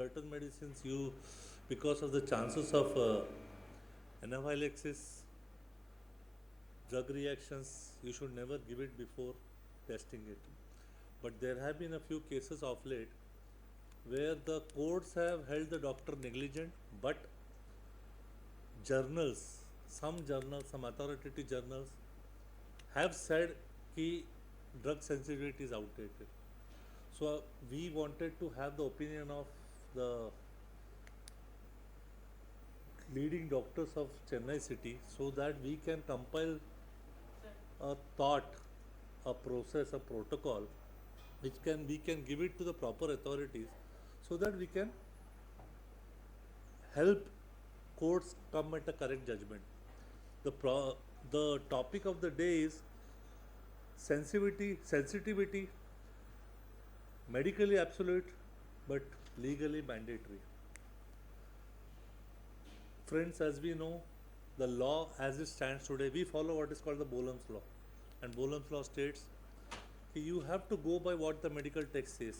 certain medicines you, because of the chances of anaphylaxis, drug reactions, you should never give it before testing it. But there have been a few cases of late where the courts have held the doctor negligent, but journals, some journals, some authoritative journals have said कि drug sensitivity is outdated. So we wanted to have the opinion of the leading doctors of Chennai city so that we can compile a thought, a process, a protocol which can we can give it to the proper authorities so that we can help courts come at a correct judgment. The topic of the day is sensitivity, medically absolute but legally mandatory. Friends, as we know, the law as it stands today, we follow what is called the Bolam's law. And Bolam's law states you have to go by what the medical text says.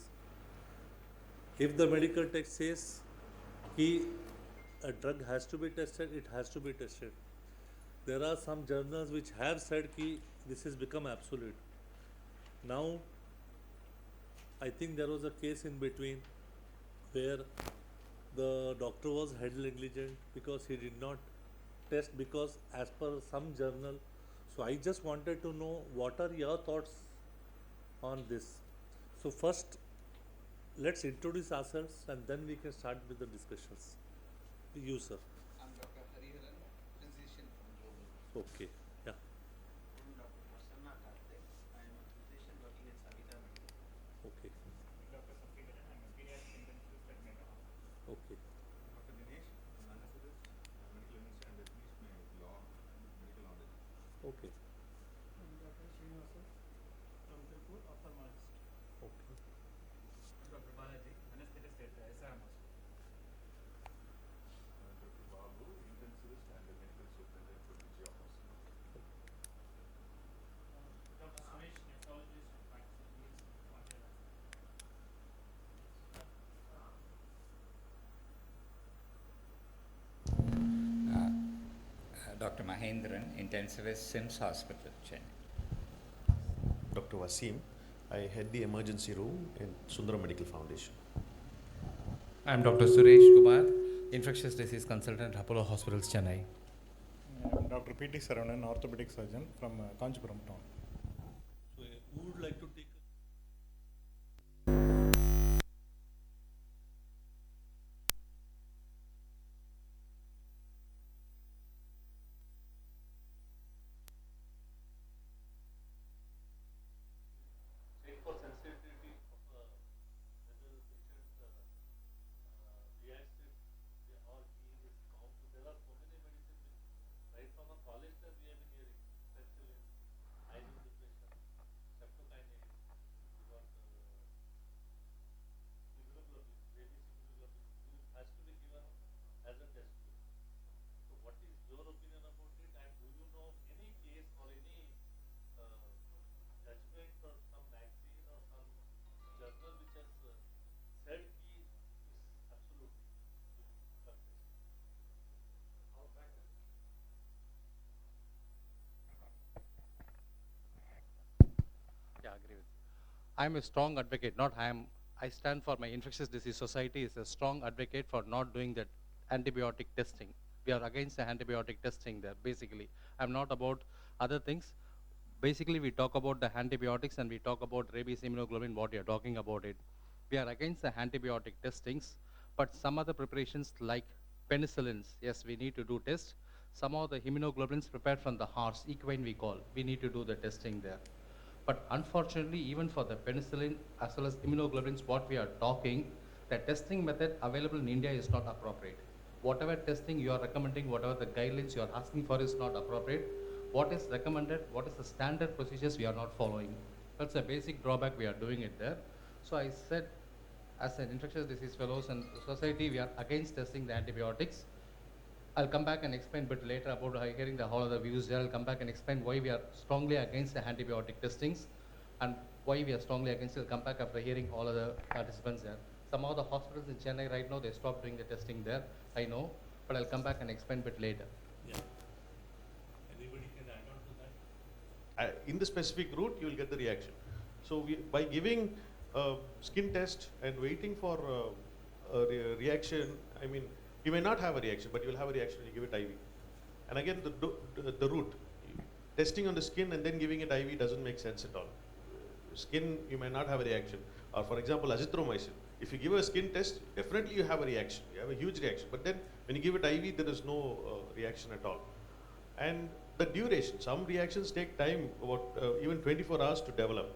If the medical text says कि a drug has to be tested, it has to be tested. There are some journals which have said कि this has become absolute. Now, I think there was a case in between where the doctor was held negligent because he did not test because as per some journal. So I just wanted to know what are your thoughts on this. So first, let's introduce ourselves and then we can start with the discussions. You, sir. I'm Dr. Hariharan, physician from Global. Okay. Yeah. I'm Dr. Prasanna Karthik. I am a physician working at Savita Medical. Okay. Dr. Safigaran, I'm a pediatric intensivist at Meta Hospital. Okay. Dr. Dinesh, I'm an anesthetist, medical administrator, and I finished my law medical knowledge. Okay. I'm Dr. Srinivasan from Tirupur, ophthalmologist. Okay. I'm Dr. Balaji, anesthetist at SRM Hospital. Dr. Babu, intensivist and a medical superintendent from Vijaya Hospital. Dr. Suresh, nephrologist and practicing medicine at Montreal. Dr. Mahendran, intensivist, SIMS Hospital, Chennai. Dr. Wasim. I head the emergency room in Sundaram Medical Foundation. I am Dr. Suresh Kumar, infectious disease consultant, Apollo Hospitals, Chennai. I'm Dr. P.T. Saravanan, orthopedic surgeon from Kanchipuram town. So who would like to take? Check for sensitivity of whether the patient reacts if or he is bound to. There are so many medicines which, right from a college that we have been hearing, penicillin, iron depression, streptokinase, we got immunoglobulin, rabies immunoglobulin, who has to be given as a test tube. So what is your opinion about it, and do you know any case or any judgment or some magazine or some journal which has said ki is absolute drug test? Our practice. Yeah, I agree with you. I am a strong advocate, I stand for my infectious disease society is a strong advocate for not doing that antibiotic testing. We are against the antibiotic testing there, basically. I'm not about other things. Basically, we talk about the antibiotics and we talk about rabies immunoglobulin, what you're talking about it. We are against the antibiotic testings, but some other preparations like penicillins, yes, we need to do tests. Some of the immunoglobulins prepared from the horse, equine we call, we need to do the testing there. But unfortunately, even for the penicillin as well as immunoglobulins, what we are talking, the testing method available in India is not appropriate. Whatever testing you are recommending, whatever the guidelines you are asking for is not appropriate. What is recommended, what is the standard procedures we are not following. That's a basic drawback we are doing it there. So I said, as an infectious disease fellows and society, we are against testing the antibiotics. I'll come back and explain a bit later about hearing the whole other views there. I'll come back and explain why we are strongly against the antibiotic testings and why we are strongly against it. I'll come back after hearing all other participants there. Some of the hospitals in Chennai right now, they stopped doing the testing there. I know, but I'll come back and explain a bit later. Yeah. Anybody can add on to that? In the specific route, you will get the reaction. So by giving a skin test and waiting for a reaction, I mean, you may not have a reaction, but you will have a reaction when you give it IV. And again, the route, testing on the skin and then giving it IV doesn't make sense at all. Skin, you may not have a reaction. Or for example, azithromycin. If you give a skin test, definitely you have a reaction. You have a huge reaction. But then when you give it IV, there is no reaction at all. And the duration, some reactions take time, about even 24 hours to develop.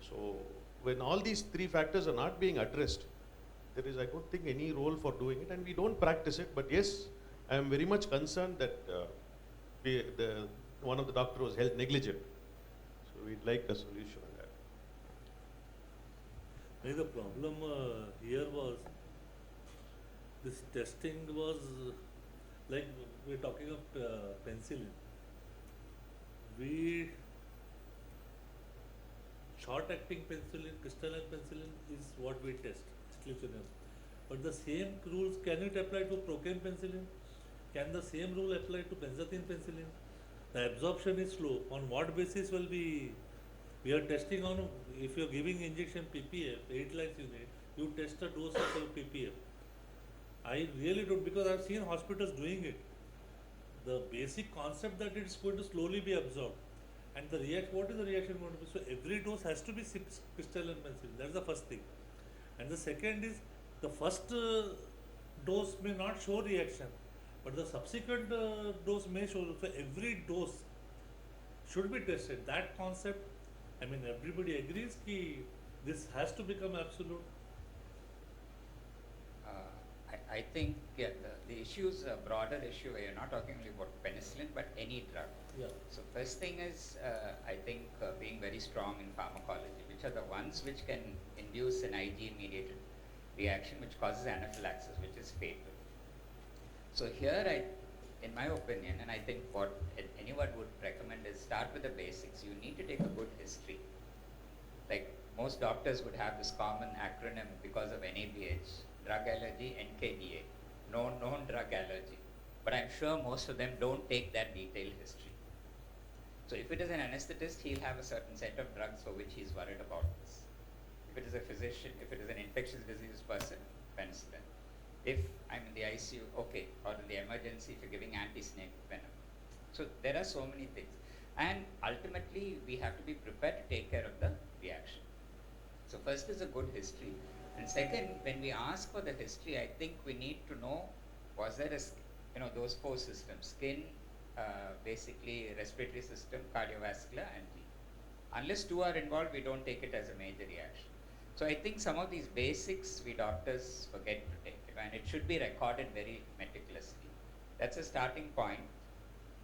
So when all these three factors are not being addressed, there is, I don't think, any role for doing it, and we don't practice it. But yes, I am very much concerned that one of the doctors was held negligent. So we'd like a solution on that. Maybe the problem here was this testing was like we're talking of penicillin. We short-acting penicillin, crystalline penicillin is what we test, exclusively. But the same rules, can it apply to procaine penicillin? Can the same rule apply to benzathine penicillin? The absorption is slow. On what basis will be? We are testing on, if you are giving injection PPF, 8 lines unit, you test the dose of PPF. I really don't, because I've seen hospitals doing it. The basic concept that it's going to slowly be absorbed. And the what is the reaction going to be? So every dose has to be crystalline penicillin. That's the first thing. And the second is, the first dose may not show reaction, but the subsequent dose may show. So every dose should be tested. That concept, I mean, everybody agrees that this has to become absolute. I think the issue is a broader issue. You're not talking only about penicillin, but any drug. Yeah. So first thing is, I think being very strong in pharmacology, which are the ones which can induce an IgE-mediated reaction, which causes anaphylaxis, which is fatal. So here, in my opinion, and I think what anyone would recommend is start with the basics. You need to take a good history. Like most doctors would have this common acronym because of NABH, drug allergy, NKDA, known drug allergy. But I'm sure most of them don't take that detailed history. So if it is an anesthetist, he'll have a certain set of drugs for which he's worried about this. If it is a physician, if it is an infectious disease person, penicillin. If I'm in the ICU, okay, or in the emergency, if you're giving anti-snake venom. So there are so many things. And ultimately, we have to be prepared to take care of the reaction. So first is a good history. And second, when we ask for the history, I think we need to know, was there those 4 systems, skin, basically respiratory system, cardiovascular, and G. Unless 2 are involved, we don't take it as a major reaction. So I think some of these basics we doctors forget to take it, and it should be recorded very meticulously. That's a starting point.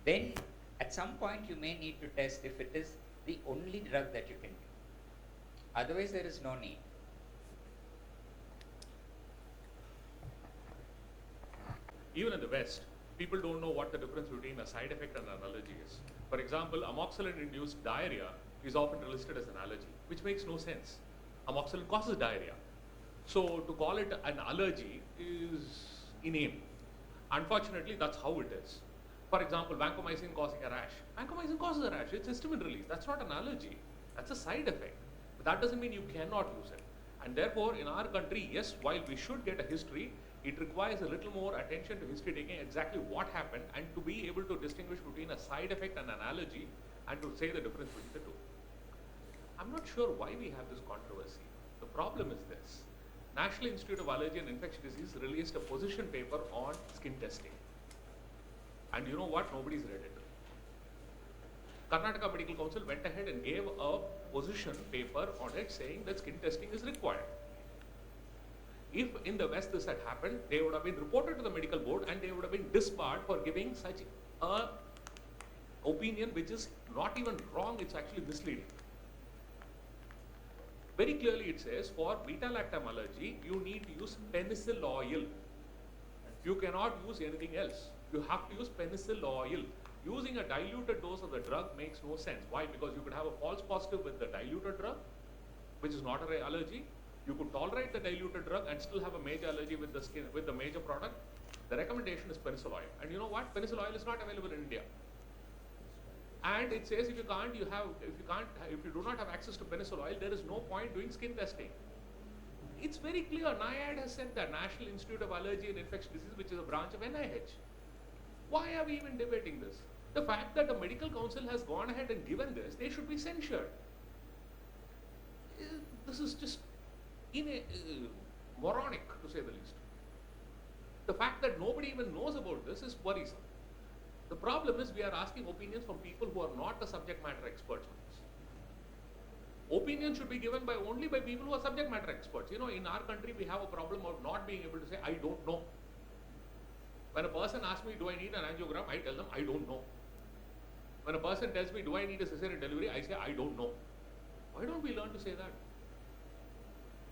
Then at some point you may need to test if it is the only drug that you can give. Otherwise there is no need. Even in the West, people don't know what the difference between a side effect and an allergy is. For example, amoxicillin-induced diarrhea is often listed as an allergy, which makes no sense. Amoxicillin causes diarrhea. So to call it an allergy is inane. Unfortunately, that's how it is. For example, vancomycin causing a rash. Vancomycin causes a rash. It's histamine release. That's not an allergy. That's a side effect. But that doesn't mean you cannot use it. And therefore, in our country, yes, while we should get a history, it requires a little more attention to history taking, exactly what happened, and to be able to distinguish between a side effect and an allergy, and to say the difference between the two. I'm not sure why we have this controversy. The problem is this. National Institute of Allergy and Infectious Disease released a position paper on skin testing. And you know what? Nobody's read it. Karnataka Medical Council went ahead and gave a position paper on it saying that skin testing is required. If in the West this had happened, they would have been reported to the medical board and they would have been disbarred for giving such a opinion which is not even wrong, it's actually misleading. Very clearly it says for beta-lactam allergy, you need to use penicillin oil. You cannot use anything else. You have to use penicillin oil. Using a diluted dose of the drug makes no sense. Why? Because you could have a false positive with the diluted drug, which is not an allergy. you could tolerate the diluted drug and still have a major allergy with the skin, with the major product, the recommendation is penicillin oil. And you know what? Penicillin oil is not available in India. And it says if you do not have access to penicillin oil, there is no point doing skin testing. It's very clear. NIH has said that, National Institute of Allergy and Infectious Diseases, which is a branch of NIH. Why are we even debating this? The fact that the medical council has gone ahead and given this, they should be censured. This is just moronic, to say the least. The fact that nobody even knows about this is worrisome. The problem is we are asking opinions from people who are not the subject matter experts on this. Opinions should be given only by people who are subject matter experts. You know, in our country we have a problem of not being able to say, I don't know. When a person asks me, do I need an angiogram? I tell them, I don't know. When a person tells me, do I need a cesarean delivery? I say, I don't know. Why don't we learn to say that?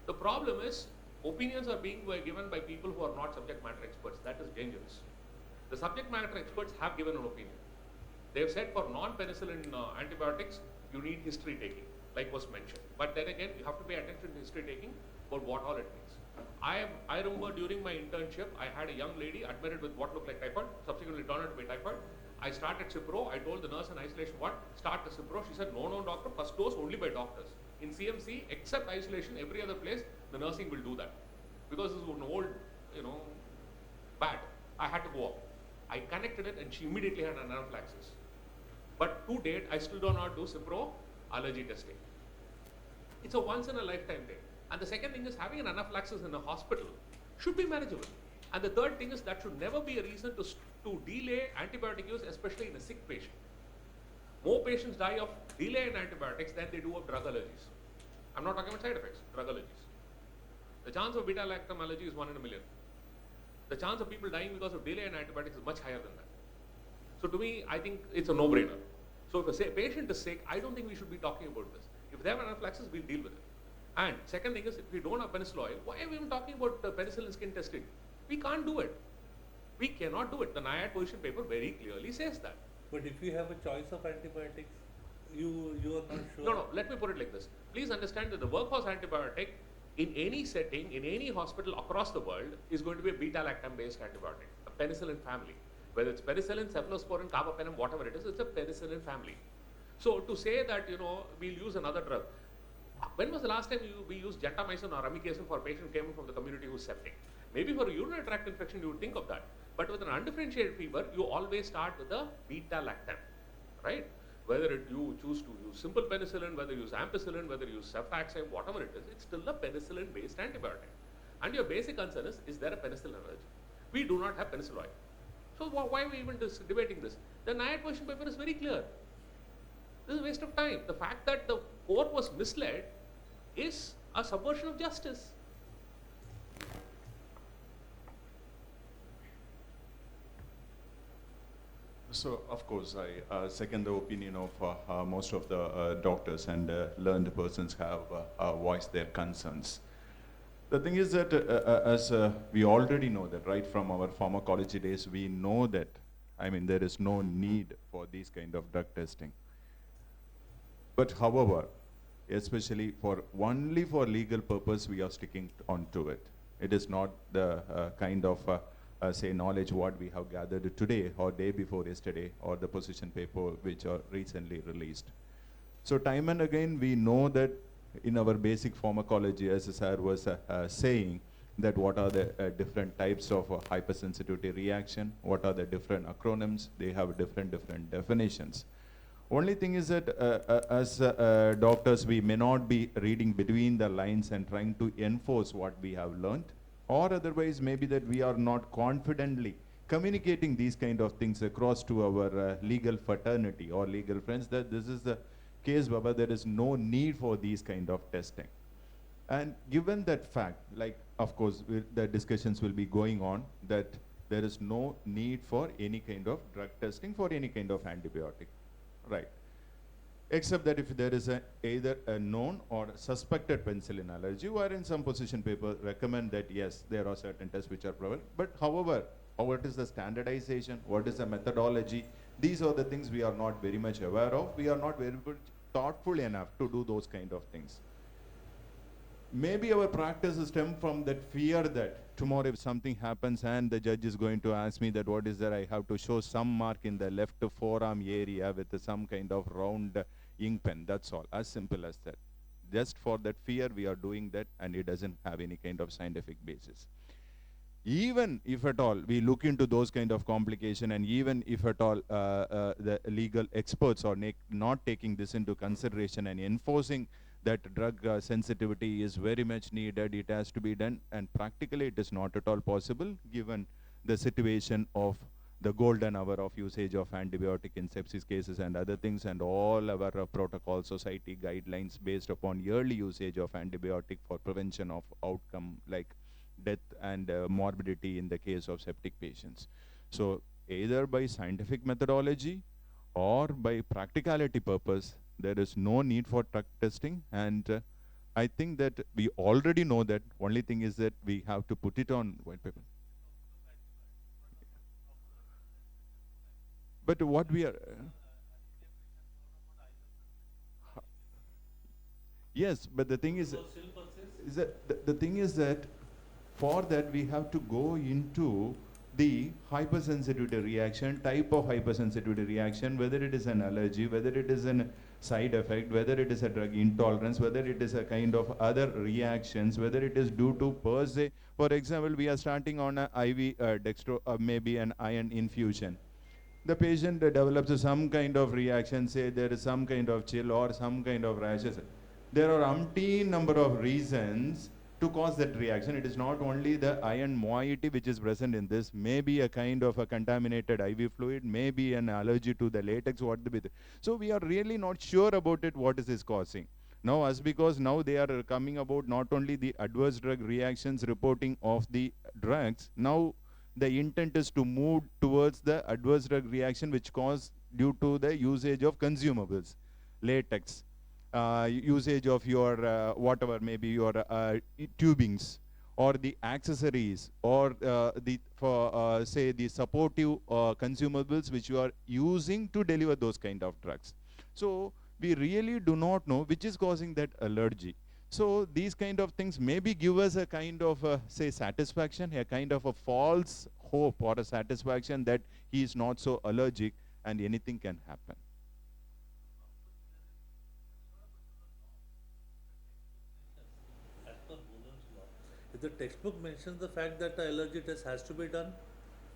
The problem is, opinions are being given by people who are not subject matter experts. That is dangerous. The subject matter experts have given an opinion. They have said for non-penicillin antibiotics, you need history taking, like was mentioned. But then again, you have to pay attention to history taking for what all it means. I remember during my internship, I had a young lady admitted with what looked like typhoid, subsequently turned out to be typhoid. I started Cipro. I told the nurse in isolation, what? Start the Cipro. She said, no, doctor, first dose only by doctors. In CMC, except isolation, every other place, the nursing will do that. Because this was an old, bad. I had to go up. I connected it and she immediately had an anaphylaxis. But to date, I still do not do Cipro allergy testing. It's a once in a lifetime thing. And the second thing is having an anaphylaxis in a hospital should be manageable. And the third thing is that should never be a reason to delay antibiotic use, especially in a sick patient. More patients die of delay in antibiotics than they do of drug allergies. I'm not talking about side effects, drug allergies. The chance of Beta-Lactam allergy is 1 in a million. The chance of people dying because of delay in antibiotics is much higher than that. So to me, I think it's a no-brainer. So if a patient is sick, I don't think we should be talking about this. If they have anaphylaxis, we'll deal with it. And second thing is, if we don't have penicillin oil, why are we even talking about penicillin skin testing? We can't do it. We cannot do it. The NIH position paper very clearly says that. But if you have a choice of antibiotics, you are not sure. No, let me put it like this. Please understand that the workhorse antibiotic in any setting, in any hospital across the world is going to be a beta-lactam based antibiotic, a penicillin family. Whether it's penicillin, cephalosporin, carbapenem, whatever it is, it's a penicillin family. So to say that, we'll use another drug. When was the last time we used gentamicin or amikacin for a patient came from the community who's septic? Maybe for a urinary tract infection, you would think of that. But with an undifferentiated fever, you always start with a beta-lactam, right? Whether you choose to use simple penicillin, whether you use ampicillin, whether you use cefoxiam, whatever it is, it's still a penicillin-based antibiotic. And your basic concern is there a penicillin allergy? We do not have penicillin oil. So why are we even debating this? The NIH position paper is very clear. This is a waste of time. The fact that the court was misled is a subversion of justice. So, of course, I second the opinion of most of the doctors and learned persons have voiced their concerns. The thing is that, as we already know that, right from our pharmacology days, we know that, there is no need for these kind of drug testing. But however, especially only for legal purpose, we are sticking on to it. It is not the kind of say knowledge what we have gathered today or day before yesterday or the position paper which are recently released. So time and again we know that in our basic pharmacology, as sir was saying, that what are the different types of hypersensitivity reaction, what are the different acronyms, they have different definitions. Only thing is that as doctors, we may not be reading between the lines and trying to enforce what we have learned, or otherwise maybe that we are not confidently communicating these kind of things across to our legal fraternity or legal friends that this is the case, Baba, there is no need for these kind of testing. And given that fact, like of course the discussions will be going on that there is no need for any kind of drug testing for any kind of antibiotic. Right. Except that if there is either a known or suspected penicillin allergy, where in some position paper recommend that yes, there are certain tests which are prevalent. But however, what is the standardization? What is the methodology? These are the things we are not very much aware of. We are not very thoughtful enough to do those kind of things. maybe our practice stem from that fear that tomorrow if something happens and the judge is going to ask me that what is that, I have to show some mark in the left forearm area with some kind of round ink pen. That's all, as simple as that. Just for that fear we are doing that, and it doesn't have any kind of scientific basis. Even if at all we look into those kind of complication, and even if at all the legal experts are not taking this into consideration and enforcing that drug sensitivity is very much needed, it has to be done, and practically it is not at all possible given the situation of the golden hour of usage of antibiotic in sepsis cases and other things, and all our protocol society guidelines based upon yearly usage of antibiotic for prevention of outcome like death and morbidity in the case of septic patients. So either by scientific methodology or by practicality purpose, there is no need for drug testing, and I think that we already know that. Only thing is that we have to put it on white paper. But what we are yes, but the thing is that the thing is that for that we have to go into the hypersensitivity reaction, type of hypersensitivity reaction, whether it is an allergy, whether it is an side effect, whether it is a drug intolerance, whether it is a kind of other reactions, whether it is due to per se. For example, we are starting on a IV dextro, maybe an iron infusion. The patient develops some kind of reaction, say there is some kind of chill or some kind of rashes. There are umpteen number of reasons to cause that reaction. It is not only the iron moiety which is present in this, maybe a kind of a contaminated IV fluid, maybe an allergy to the latex, what the bit. So we are really not sure about it, what is this causing. Now, as because now they are coming about not only the adverse drug reactions reporting of the drugs, now the intent is to move towards the adverse drug reaction which caused due to the usage of consumables, latex, usage of your whatever, maybe your tubings or the accessories or say the supportive consumables which you are using to deliver those kind of drugs. So we really do not know which is causing that allergy. So these kind of things maybe give us a kind of say satisfaction, a kind of a false hope or a satisfaction that he is not so allergic and anything can happen. As per Bohlen's law, if the textbook mentions the fact that the allergy test has to be done,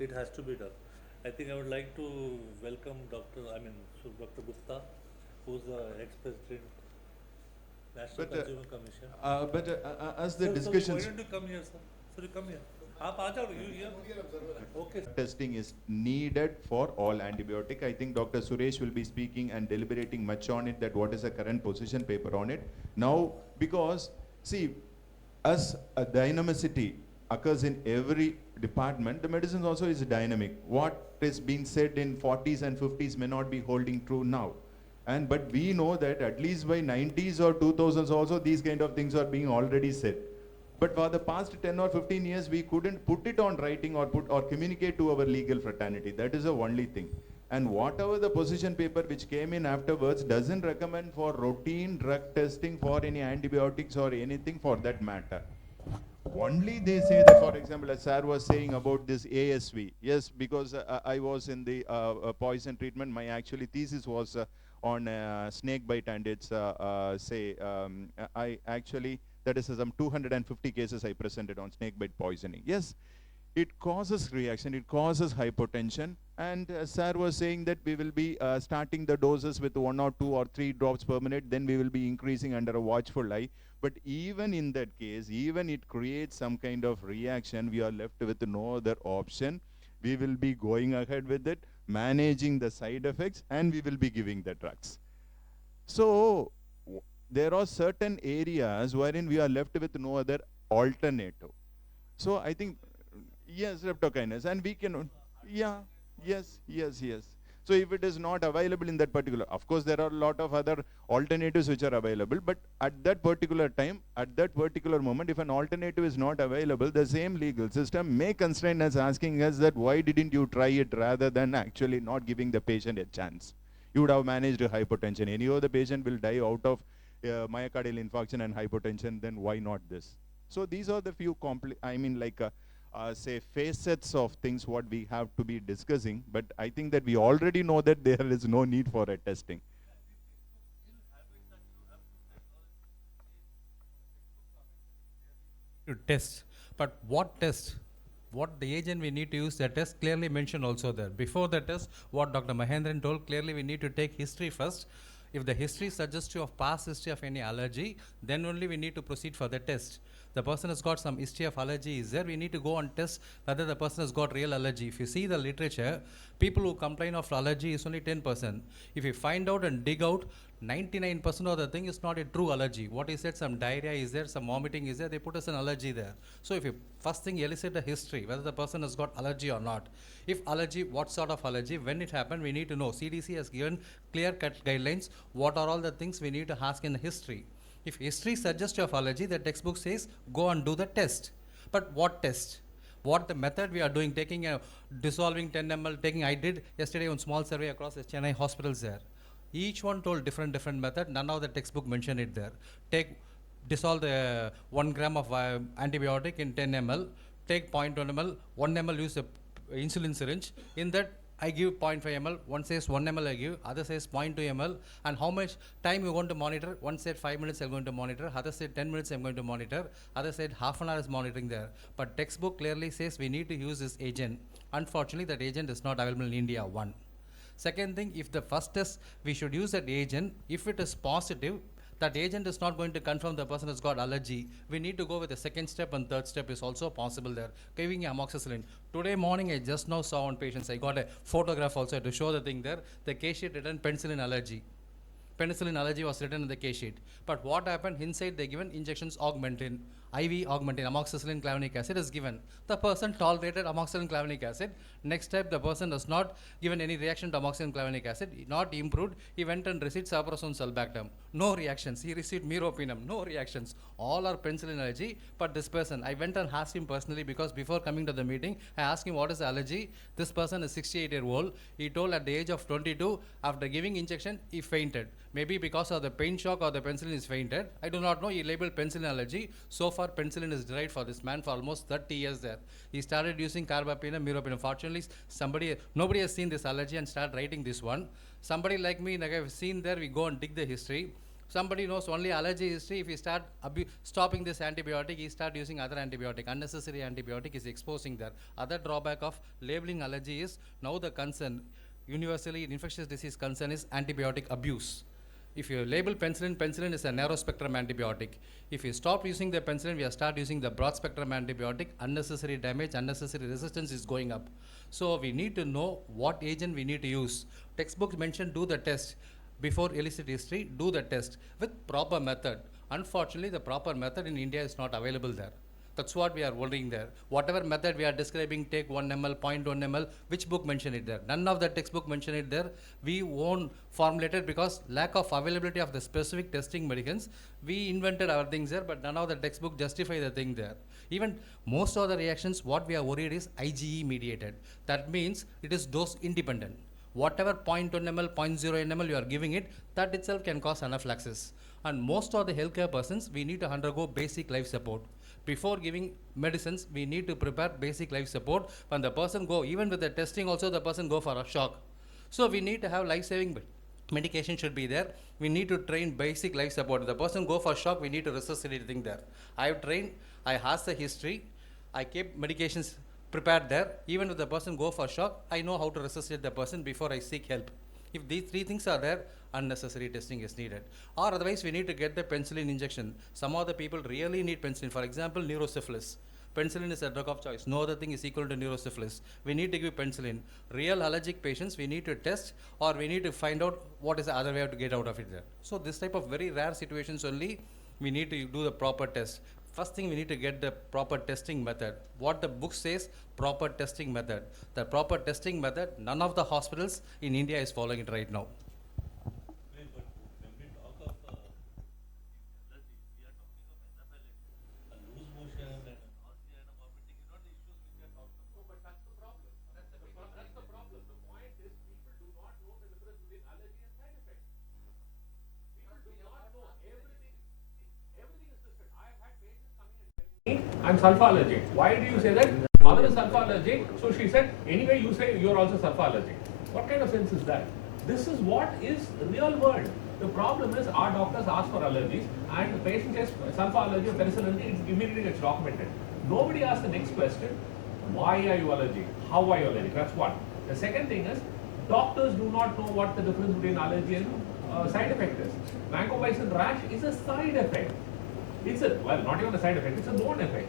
it has to be done. I think I would like to welcome Dr. Gupta, who's the ex-president, National Consumer Commission. As the Sir, discussions, why don't you come here, sir? Sir, you come here. आप आ जाओ, you here? Okay. testing is needed for all antibiotic. I think Dr. Suresh will be speaking and deliberating much on it, that what is the current position paper on it. Now, because, see, as a dynamicity occurs in every department, the medicine also is dynamic. What is being said in 40s and 50s may not be holding true now. But we know that at least by 90s or 2000s also these kind of things are being already said. But for the past 10 or 15 years, we couldn't put it on writing or communicate to our legal fraternity. That is the only thing. And whatever the position paper which came in afterwards doesn't recommend for routine drug testing for any antibiotics or anything for that matter. Only they say that, for example, as Sir was saying about this ASV. Yes, because I was in the poison treatment. My actually thesis was on snake bite, and it's I actually, that is some 250 cases I presented on snake bite poisoning. Yes, it causes reaction, it causes hypotension, and Sir was saying that we will be starting the doses with 1 or 2 or 3 drops per minute, then we will be increasing under a watchful eye. But even in that case, even it creates some kind of reaction, we are left with no other option. We will be going ahead with it, managing the side effects, and we will be giving the drugs. So there are certain areas wherein we are left with no other alternative. So I think, yes, streptokinase, and we can, yes. So if it is not available in that particular, of course there are a lot of other alternatives which are available, but at that particular time, at that particular moment, if an alternative is not available, the same legal system may constrain us, asking us that why didn't you try it rather than actually not giving the patient a chance. You would have managed hypertension. Any other patient will die out of myocardial infarction and hypotension, then why not this? So these are the few say facets of things what we have to be discussing, but I think that we already know that there is no need for a testing. To test, but what test? What the agent we need to use the test clearly mentioned also there. Before the test, what Dr. Mahendran told, clearly we need to take history first. If the history is suggestive of past history of any allergy, then only we need to proceed for the test. The person has got some history of allergy is there, we need to go and test whether the person has got real allergy. If you see the literature, people who complain of allergy is only 10%. If you find out and dig out, 99% of the thing is not a true allergy. What is it? Some diarrhea is there, some vomiting is there, they put us an allergy there. So if you first thing elicit the history, whether the person has got allergy or not. If allergy, what sort of allergy, when it happened, we need to know. CDC has given clear-cut guidelines, what are all the things we need to ask in the history. If history suggests of allergy, the textbook says, go and do the test. But what test? What the method we are doing, taking a dissolving 10 ml, I did yesterday one small survey across the Chennai hospitals there. Each one told different method, none of the textbook mentioned it there. Dissolve the 1 gram of antibiotic in 10 ml, take 0.1 ml, 1 ml use a insulin syringe. In that, I give 0.5 ml, one says 1 ml I give, other says 0.2 ml, and how much time you want to monitor? One said 5 minutes I'm going to monitor, other said 10 minutes I'm going to monitor, other said half an hour is monitoring there. But textbook clearly says we need to use this agent. Unfortunately, that agent is not available in India, one. Second thing, if the first test, we should use that agent, if it is positive, that agent is not going to confirm the person has got allergy. We need to go with the second step, and third step is also possible there. Giving amoxicillin. Today morning, I just now saw one patient. I got a photograph also to show the thing there. The case sheet written penicillin allergy. Penicillin allergy was written in the case sheet. But what happened? Inside they given injections Aug'19, IV Aug'19, amoxicillin clavulanic acid is given. The person tolerated amoxicillin clavulanic acid. Next step, the person has not given any reaction to amoxicillin clavulanic acid, not improved. He went and received saprosone sulbactam. No reactions. He received meropenem. No reactions. All are penicillin allergy. But this person, I went and asked him personally because before coming to the meeting, I asked him what is the allergy. This person is 68-year-old. He told at the age of 22, after giving injection, he fainted. Maybe because of the pain shock or the penicillin is fainted. I do not know. He labeled penicillin allergy. So far, penicillin is derived for this man for almost 30 years there. He started using carbapenem, meropenem. Fortunately, nobody has seen this allergy and started writing this one. Somebody like me, like I've seen there, we go and dig the history. Somebody knows only allergy history. If he start stopping this antibiotic, he start using other antibiotic. Unnecessary antibiotic is exposing there. Other drawback of labeling allergy is now the concern, universally infectious disease concern is antibiotic abuse. If you label penicillin, penicillin is a narrow spectrum antibiotic. If you stop using the penicillin, we start using the broad spectrum antibiotic, unnecessary damage, unnecessary resistance is going up. So we need to know what agent we need to use. Textbooks mention do the test. Before illicit history, do the test with proper method. Unfortunately, the proper method in India is not available there. That's what we are wondering there. Whatever method we are describing, take 1 ml, 0.1 ml, which book mention it there? None of the textbook mention it there. We won't formulate it because lack of availability of the specific testing medicines. We invented our things there, but none of the textbook justify the thing there. Even most of the reactions, what we are worried is IgE mediated. That means it is dose independent. Whatever 0.1 ml, 0.0 ml you are giving it, that itself can cause anaphylaxis. And most of the healthcare persons, we need to undergo basic life support. Before giving medicines, we need to prepare basic life support. When the person go, even with the testing also, the person go for a shock. So we need to have life-saving medication should be there. We need to train basic life support. If the person go for shock, we need to resuscitate thing there. I have trained, I asked the history, I keep medications prepared there. Even if the person go for shock, I know how to resuscitate the person before I seek help. If these three things are there, unnecessary testing is needed. Or otherwise, we need to get the penicillin injection. Some of the people really need penicillin. For example, neurosyphilis. Penicillin is a drug of choice. No other thing is equal to neurosyphilis. We need to give penicillin. Real allergic patients, we need to test or we need to find out what is the other way to get out of it there. So this type of very rare situations only, we need to do the proper test. First thing, we need to get the proper testing method. What the book says, proper testing method. The proper testing method, none of the hospitals in India is following it right now. When we talk of allergy, we are talking of anaphylaxis, a loose motion and a nausea and a vomiting is not the issues which we are talking about. But that's the problem. That's the problem. The point is people do not know the difference between allergy and side effect. People do not know everything. I'm sulfur allergic. Why do you say that? Mother is sulfur allergic, so she said, anyway, you say you're also sulfur allergic. What kind of sense is that? This is what is real world. The problem is our doctors ask for allergies and the patient says sulfur allergy or penicillin, it immediately gets documented. Nobody asks the next question, why are you allergic? How are you allergic? That's one. The second thing is, doctors do not know what the difference between allergy and side effect is. Vancomycin rash is a side effect. It's a, well, not even a side effect, it's a known effect.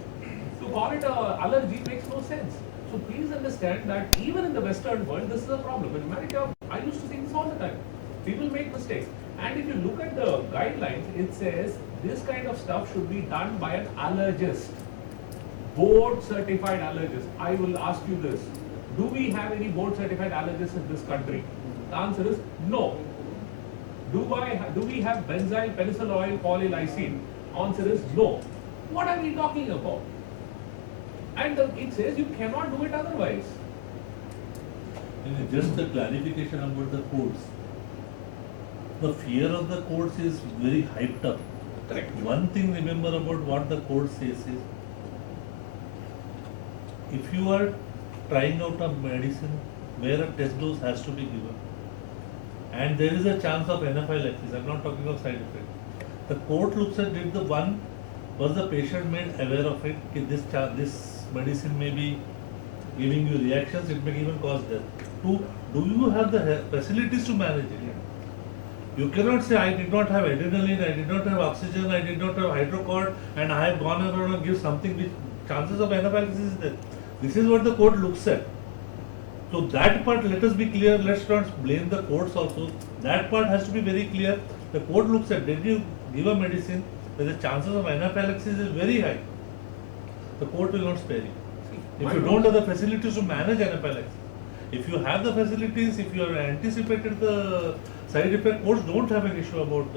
To call it an allergy makes no sense. So please understand that even in the Western world, this is a problem. In America, I used to see this all the time. People make mistakes. And if you look at the guidelines, it says this kind of stuff should be done by an allergist. Board certified allergist. I will ask you this. Do we have any board certified allergists in this country? The answer is no. Do we have benzyl penicillin oil polylysine? Answer is no. What are we talking about? And it says you cannot do it otherwise. And just a clarification about the codes. The fear of the codes is very hyped up. Correct. One thing remember about what the code says is, if you are trying out a medicine where a test dose has to be given, and there is a chance of anaphylaxis, I'm not talking of side effect. The court looks at it, the one, was the patient made aware of it, that this medicine may be giving you reactions, it may even cause death. Two, do you have the facilities to manage it? You cannot say, I did not have adrenaline, I did not have oxygen, I did not have hydrocort, and I have gone around and give something which chances of anaphylaxis is there. This is what the court looks at. So that part, let us be clear, let's not blame the courts also. That part has to be very clear. The court looks at, did you give a medicine where the chances of anaphylaxis is very high? The court will not spare you. If you don't have the facilities to manage anaphylaxis, if you have the facilities, if you have anticipated the side effect, courts don't have an issue about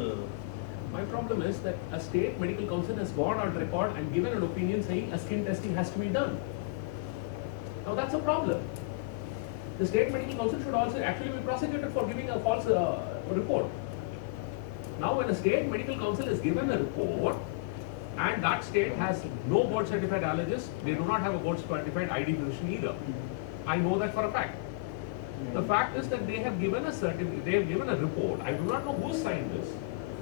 My problem is that a state medical council has gone on record and given an opinion saying a skin testing has to be done. Now that's a problem. The state medical council should also actually be prosecuted for giving a false report. Now when a state medical council is given a report and that state has no board certified allergist, they do not have a board certified ID physician either. I know that for a fact. The fact is that they have given a report. I do not know who signed this,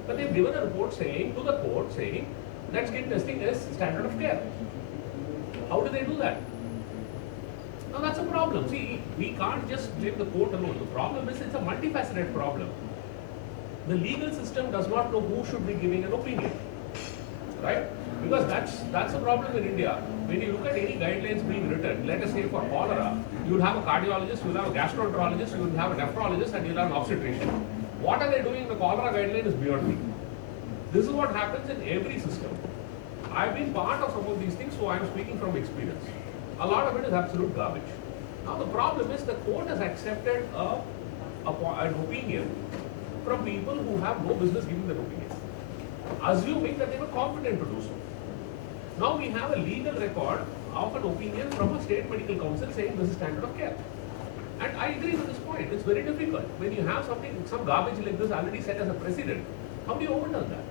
but they've given a report saying to the court saying that skin testing is standard of care. How do they do that? Now that's a problem. See, we can't just blame the court alone. The problem is it's a multifaceted problem. The legal system does not know who should be giving an opinion, right? Because that's a problem in India. When you look at any guidelines being written, let us say for cholera, you'll have a cardiologist, you'll have a gastroenterologist, you'll have a nephrologist, and you'll have an obstetrician. What are they doing in the cholera guideline is beyond me. This is what happens in every system. I've been part of some of these things, so I'm speaking from experience. A lot of it is absolute garbage. Now the problem is the court has accepted an opinion from people who have no business giving that opinion, assuming that they were competent to do so. Now we have a legal record of an opinion from a state medical council saying this is standard of care. And I agree with this point. It's very difficult. When you have some garbage like this already set as a precedent, how do you overturn that?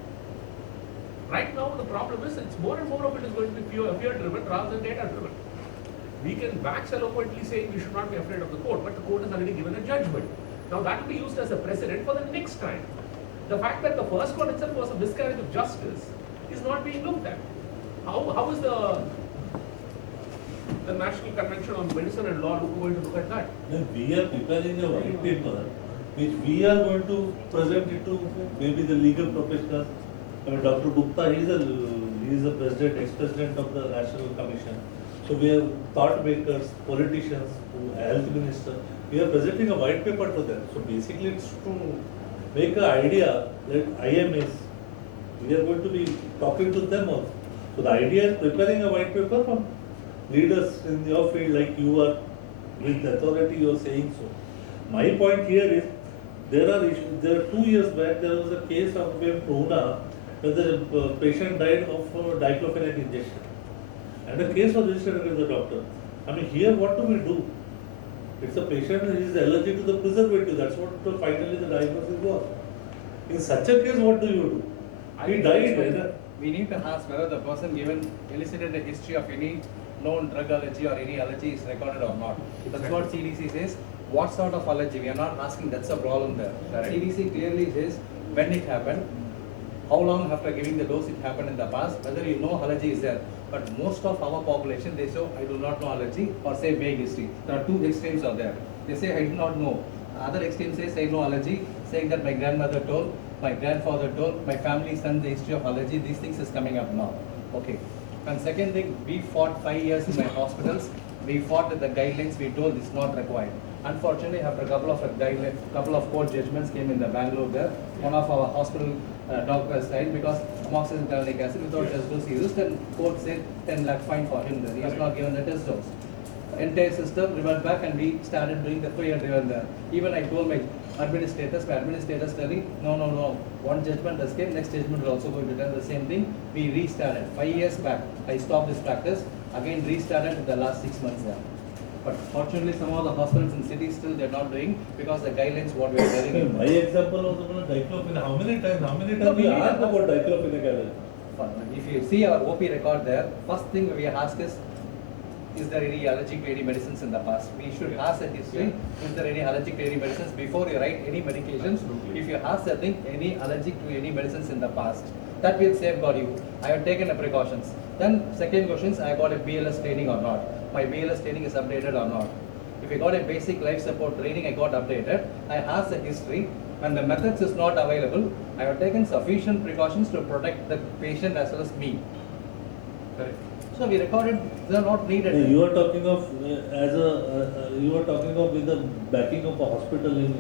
Right now the problem is it's more and more of it is going to be fear driven rather than data driven. We can wax eloquently saying we should not be afraid of the court, but the court has already given a judgment. Now that will be used as a precedent for the next time. The fact that the first one itself was a miscarriage of justice is not being looked at. How is the National Convention on Medicine and Law going to look at that? Then we are preparing a white paper which we are going to present it to maybe the legal professionals. I mean, Dr. Gupta, he is the president, ex-president of the National Commission. So we have thought makers, politicians, health minister. We are presenting a white paper to them. So basically it's to make an idea that IMS, we are going to be talking to them also. So the idea is preparing a white paper from leaders in your field like you are, with authority you are saying so. My point here is, there are 2 years back there was a case of Pune where the patient died of diclofenac injection. And the case was registered against the doctor. I mean, here what do we do? It's a patient who is allergic to the preservative. That's what finally the diagnosis was. In such a case, what do you do? He died. we need to ask whether the person given elicited a history of any known drug allergy or any allergy is recorded or not. That's what CDC says. What sort of allergy? We are not asking, that's a problem there. Correct. CDC clearly says when it happened, how long after giving the dose it happened in the past, whether you know allergy is there. But most of our population, they say, I do not know allergy, or say vague history. There are two extremes are there. They say, I do not know. Other extreme says, I know allergy, saying that my grandmother told, my grandfather told, my family sent the history of allergy, these things is coming up now. Okay. And second thing, we fought 5 years in my hospitals. We fought with the guidelines, we told this is not required. Unfortunately, after a couple of court judgments came in the Bangalore there, one of our hospital doctors died because amoxicillin glycolic acid without test dose he used, and court said 10 lakh fine for him there. He was not given the test dose. Entire system revert back and we started doing the free and driven there. Even I told my administrators telling, no, one judgment has came, next judgment will also going to tell the same thing. We restarted. 5 years back, I stopped this practice, again restarted in the last 6 months there. But fortunately, some of the hospitals in cities still they're not doing because the guidelines what we are telling. My example was about diclofenac. How many times No, we we asked have- about diclofenac allergy? If you see our OP record there, first thing we ask is there any allergic to any medicines in the past? We should ask a history, is there any allergic to any medicines before you write any medications? Absolutely. If you ask a thing, any allergic to any medicines in the past, that will safeguard you. I have taken the precautions. Then second question is, I got a BLS training or not? My BLS training is updated or not? If I got a basic life support training, I got updated. I asked the history. When the methods is not available, I have taken sufficient precautions to protect the patient as well as me. Correct. So we recorded, they are not needed. You are talking of you are talking of with the backing of a hospital in.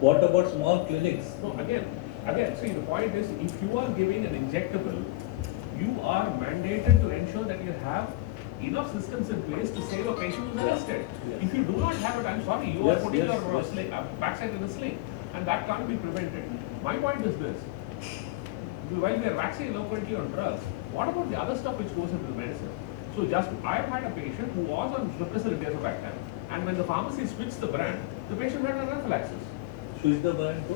What about small clinics? No, again, see the point is, if you are giving an injectable, you are mandated to ensure that you have enough systems in place to save a patient who's arrested. Yes. If you do not have it, I'm sorry, you Yes, are putting yes, your yes. backside in the sling, and that can't be prevented. My point is this: while we are waxing eloquently on drugs, what about the other stuff which goes into the medicine? So I've had a patient who was on Beta-Lactam, and when the pharmacy switched the brand, the patient had an anaphylaxis. Switch the brand to?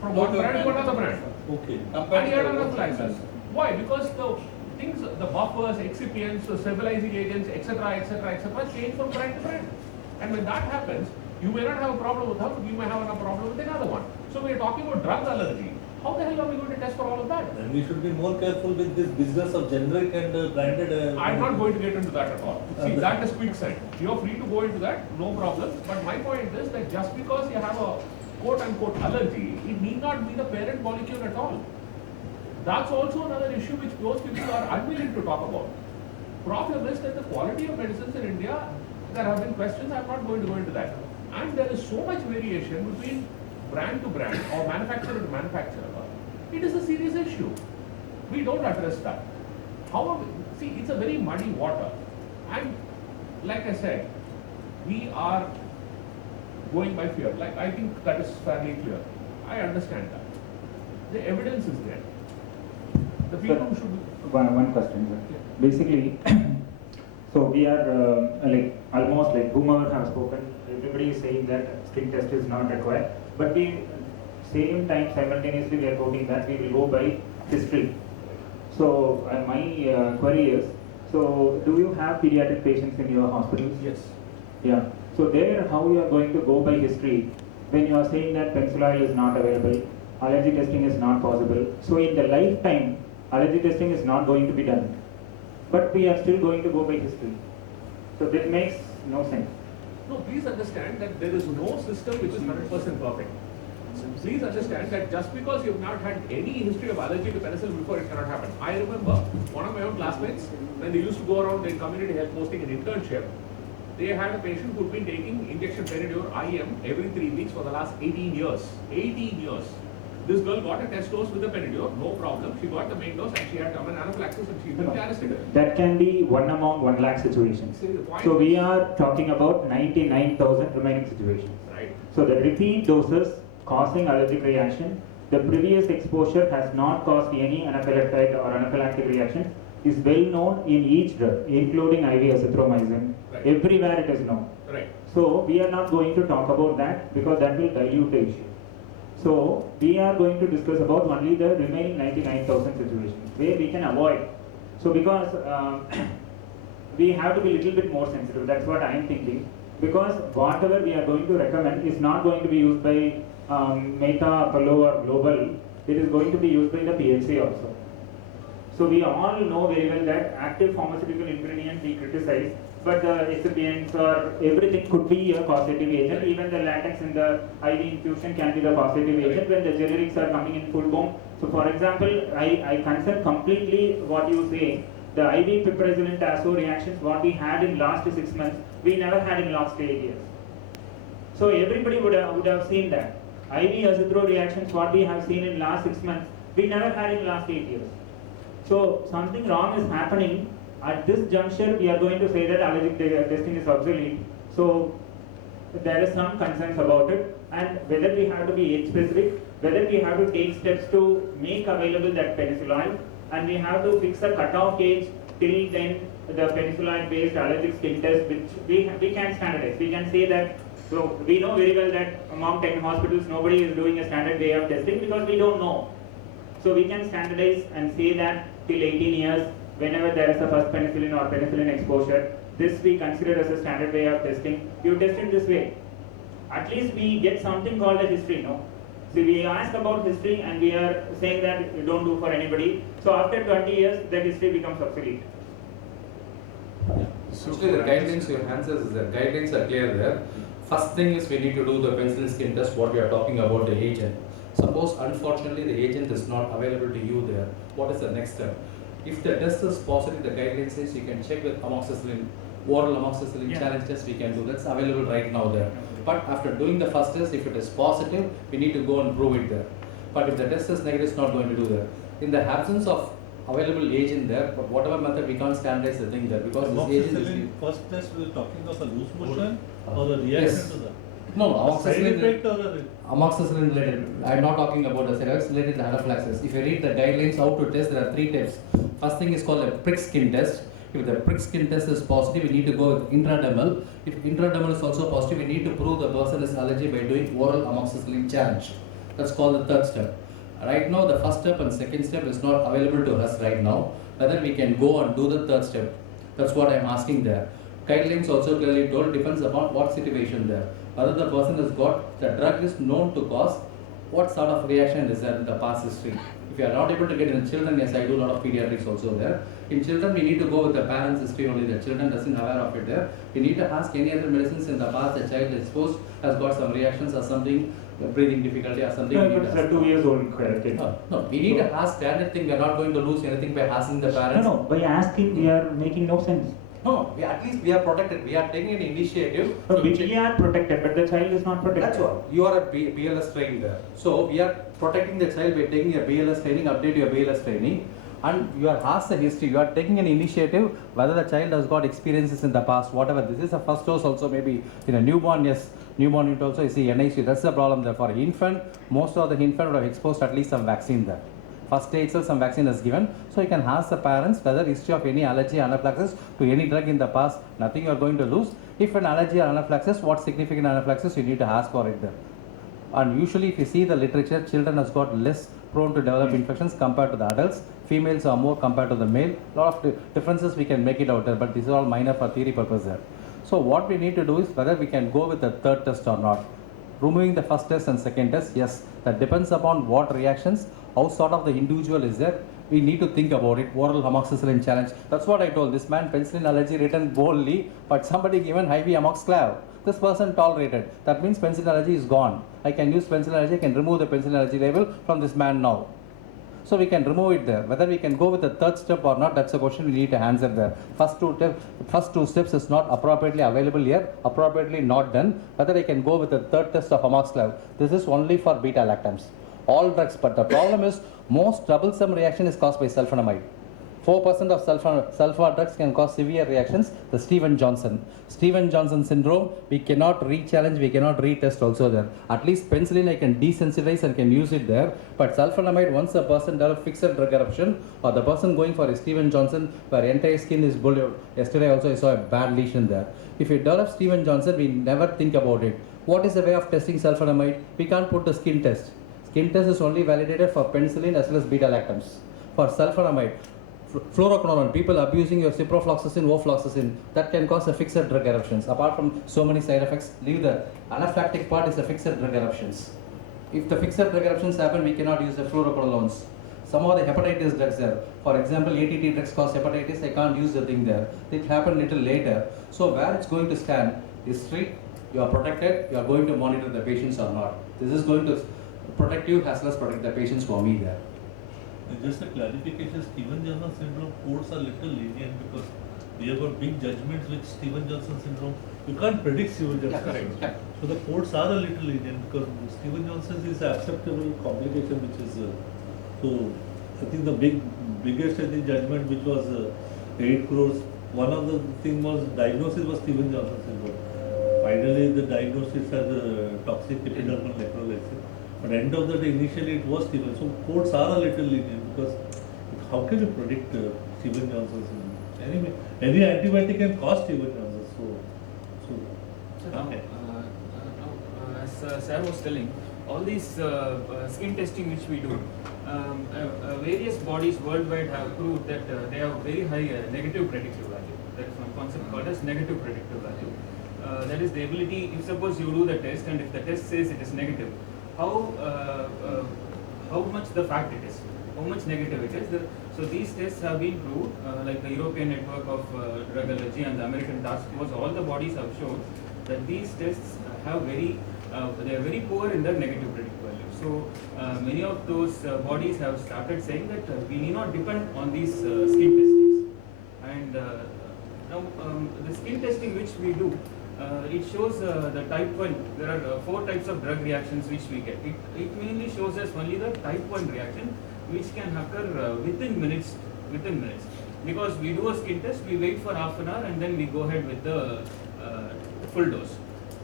From one brand to another brand. Okay. And he had an anaphylaxis. Why? Because the things, the buffers, excipients, the stabilizing agents, etc., change from brand to brand. And when that happens, you may not have a problem with her, you may have a problem with another one. So we are talking about drug allergy. How the hell are we going to test for all of that? And we should be more careful with this business of generic and branded. I'm not going to get into that at all. See, that is quicksand. You're free to go into that, no problem. But my point is that just because you have a quote-unquote allergy, it need not be the parent molecule at all. That's also another issue which those people are unwilling to talk about. Problem is that the quality of medicines in India, there have been questions, I'm not going to go into that. And there is so much variation between brand to brand or manufacturer to manufacturer. It is a serious issue. We don't address that. However, see, it's a very muddy water. And like I said, we are going by fear. Like, I think that is fairly clear. I understand that. The evidence is there. The people who should... One question, sir. Basically, so we are like almost like whomever have spoken, everybody is saying that skin test is not required. But we same time simultaneously we are quoting that we will go by history. So my query is, so do you have pediatric patients in your hospitals? Yes. Yeah. So there, how you are going to go by history when you are saying that penicillin oil is not available, allergy testing is not possible. So in the lifetime, allergy testing is not going to be done. But we are still going to go by history. So that makes no sense. No, please understand that there is no system which is 100% perfect. Please understand that just because you have not had any history of allergy to penicillin before, it cannot happen. I remember one of my own classmates, when they used to go around in community health posting an internship, they had a patient who had been taking injection Peridure IM every 3 weeks for the last 18 years. 18 years. This girl got a test dose with the Peridure, no problem. She got the main dose and she had an anaphylaxis and she didn't arrested. That can be one among 1 lakh situations. See, the point So is- we are talking about 99,000 remaining situations. Right. So the repeat doses causing allergic reaction, the previous exposure has not caused any anaphylactic or anaphylactic reaction, is well known in each drug, including IV azithromycin. Right. Everywhere it is known. Right. So we are not going to talk about that because that will dilute the issue. So we are going to discuss about only the remaining 99,000 situations where we can avoid. So because we have to be a little bit more sensitive, that's what I am thinking. Because whatever we are going to recommend is not going to be used by Meta, Apollo or Global, it is going to be used by the PHC also. So we all know very well that active pharmaceutical ingredient we criticize, but the excipients or everything could be a causative agent. Even the latex in the IV infusion can be the causative agent when the generics are coming in full boom. So for example, I concern completely what you say. The IV piperacillin tazo reactions what we had in last 6 months, we never had in last 8 years. So everybody would have seen that. IV azithro reactions what we have seen in last 6 months, we never had in last 8 years. So something wrong is happening. At this juncture, we are going to say that allergic testing is obsolete. So there is some concerns about it, and whether we have to be age specific, whether we have to take steps to make available that penicillin, and we have to fix a cutoff age till then the penicillin based allergic skin test, which we can standardize. We can say that. So we know very well that among 10 hospitals, nobody is doing a standard way of testing because we don't know. So we can standardize and say that till 18 years, whenever there is a first penicillin or penicillin exposure, this we consider as a standard way of testing. You test it this way. At least we get something called a history, no? So we ask about history and we are saying that you don't do for anybody. So after 20 years, the history becomes obsolete. Actually, the guidelines, your answers is that guidelines are clear there. First thing is we need to do the penicillin skin test, what we are talking about, the agent. Suppose unfortunately the agent is not available to you there, what is the next step? If the test is positive, the guidelines says you can check with amoxicillin, oral amoxicillin challenge test we can do, that's available right now there. But after doing the first test, if it is positive, we need to go and prove it there. But if the test is negative, it's not going to do that. In the absence of available agent there, but whatever method we can't standardize the thing there because this agent is... First test we are talking of a loose motion or the reaction yes. to that? No, amoxicillin related. Amoxicillin related. I am not talking about the steroids related to anaphylaxis. If you read the guidelines how to test, there are 3 tests. First thing is called a prick skin test. If the prick skin test is positive, we need to go with intradermal. If intradermal is also positive, we need to prove the person is allergic by doing oral amoxicillin challenge. That's called the third step. Right now, the first step and second step is not available to us right now. Whether we can go and do the third step. That's what I am asking there. Guidelines also clearly told depends upon what situation there. Whether the person has got, the drug is known to cause, what sort of reaction is there in the past history. If you are not able to get in the children, yes, I do a lot of pediatrics also there. In children, we need to go with the parents' history only. The children doesn't aware of it there. We need to ask any other medicines in the past the child is exposed, has got some reactions or something, breathing difficulty or something. No, it's a 2 years old kid. No, we need to ask standard thing. We are not going to lose anything by asking the parents. No, by asking, we are making no sense. No, at least we are protected. We are taking an initiative. No, we are protected, but the child is not protected. That's what. You are a BLS trained there. So we are protecting the child by taking a BLS training, update your BLS training, and you are asked the history. You are taking an initiative whether the child has got experiences in the past, whatever. This is a first dose also maybe in a newborn, yes. Newborn unit also is the NIH. That's the problem there. For infant, most of the infant would have exposed at least some vaccine there. First day itself some vaccine is given, so you can ask the parents whether history of any allergy or anaphylaxis to any drug in the past, nothing you are going to lose. If an allergy or anaphylaxis, what significant anaphylaxis, you need to ask for it there. And usually if you see the literature, children has got less prone to develop infections compared to the adults. Females are more compared to the male. A lot of differences we can make it out there, but these are all minor for theory purpose there. So what we need to do is whether we can go with the third test or not. Removing the first test and second test, yes, that depends upon what reactions, how sort of the individual is there. We need to think about it. Oral amoxicillin challenge. That's what I told. This man penicillin allergy written boldly, but somebody given IV amoxiclav. This person tolerated. That means penicillin allergy is gone. I can use penicillin allergy. I can remove the penicillin allergy label from this man now. So we can remove it there. Whether we can go with the third step or not, that's a question we need to answer there. First two steps is not appropriately available here, appropriately not done. Whether I can go with the third test of amoxiclav. This is only for beta-lactams. All drugs, but the problem is most troublesome reaction is caused by sulfonamide. 4% of sulfur drugs can cause severe reactions. The Stevens-Johnson syndrome, we cannot re-challenge, we cannot retest also there. At least penicillin I can desensitize and can use it there. But sulfonamide, once the person develops fixed drug eruption or the person going for a Stevens-Johnson where entire skin is bullied. Yesterday also I saw a bad lesion there. If you develop Stevens-Johnson, we never think about it. What is the way of testing sulfonamide? We can't put the skin test. Skin test is only validated for penicillin as well as beta-lactams. For sulfonamide, fluoroquinolone, people abusing your ciprofloxacin, ofloxacin, that can cause a fixed drug eruptions. Apart from so many side effects, leave the anaphylactic part is a fixed drug eruptions. If the fixed drug eruptions happen, we cannot use the fluoroquinolones. Some of the hepatitis drugs there. For example, ATT drugs cause hepatitis, I can't use the thing there. It happened little later. So where it's going to stand is strict, you are protected, you are going to monitor the patients or not. This is going to protect you as well as protect the patients for me there. And just a clarification, Stevens-Johnson syndrome codes are little lenient because we have got big judgments with Stevens-Johnson syndrome. You can't predict Stevens-Johnson syndrome. Yeah. So the codes are a little lenient because Stevens-Johnson is an acceptable complication which is, so I think the biggest I think judgment which was 8 crores, one of the thing was diagnosis was Stevens-Johnson syndrome. Finally the diagnosis as toxic epidermal necrolysis. But end of the day, initially it was Stevens. So codes are a little lenient because how can you predict Stevens-Johnson syndrome? Anyway, any antibiotic can cause Stevens-Johnson. So now, okay. As Sir was telling, all these skin testing which we do, various bodies worldwide have proved that they have very high negative predictive value. That is one concept called as negative predictive value. That is the ability, if suppose you do the test and if the test says it is negative, how much the fact it is, how much negative it is. So these tests have been proved, like the European Network of Drug Allergy and the American Task Force, all the bodies have shown that these tests have they are very poor in their negative predictive value. So many of those bodies have started saying that we need not depend on these skin testings. And now the skin testing which we do, it shows the type 1, there are 4 types of drug reactions which we get. It mainly shows us only the type 1 reaction which can occur within minutes. Because we do a skin test, we wait for half an hour and then we go ahead with the full dose.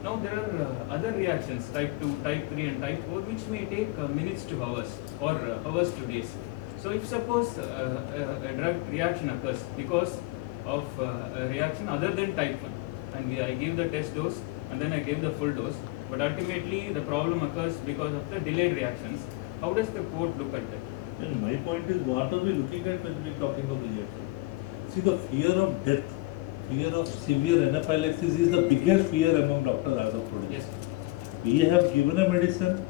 Now there are other reactions, type 2, type 3 and type 4, which may take minutes to hours or hours to days. So if suppose a drug reaction occurs because of a reaction other than type 1, and I give the test dose and then I give the full dose, but ultimately the problem occurs because of the delayed reactions, how does the court look at that? And my point is, what are we looking at when we are talking of reaction? See, the fear of death, fear of severe anaphylaxis is the biggest fear among doctors as of today. Yes. We have given a medicine,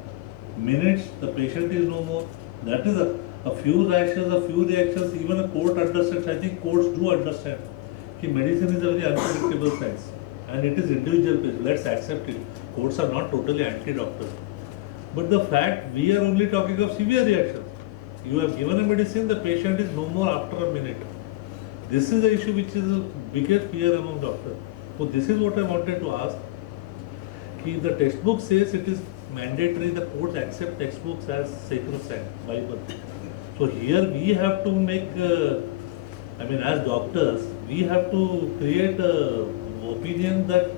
minutes, the patient is no more. That is a few rashes, a few reactions, even a court understands. I think courts do understand that medicine is a very unpredictable science and it is individual based. Let's accept it. Courts are not totally anti-doctor. But the fact, we are only talking of severe reactions. You have given a medicine, the patient is no more after a minute. This is the issue which is the biggest fear among doctors. So this is what I wanted to ask. The textbook says it is mandatory, the courts accept textbooks as sacrosanct, Bible. So here we have to make, as doctors, we have to create an opinion that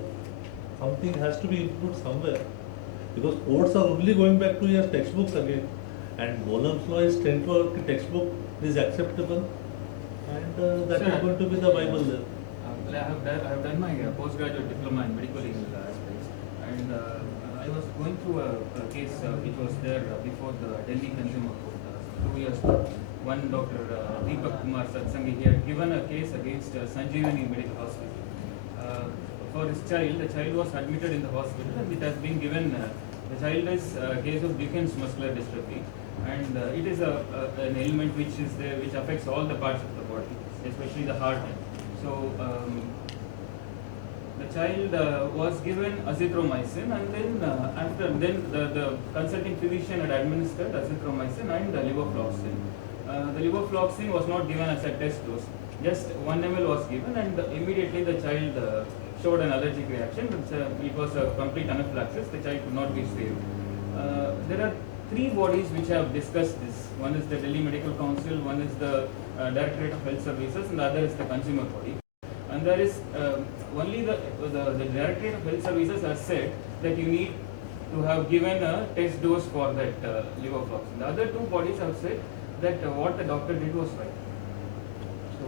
something has to be improved somewhere. Because courts are only going back to your textbooks again. And Boehm's law is textbook is acceptable. And that is going to be the Bible there. I have done my postgraduate diploma in medical legal aspects, and I was going through a case which was there before the Delhi Consumer Court 2 years back. One Dr. Deepak Kumar Satsangi, he had given a case against Sanjeevani Medical Hospital. For his child, the child was admitted in the hospital and it has been given, the child is a case of Duchenne's muscular dystrophy, and it is an ailment which is there, which affects all the parts of the body, especially the heart. So the child was given azithromycin, and then the consulting physician had administered azithromycin and levofloxacin. The levofloxacin was not given as a test dose; just 1 ml was given, and immediately the child showed an allergic reaction. It was a complete anaphylaxis. The child could not be saved. There are 3 bodies which have discussed this. One is the Delhi Medical Council, one is the Directorate of Health Services, and the other is the consumer body. And there is only the Directorate of Health Services has said that you need to have given a test dose for that levofloxacin. The other 2 bodies have said that what the doctor did was right. So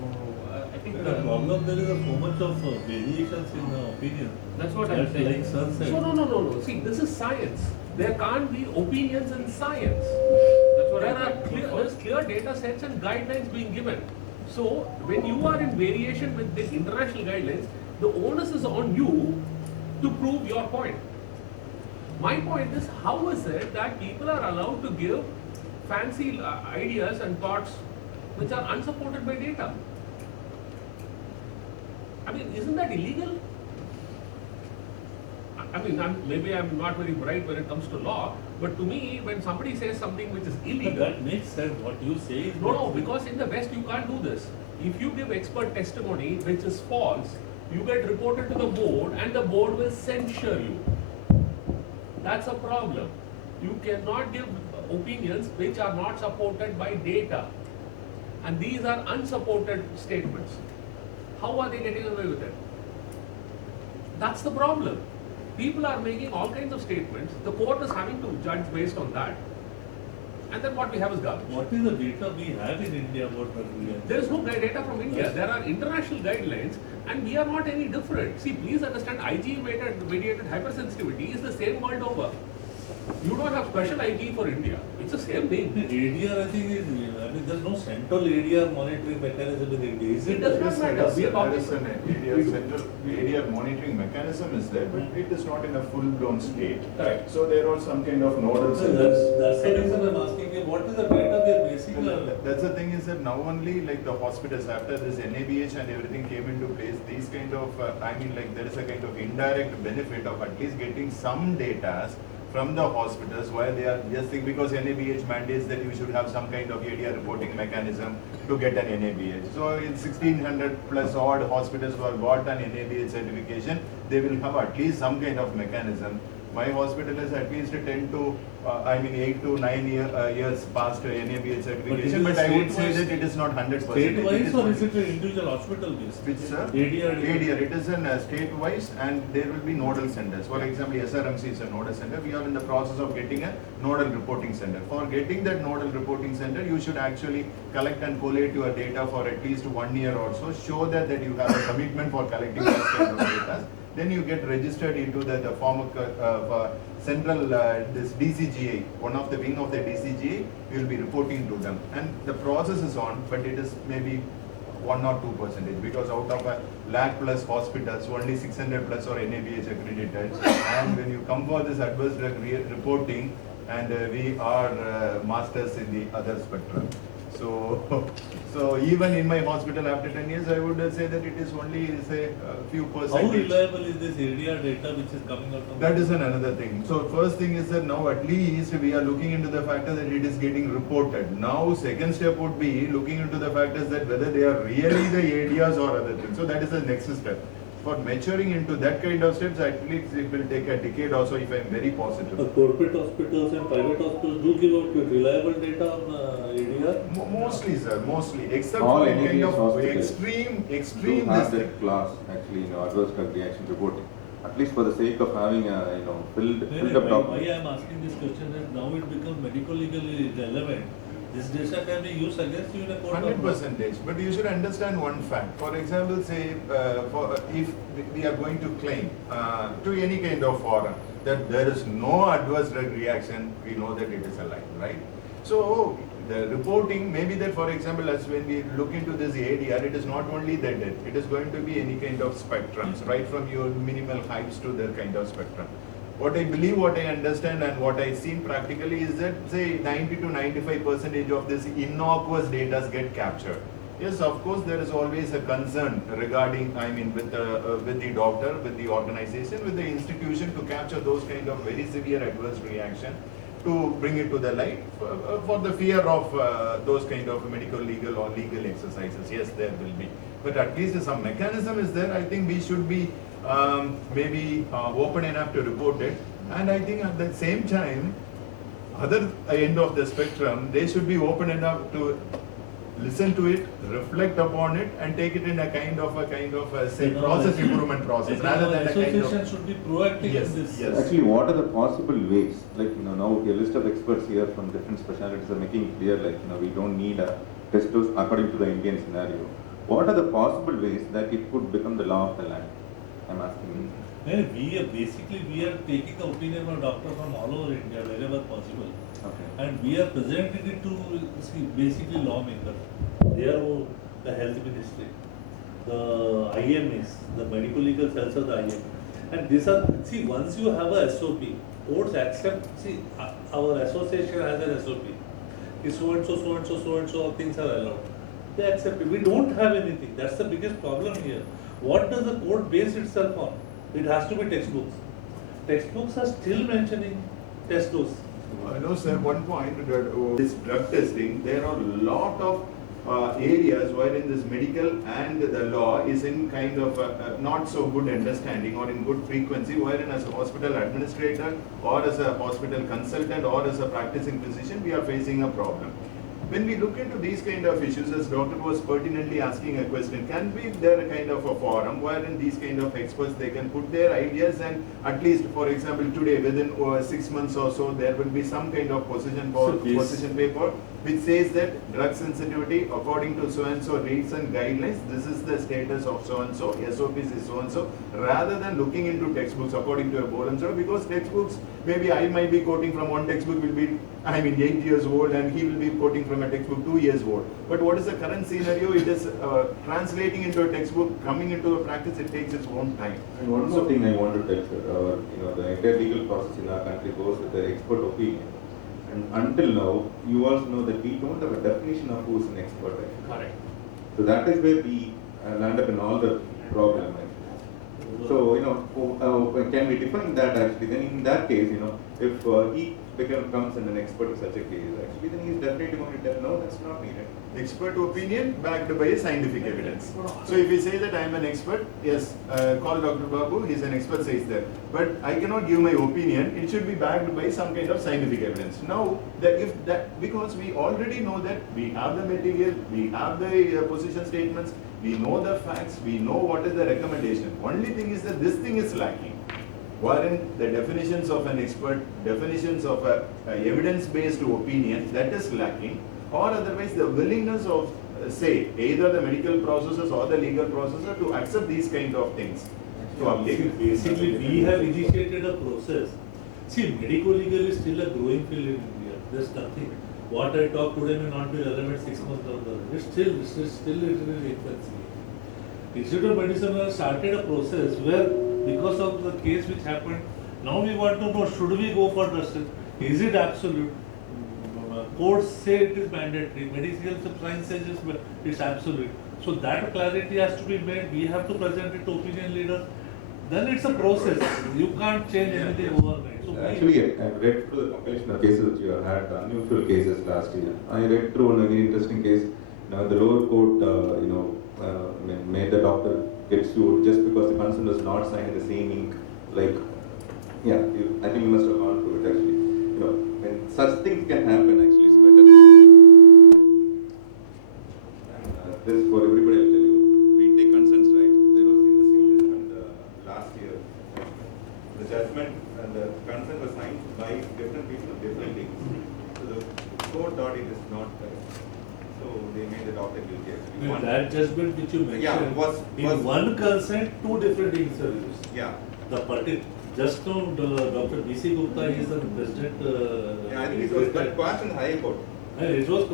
I think the problem there is so much of variations in opinion. That's what I'm saying. Like Sir said. No. See, this is science. There can't be opinions in science. There's clear data sets and guidelines being given. So when you are in variation with the international guidelines, the onus is on you to prove your point. My point is, how is it that people are allowed to give fancy ideas and thoughts which are unsupported by data? I mean, isn't that illegal? I mean, maybe I'm not very bright when it comes to law, but to me, when somebody says something which is illegal, That makes sense. What you say is no, because in the West you can't do this. If you give expert testimony which is false, you get reported to the board and the board will censure you. That's a problem. You cannot give opinions which are not supported by data. And these are unsupported statements. How are they getting away with it? That's the problem. People are making all kinds of statements. The court is having to judge based on that. And then what we have is garbage. What is the data we have in India about malaria? There is no data from India. There are international guidelines and we are not any different. See, please understand, IgE-mediated hypersensitivity is the same world over. You don't have special IgE for India. It's the same thing. ADR, I think, there's no central ADR monitoring mechanism in India. Is It does not matter. We are talking Central ADR monitoring mechanism is there, but it is not in a full-blown state. Correct. So there are some kind of nodal So centers. that's the reason I'm asking you, what is the data we are basing on? That's the thing, is that now only like the hospitals, after this NABH and everything came into place, these kind of, there is a kind of indirect benefit of at least getting some data from the hospitals where they are just think, because NABH mandates that you should have some kind of ADR reporting mechanism to get an NABH. So in 1600 plus odd hospitals who have got an NABH certification, they will have at least some kind of mechanism. My hospital is at least 8 to 9 years past NABH certification, but I would say that it is not 100%. State-wise or is it an individual hospital based? Which, sir? ADR. It is an state-wise and there will be nodal centers. For example, SRMC is a nodal center. We are in the process of getting a nodal reporting center. For getting that nodal reporting center, you should actually collect and collate your data for at least 1 year or so. Show that you have a commitment for collecting that kind of data. Then you get registered into the central this DCGA, one of the wing of the DCGA. You will be reporting to them, and the process is on, but it is maybe 1 or 2%, because out of a lakh plus hospitals, only 600 plus are NABH accredited. And when you come for this adverse drug reporting, and we are masters in the other spectrum. So even in my hospital after 10 years, I would say that it is only say a few percentage. How reliable is this ADR data which is coming out from? That is another thing. So first thing is that now at least we are looking into the factor that it is getting reported. Now second step would be looking into the factors that whether they are really the ADRs or other things. So that is the next step. For maturing into that kind of steps, at least it will take a decade also, if I am very positive. Corporate hospitals and private hospitals do give out reliable data on ADR? Mostly, sir, mostly. Except all for kind of hospitals extreme have that class actually, adverse drug reaction reporting. At least for the sake of having a, filled up document. Why I am asking this question is now it becomes medico-legally relevant. This data can be used against you in a court. 100%. But you should understand one fact. For example, say, if we are going to claim to any kind of forum that there is no adverse drug reaction, we know that it is a lie, right? So the reporting, maybe that, for example, as when we look into this ADR, it is not only the death, it is going to be any kind of spectrums, right from your minimal heights to the kind of spectrum. What I believe, what I understand, and what I seen practically is that, say, 90 to 95% of this innocuous data get captured. Yes, of course, there is always a concern regarding, with the doctor, with the organization, with the institution to capture those kind of very severe adverse reaction, to bring it to the light for the fear of those kind of medical, legal or legal exercises. Yes, there will be. But at least some mechanism is there. I think we should be maybe open enough to report it. And I think at the same time, other end of the spectrum, they should be open enough to listen to it, reflect upon it, and take it in a kind of say process improvement process, rather than a kind of. Association should be proactive Yes, in this. yes. Actually, what are the possible ways? Like, now a list of experts here from different specialties are making clear, like, we don't need a test dose according to the Indian scenario. What are the possible ways that it could become the law of the land? I'm asking. And we are taking the opinion of doctors from all over India wherever possible. Okay. And we are presenting it to basically lawmakers. They are the health ministry, the IMS, the medical legal cells of the IMS. And these are, once you have a SOP, courts accept, our association has an SOP. So and so things are allowed. They accept it. We don't have anything. That's the biggest problem here. What does the court base itself on? It has to be textbooks. Textbooks are still mentioning test dose. I know, sir, one point that this drug testing, there are a lot of areas wherein this medical and the law is in kind of not so good understanding or in good frequency, wherein as a hospital administrator or as a hospital consultant or as a practicing physician, we are facing a problem. When we look into these kind of issues, as doctor was pertinently asking a question, can be there a kind of a forum wherein these kind of experts, they can put their ideas, and at least, for example, today within 6 months or so, there will be some kind of position paper which says that drug sensitivity according to so and so rates and guidelines, this is the status of so and so, SOPs is so and so, rather than looking into textbooks according to a Bolam sir, because textbooks, maybe I might be quoting from one textbook will be, 8 years old, and he will be quoting from a textbook 2 years old. But what is the current scenario? It is translating into a textbook, coming into a practice, it takes its own time. And one more thing I want to tell, sir, the entire legal process in our country goes with the expert opinion. And until now, you also know that we don't have a definition of who is an expert. Actually. Correct. So that is where we land up in all the problem. So, can we define that actually? Then in that case, if he comes in an expert in such a case, actually, then he is definitely going to tell, no, that's not needed. Expert opinion backed by scientific evidence. So if we say that I am an expert, yes, call Dr. Babu, he is an expert, says that. But I cannot give my opinion, it should be backed by some kind of scientific evidence. Now, because we already know that we have the material, we have the position statements, we know the facts, we know what is the recommendation. Only thing is that this thing is lacking. Wherein the definitions of an expert, definitions of a evidence-based opinion, that is lacking. Or otherwise the willingness of, say, either the medical processes or the legal processor to accept these kind of things. So basically, we have initiated a process. See, medico-legal is still a growing field in India. There's nothing. What I talk today may not be relevant 6 months down the road. It's still in infancy. Institute of Medicine has started a process where, because of the case which happened, now we want to know, should we go for testing? Is it absolute? Courts say it is mandatory, medical science says it's absolute. So that clarity has to be made, we have to present it to opinion leaders. Then it's a process, you can't change anything overnight. So actually, I read through the compilation of cases that you have had, unusual cases last year. I read through one very interesting case. Now the lower court, made the doctor get sued just because the concern was not signed in the same ink. I think you must have gone through it actually. When such things can happen, actually, it's better. This is for everybody, I'll tell you. We take concerns, right? There was in the same judgment last year. The judgment and the consent was signed by different people of different things. So the court thought it is not correct. So they made the doctor guilty actually. That judgment which you mentioned, was one consent, 2 different things are used. Yeah. Just now, Dr. B.C. Gupta is the president. I think it was that passed in the High Court. It was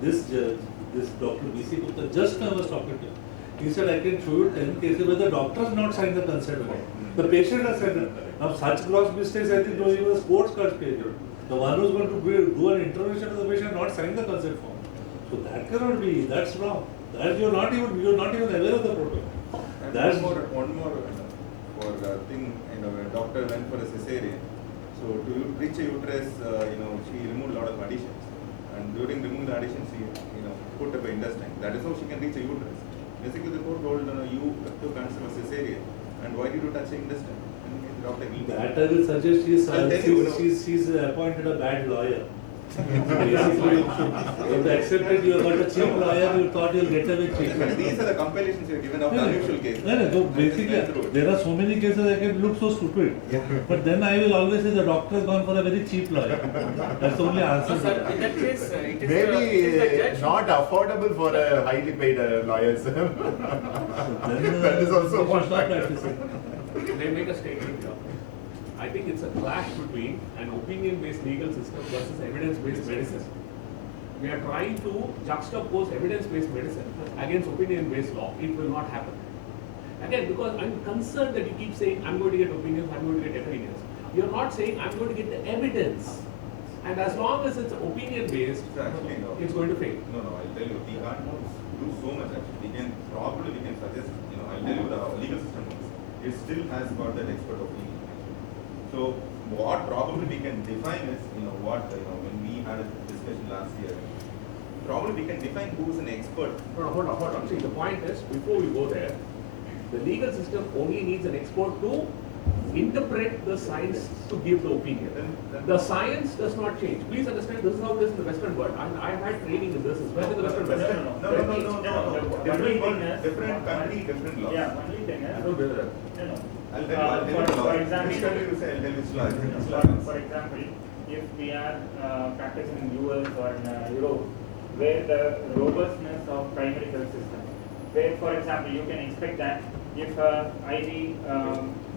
this judge, this Dr. B.C. Gupta, just now I was talking to him. He said, I can show you 10 cases where the doctor has not signed the consent form. The patient has signed it. Now, such gross mistakes, I think, don't even courts can't pay. The one who's going to do an intervention to the patient not sign the consent form. So that cannot be, that's wrong. That you're not even aware of the protocol. That's one more for thing, a doctor went for a cesarean. So to reach a uterus, she removed a lot of additions. And during removing the additions, she, put up an intestine. That is how she can reach a uterus. Basically, the court told, you took answer of cesarean. And why did you touch the intestine? And the doctor that I will suggest she's appointed a bad lawyer. Basically, if accepted you got a cheap lawyer, you thought you'll get away cheap. These are the compilations you have given of the unusual cases. So basically, there are so many cases I can look so stupid. Yeah. But then I will always say the doctor has gone for a very cheap lawyer. That's the only answer. No, sir, in that case, it is maybe not affordable for a highly paid lawyers. Then, that is also one practicing. they make a statement here. I think it's a clash between an opinion-based legal system versus evidence-based medicine. We are trying to juxtapose evidence-based medicine against opinion-based law. It will not happen. Again, because I'm concerned that you keep saying, I'm going to get opinions, I'm going to get opinions. You're not saying, I'm going to get the evidence. And as long as it's opinion-based, it's going to fail. No, I'll tell you, we can't do so much actually. We can suggest, I'll tell you the legal system is, it still has got that expert opinion. So what probably we can define is, when we had a discussion last year, probably we can define who's an expert. Hold on. See, the point is, before we go there, the legal system only needs an expert to interpret the science to give the opinion. The science does not change. Please understand, this is how it is in the Western world. I have had training in this as well in the Western world. No. Different country, different laws. Yeah, only thing is, I don't do that. I'll tell you the law. for example, Which country you say, I'll tell you which law. for example, if we are practicing in US or in Europe, where the robustness of primary health system, where, for example, you can expect that if IV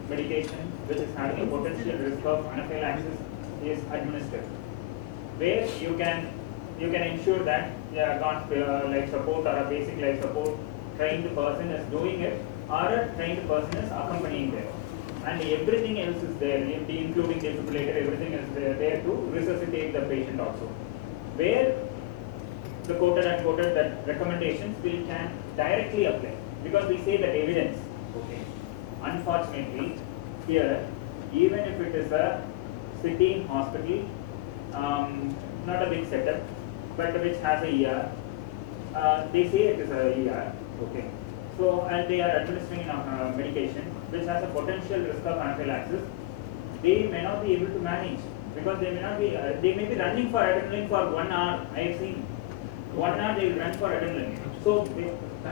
medication which is having a potential risk of anaphylaxis is administered, where you can ensure that life support or a basic life support trained person is doing it, or a trained person is accompanying there, and everything else is there, including defibrillator, everything is there to resuscitate the patient also, where the quoted that recommendations we can directly apply, because we say that evidence. Okay. Unfortunately, here, even if it is a city hospital, not a big setup, but which has a ER, they say it is a ER. Okay. So, and they are administering medication which has a potential risk of anaphylaxis. They may not be able to manage because they may not be. They may be running for adrenaline for 1 hour. I have seen 1 hour they will run for adrenaline. So,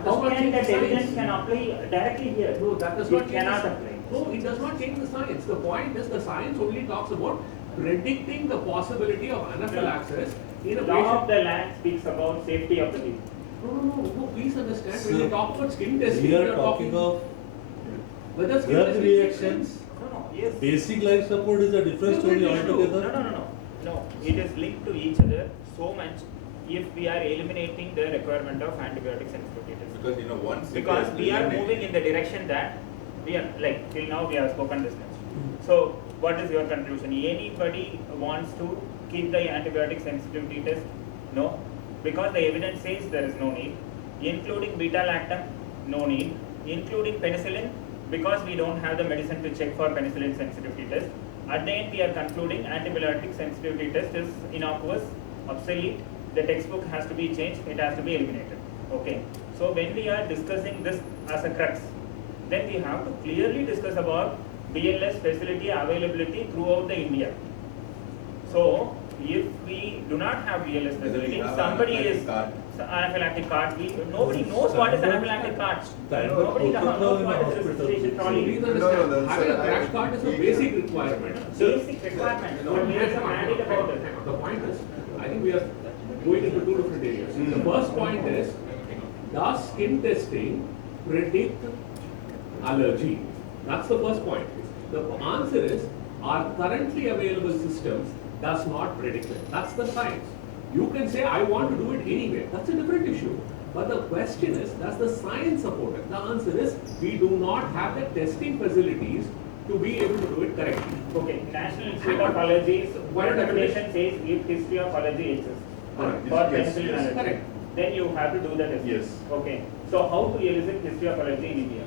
how can that evidence can apply directly here? No, that does not it cannot apply. No, it does not change the science. The point is, the science only talks about predicting the possibility of anaphylaxis in a Law of patient. the land speaks about safety of the people. No, please understand. When So, you talk about skin testing, we are you're talking of whether skin drug testing makes reactions. sense. Yes. Basic life support is a different story altogether. No. It is linked to each other so much if we are eliminating the requirement of antibiotics and steroids. Because once Because we are moving in the direction that we are till now we have spoken this much. So what is your conclusion? Anybody wants to keep the antibiotic sensitivity test? No, because the evidence says there is no need. Including Beta-Lactam, no need. Including penicillin, because we don't have the medicine to check for penicillin sensitivity test. At the end we are concluding antibiotic sensitivity test is innocuous, obsolete. The textbook has to be changed, it has to be eliminated. Okay. So when we are discussing this as a crux, then we have to clearly discuss about BLS facility availability throughout the India. So if we do not have BLS facility, somebody is anaphylactic card. Nobody knows what is anaphylactic card. Nobody knows what is resuscitation trolley. Please understand, having a crash card is a basic requirement. Basic requirement. But there is a mandate about it. The point is, I think we are going into two different areas. The first point is, does skin testing predict allergy? That's the first point. The answer is, our currently available systems does not predict it. That's the science. You can say, I want to do it anyway. That's a different issue. But the question is, does the science support it? The answer is, we do not have the testing facilities to be able to do it correctly. Okay, National Institute of Allergy's recommendation says if history of allergy exists for penicillin allergy, correct. then you have to do the test. Yes. Okay. So how to elicit history of allergy in India?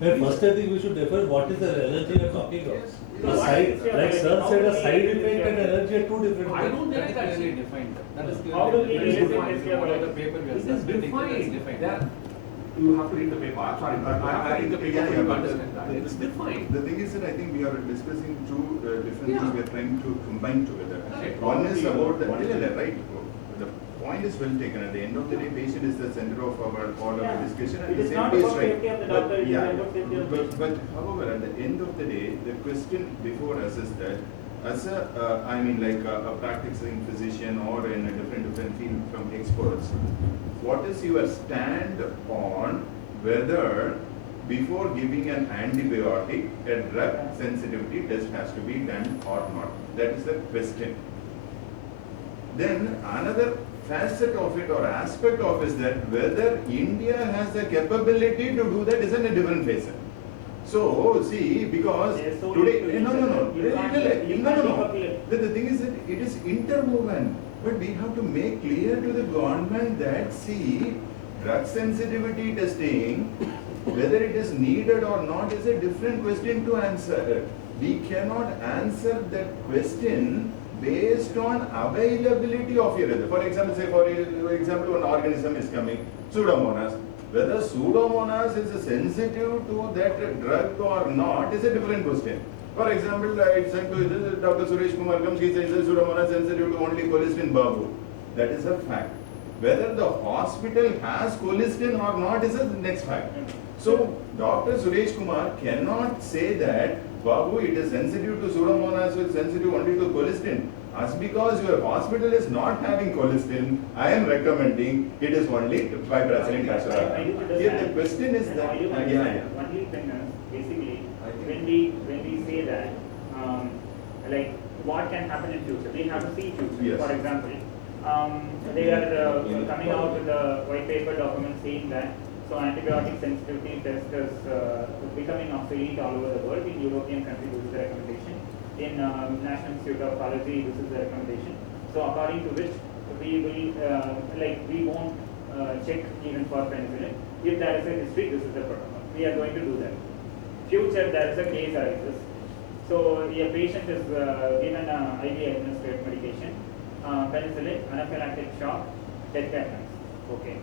First, I think we should define what is the allergy you are talking of. A What side, is your like allergy? sir How said, do a we side elicit effect your and allergy are two different I things. don't think That is that's clearly defined. That is How do we clearly elicit defined. history of What are the allergy? paper we are It is submitting, that is defined. defined. That you have to read the paper. I'm sorry, but you have to read the paper for you to understand that. It's defined. The thing is that I think we are discussing two different Yeah. things we are trying to combine together. Correct. One is about the right. The point is well taken. At the end of the day, patient is the center of all Yeah. our discussion, and It the is same not is about right. safety of the doctor, it is yeah, about safety of the patient. but however, at the end of the day, the question before us is that as a practicing physician or in a different field from experts, what is your stand on whether before giving an antibiotic, a drug sensitivity test has to be done or not? That is the question. Then another facet of it or aspect of is that whether India has the capability to do that is in a different phase. So see, because today, no. The thing is that it is interwoven, but we have to make clear to the government that see, drug sensitivity testing, whether it is needed or not is a different question to answer. We cannot answer that question based on availability of your other. For example, say for example, an organism is coming, Pseudomonas. Whether Pseudomonas is sensitive to that drug or not is a different question. For example, I sent to Dr. Suresh Kumar comes, he says Pseudomonas sensitive to only colistin babu. That is a fact. Whether the hospital has colistin or not is the next fact. So, Dr. Suresh Kumar cannot say that Babu, it is sensitive to Pseudomonas, so it's sensitive only to colistin. As because your hospital is not having colistin, I am recommending it is only piperacillin castor. Here the question is that only thing is basically when we say that like what can happen in future, we have to see future. Yes. For example, they are coming out with a white paper document saying that so antibiotic sensitivity test is becoming obsolete all over the world. In European countries, this is the recommendation. In National Institute of Allergy, this is the recommendation. So according to which we will we won't check even for penicillin. If there is a history, this is the protocol. We are going to do that. Future, there is a case arises. So a patient is given IV administered medication, penicillin, anaphylactic shock, death patterns. Okay.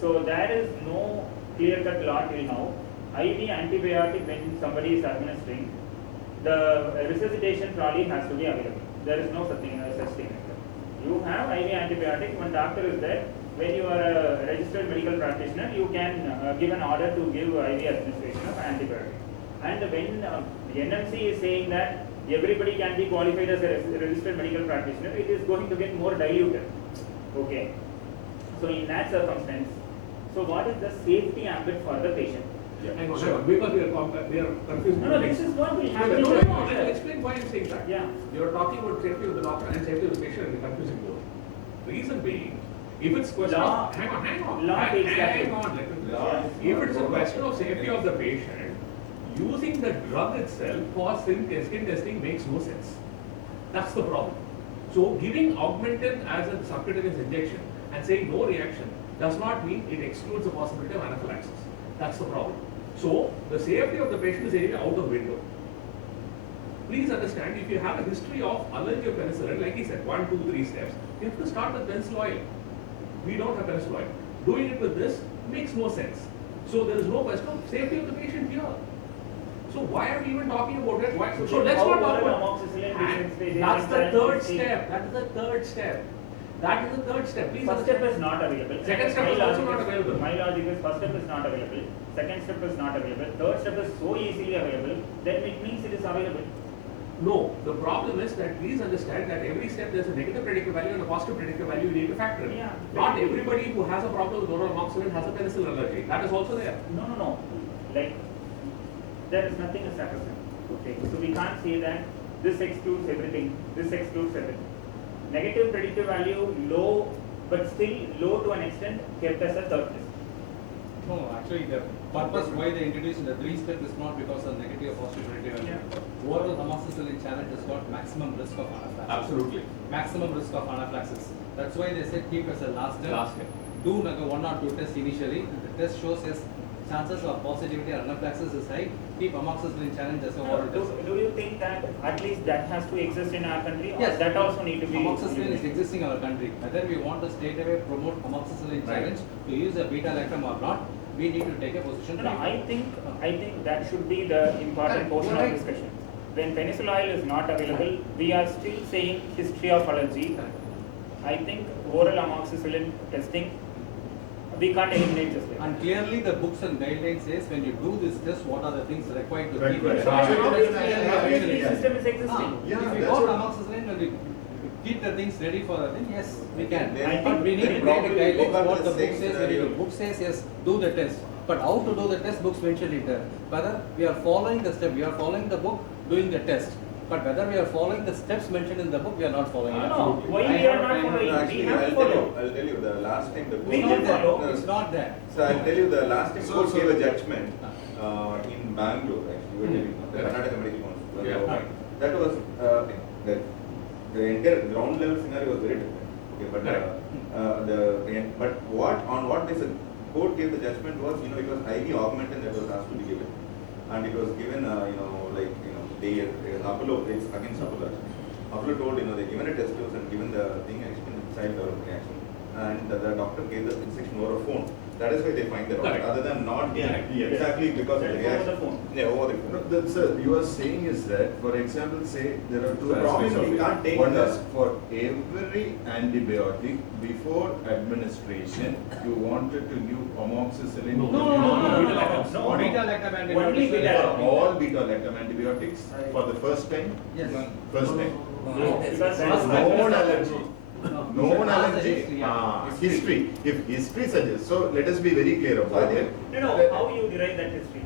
So there is no clear-cut law till now. IV antibiotic when somebody is administering, the resuscitation trolley has to be available. There is no such thing like that. You have IV antibiotic, one doctor is there. When you are a registered medical practitioner, you can give an order to give IV administration of antibiotic. And when NMC is saying that everybody can be qualified as a registered medical practitioner, it is going to get more diluted. Okay. So in that circumstance, so what is the safety ambit for the patient? Hang on, because we are confused. No, this is what will happen. I'll explain why I'm saying that. Yeah. You're talking about safety of the doctor and safety of the patient and you're confusing both. Reason being, if it's question of, hang on, hang on, let me finish. If it's a question of safety of the patient, using the drug itself for skin testing makes no sense. That's the problem. So giving Augmentin as a subcutaneous injection and saying no reaction does not mean it excludes the possibility of anaphylaxis. That's the problem. So the safety of the patient is anyway out of window. Please understand, if you have a history of allergy of penicillin, like he said, 1, 2, 3 steps, you have to start with penicillin oil. We don't have penicillin oil. Doing it with this makes no sense. So there is no question of safety of the patient here. So why are we even talking about it? Why? So let's not talk about it. That's the third step. That is the third step. That is the third step. Please First step is not available. Second step is also not available. My logic is first step is not available. Second step is not available. Third step is so easily available, then it means it is available. No, the problem is that please understand that every step there's a negative predictive value and a positive predictive value you need to factor in. Yeah. Not everybody who has a problem with oral amoxicillin has a penicillin allergy. That is also there. No. Like, there is nothing as sacrosanct. Okay. So we can't say that this excludes everything, this excludes everything. Negative predictive value low, but still low to an extent kept as a third test. No, actually the purpose why they introduced the 3-step is not because of negative or positive predictive value. Yeah. Oral amoxicillin challenge has got maximum risk of anaphylaxis. Absolutely. Maximum risk of anaphylaxis. That's why they said keep as a last step. Last step. Do like a 1 or 2 tests initially. The test shows yes, chances of positivity or anaphylaxis is high. Keep amoxicillin challenge as a oral test. Do you think that at least that has to exist in our country, or Yes. that also need to be? Amoxicillin is existing in our country. Whether we want to straight away promote amoxicillin challenge to use a beta-lactam or not, we need to take a position. No, I think that should be the important portion of discussion. When penicillin oil is not available, we are still saying history of allergy. I think oral amoxicillin testing, we can't eliminate this way. And clearly the books and guidelines says when you do this test, what are the things required to keep it. Obviously, system is existing. If we got amoxicillin, when we keep the things ready for the thing, yes, we can. I But we need to think take a guidelines go back what to the the book same says. scenario. The book says yes, do the test. But how to do the test, books mentioned it there. Whether we are following the step, we are following the book, doing the test. But whether we are following the steps mentioned in the book, we are not following it. No, why we are not following? Actually, We have to I'll follow. tell you the last time the We court will follow. It's not there. So I'll tell you the last time So- court so- gave a judgment in Bangalore, actually, you were telling, the Karnataka Medical Council. Yeah. That was the entire ground level scenario was very different. Okay, but but what this court gave the judgment was, it was IV augmentin that was asked to be given, and it was given they Apollo, it's against Apollo. Apollo told they given a test dose and given the thing explained child development reaction, and the doctor gave the instruction over a phone. That is why they find that out, other than not exactly because of the reaction. Over the phone. No, sir, you are saying is that, for example, say there are two The problem aspects is of we it. can't take One the- is for every antibiotic before administration, you wanted to give amoxicillin. No, Beta-Lactam. No, Beta-Lactam Only antibiotics. For Beta-Lactam. all Beta-Lactam antibiotics for the first time? Yes. First time. No, because Known allergy. Known Has a allergy. history, yeah. History. If history suggests, so let us be very clear about it. No, how you derive that history?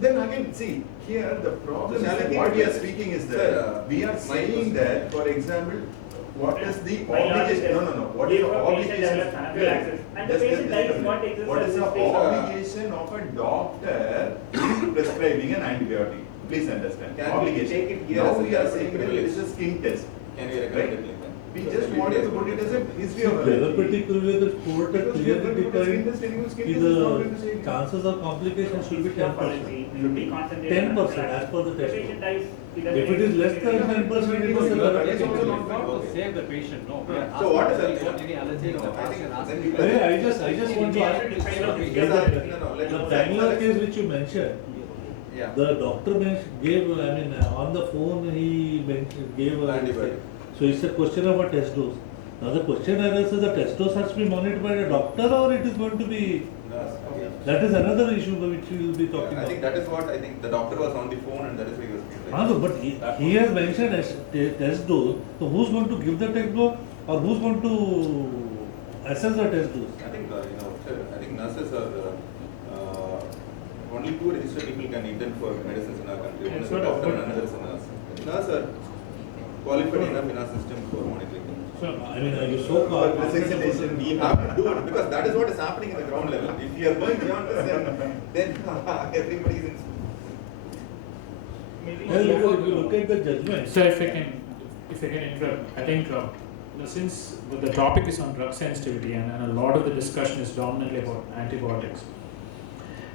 Then again, see, here the problem is So, that shall I what give we it are to- speaking is Sir, that we are my saying question- that, for example, what is the Why not obligation? just No. What is give the a patient obligation? develops anaphylaxis and the patient dies, what exists What as is the history? obligation of a doctor in prescribing an antibiotic? Please understand. Can we Obligation. take it here Now as a we are therapeutic saying that it privilege? is a skin test. Can we recommend Right? it like that? We Because just we wanted to take put it as a history of Therapeutic privilege, the court has Because we are clearly going to put a skin defined test, anymore skin is test is not going to the save you. chances of complications should be 10%. Should be concentrated. 10% as per the test. patient dies, If it is less than 10%, it is a That is therapeutic also privilege. not To save the patient, no. We are So asking what is whether that? you got any allergy in the No, I past think and then asking we- whether- I just want to ask, the Bangalore case which you mentioned, Yeah. the doctor gave, on the phone he gave Antibiotic. So it's a question of a test dose. Now the question arises, the test dose has to be monitored by a doctor or it is going to be, that is another issue which we will be talking I think about. that is what I think the doctor was on the phone and that is why he was Ah, no, but he has mentioned as test dose, so who's going to give the test dose or who's going to assess the test dose? I think sir, I think nurses are only two registered people can intern for medicines in our country. One is a doctor and another is a nurse. Nurse are qualified enough in our system for monitoring. So, are you so confident? We have to do it because that is what is happening in the ground level. If you are going beyond this, then everybody is in. Well, if you look at the judgment. So if I can interrupt, I think since the topic is on drug sensitivity and a lot of the discussion is dominantly about antibiotics,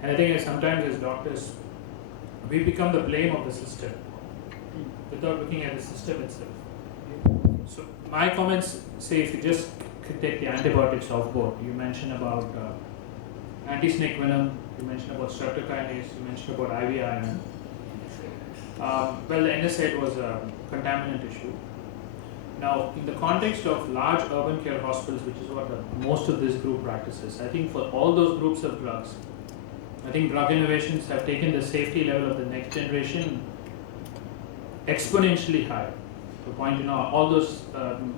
and I think sometimes as doctors we become the blame of the system without looking at the system itself. So my comments say if you just take the antibiotics off board, you mentioned about anti-snake venom, you mentioned about streptokinase, you mentioned about IVIM. Well, the NSAID was a contaminant issue. Now, in the context of large urban care hospitals, which is what most of this group practices, I think for all those groups of drugs, I think drug innovations have taken the safety level of the next generation exponentially high. To point, all those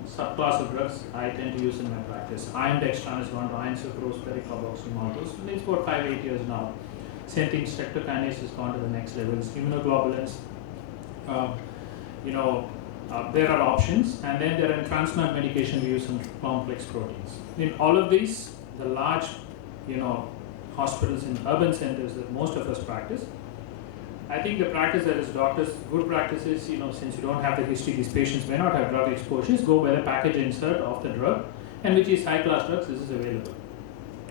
subclass of drugs I tend to use in my practice. Iron dextran has gone to iron sucrose, pericarboxy maltose. It's about 5-8 years now. Same thing, streptokinase has gone to the next levels. Immunoglobulins, there are options, and then there are transplant medication we use in complex proteins. In all of these, the large, hospitals in urban centers that most of us practice, I think the practice that is doctors, good practice is, since you don't have the history, these patients may not have drug exposures, go by the package insert of the drug, and which is high-class drugs, this is available.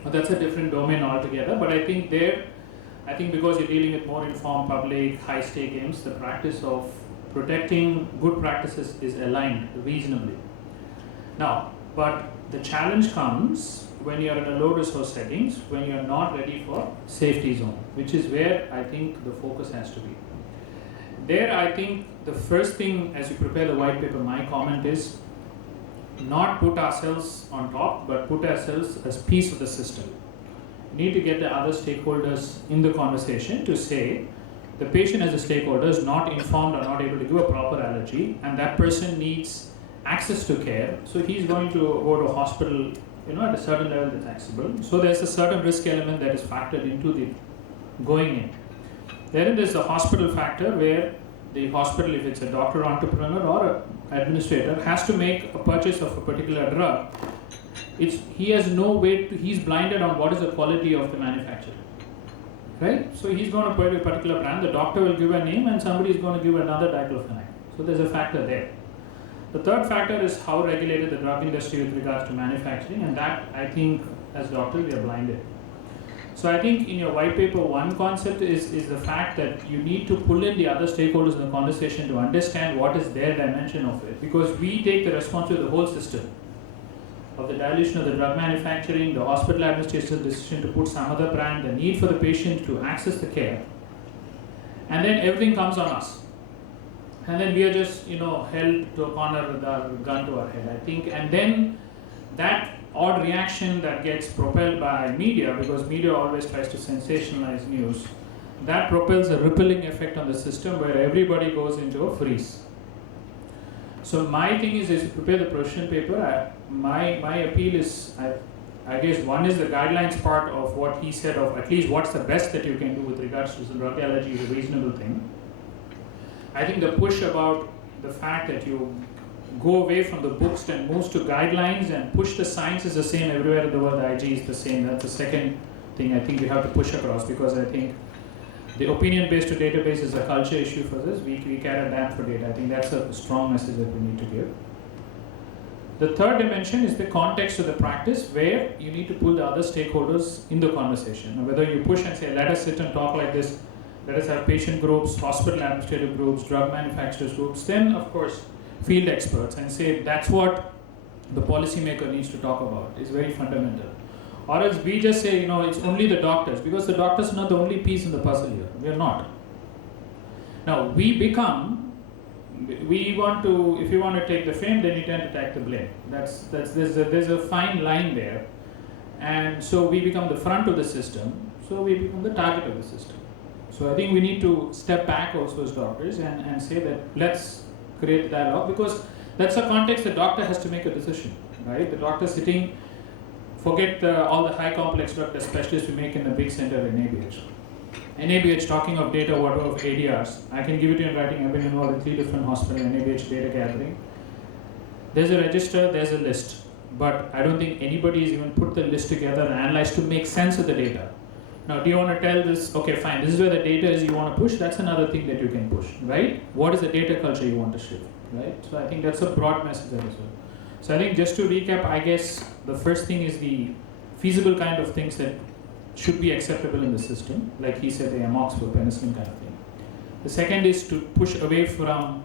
Now, that's a different domain altogether, but I think because you're dealing with more informed public, high-stake aims, the practice of protecting good practices is aligned reasonably. Now, but the challenge comes when you are in a low-resource settings, when you are not ready for safety zone, which is where I think the focus has to be. There, I think the first thing as you prepare the white paper, my comment is not put ourselves on top, but put ourselves as piece of the system. We need to get the other stakeholders in the conversation to say the patient as a stakeholder is not informed or not able to give a proper allergy, and that person needs access to care, so he's going to go to a hospital at a certain level that's accessible. So there's a certain risk element that is factored into the going in. Then there's the hospital factor, where the hospital, if it's a doctor, entrepreneur, or an administrator, has to make a purchase of a particular drug. He has no way to, he's blinded on what is the quality of the manufacturer, right? So he's going to put a particular brand, the doctor will give a name, and somebody is going to give another diclofenac. So there's a factor there. The third factor is how regulated the drug industry with regards to manufacturing, and that, I think, as doctors, we are blinded. So I think in your white paper, one concept is the fact that you need to pull in the other stakeholders in the conversation to understand what is their dimension of it, because we take the responsibility of the whole system, of the dilution of the drug manufacturing, the hospital administration's decision to put some other brand, the need for the patient to access the care, and then everything comes on us. And then we are just, held to a corner with our gun to our head, I think. And then that odd reaction that gets propelled by media, because media always tries to sensationalize news, that propels a rippling effect on the system where everybody goes into a freeze. So my thing is to prepare the position paper. My appeal is, I guess one is the guidelines part of what he said, of at least what's the best that you can do with regards to drug allergy is a reasonable thing. I think the push about the fact that you go away from the books and moves to guidelines and push the science is the same everywhere in the world, the IG is the same. That's the second thing I think we have to push across, because I think the opinion-based to database is a culture issue for this. We care a damn for data. I think that's a strong message that we need to give. The third dimension is the context of the practice, where you need to pull the other stakeholders in the conversation. Now, whether you push and say, let us sit and talk like this, let us have patient groups, hospital administrative groups, drug manufacturers groups, then of course field experts, and say that's what the policymaker needs to talk about, is very fundamental. Or else we just say, it's only the doctors, because the doctors are not the only piece in the puzzle here. We are not. Now, if you want to take the fame, then you tend to take the blame. There's a fine line there. And so we become the front of the system, so we become the target of the system. So I think we need to step back also as doctors and say that let's create the dialogue, because that's a context the doctor has to make a decision, right? The doctor sitting, forget all the high complex drug test specialists we make in a big center in NIH. NIH, talking of data, what of ADRs, I can give it to you in writing. I've been involved in 3 different hospitals in NIH data gathering. There's a register, there's a list, but I don't think anybody has even put the list together and analyzed to make sense of the data. Now, do you want to tell this, okay, fine, this is where the data is you want to push, that's another thing that you can push, right? What is the data culture you want to shift, right? So I think that's a broad message as well. So I think just to recap, I guess the first thing is the feasible kind of things that should be acceptable in the system, like he said, the amoxicillin, penicillin kind of thing. The second is to push away from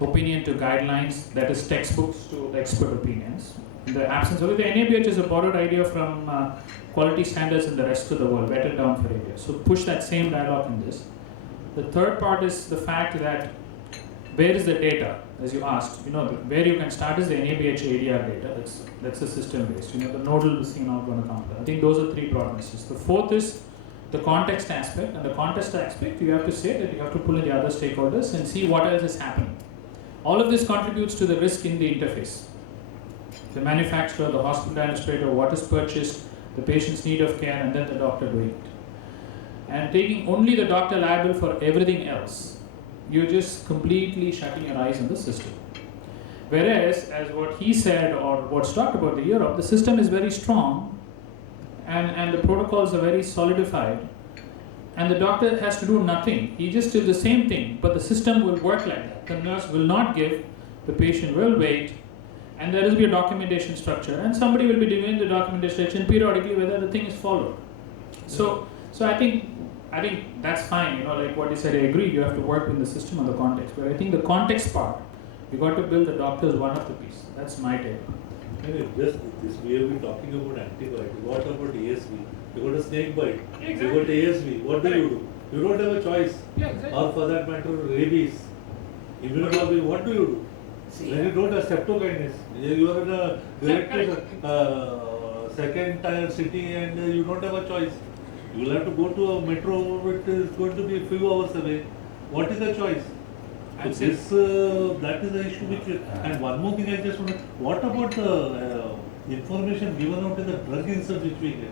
opinion to guidelines, that is textbooks to expert opinions. In the absence of it, the NIH is a borrowed idea from quality standards in the rest of the world, wetted down for areas. So push that same dialogue in this. The third part is the fact that where is the data, as you asked, where you can start is the NIH ADR data. That's a system based. The nodal thing not going to come. I think those are 3 broad messages. The fourth is the context aspect, and the context aspect you have to say that you have to pull in the other stakeholders and see what else is happening. All of this contributes to the risk in the interface. The manufacturer, the hospital administrator, what is purchased, the patient's need of care, and then the doctor doing it. And taking only the doctor liable for everything else, you're just completely shutting your eyes on the system. Whereas, as what he said, or what's talked about the Europe, the system is very strong, and the protocols are very solidified, and the doctor has to do nothing. He just does the same thing, but the system will work like that. The nurse will not give, the patient will wait, and there will be a documentation structure, and somebody will be doing the documentation periodically whether the thing is followed. So I think that's fine, like what you said, I agree, you have to work in the system on the context. But I think the context part, you got to build the doctor as one of the pieces. That's my take. Just this, we have been talking about antibiotic. What about ASV? You got a snake bite. Exactly. You got ASV. What do you do? You don't have a choice. Yeah, exactly. Or for that matter, rabies. Immunoglobulin, what do you do? When you don't have streptokinase, you are in a directed second tier city and you don't have a choice. You will have to go to a metro, it is going to be a few hours away. What is the choice? So this, that is the issue which, and one more thing I just want to, what about the information given out in the drug insert which we get.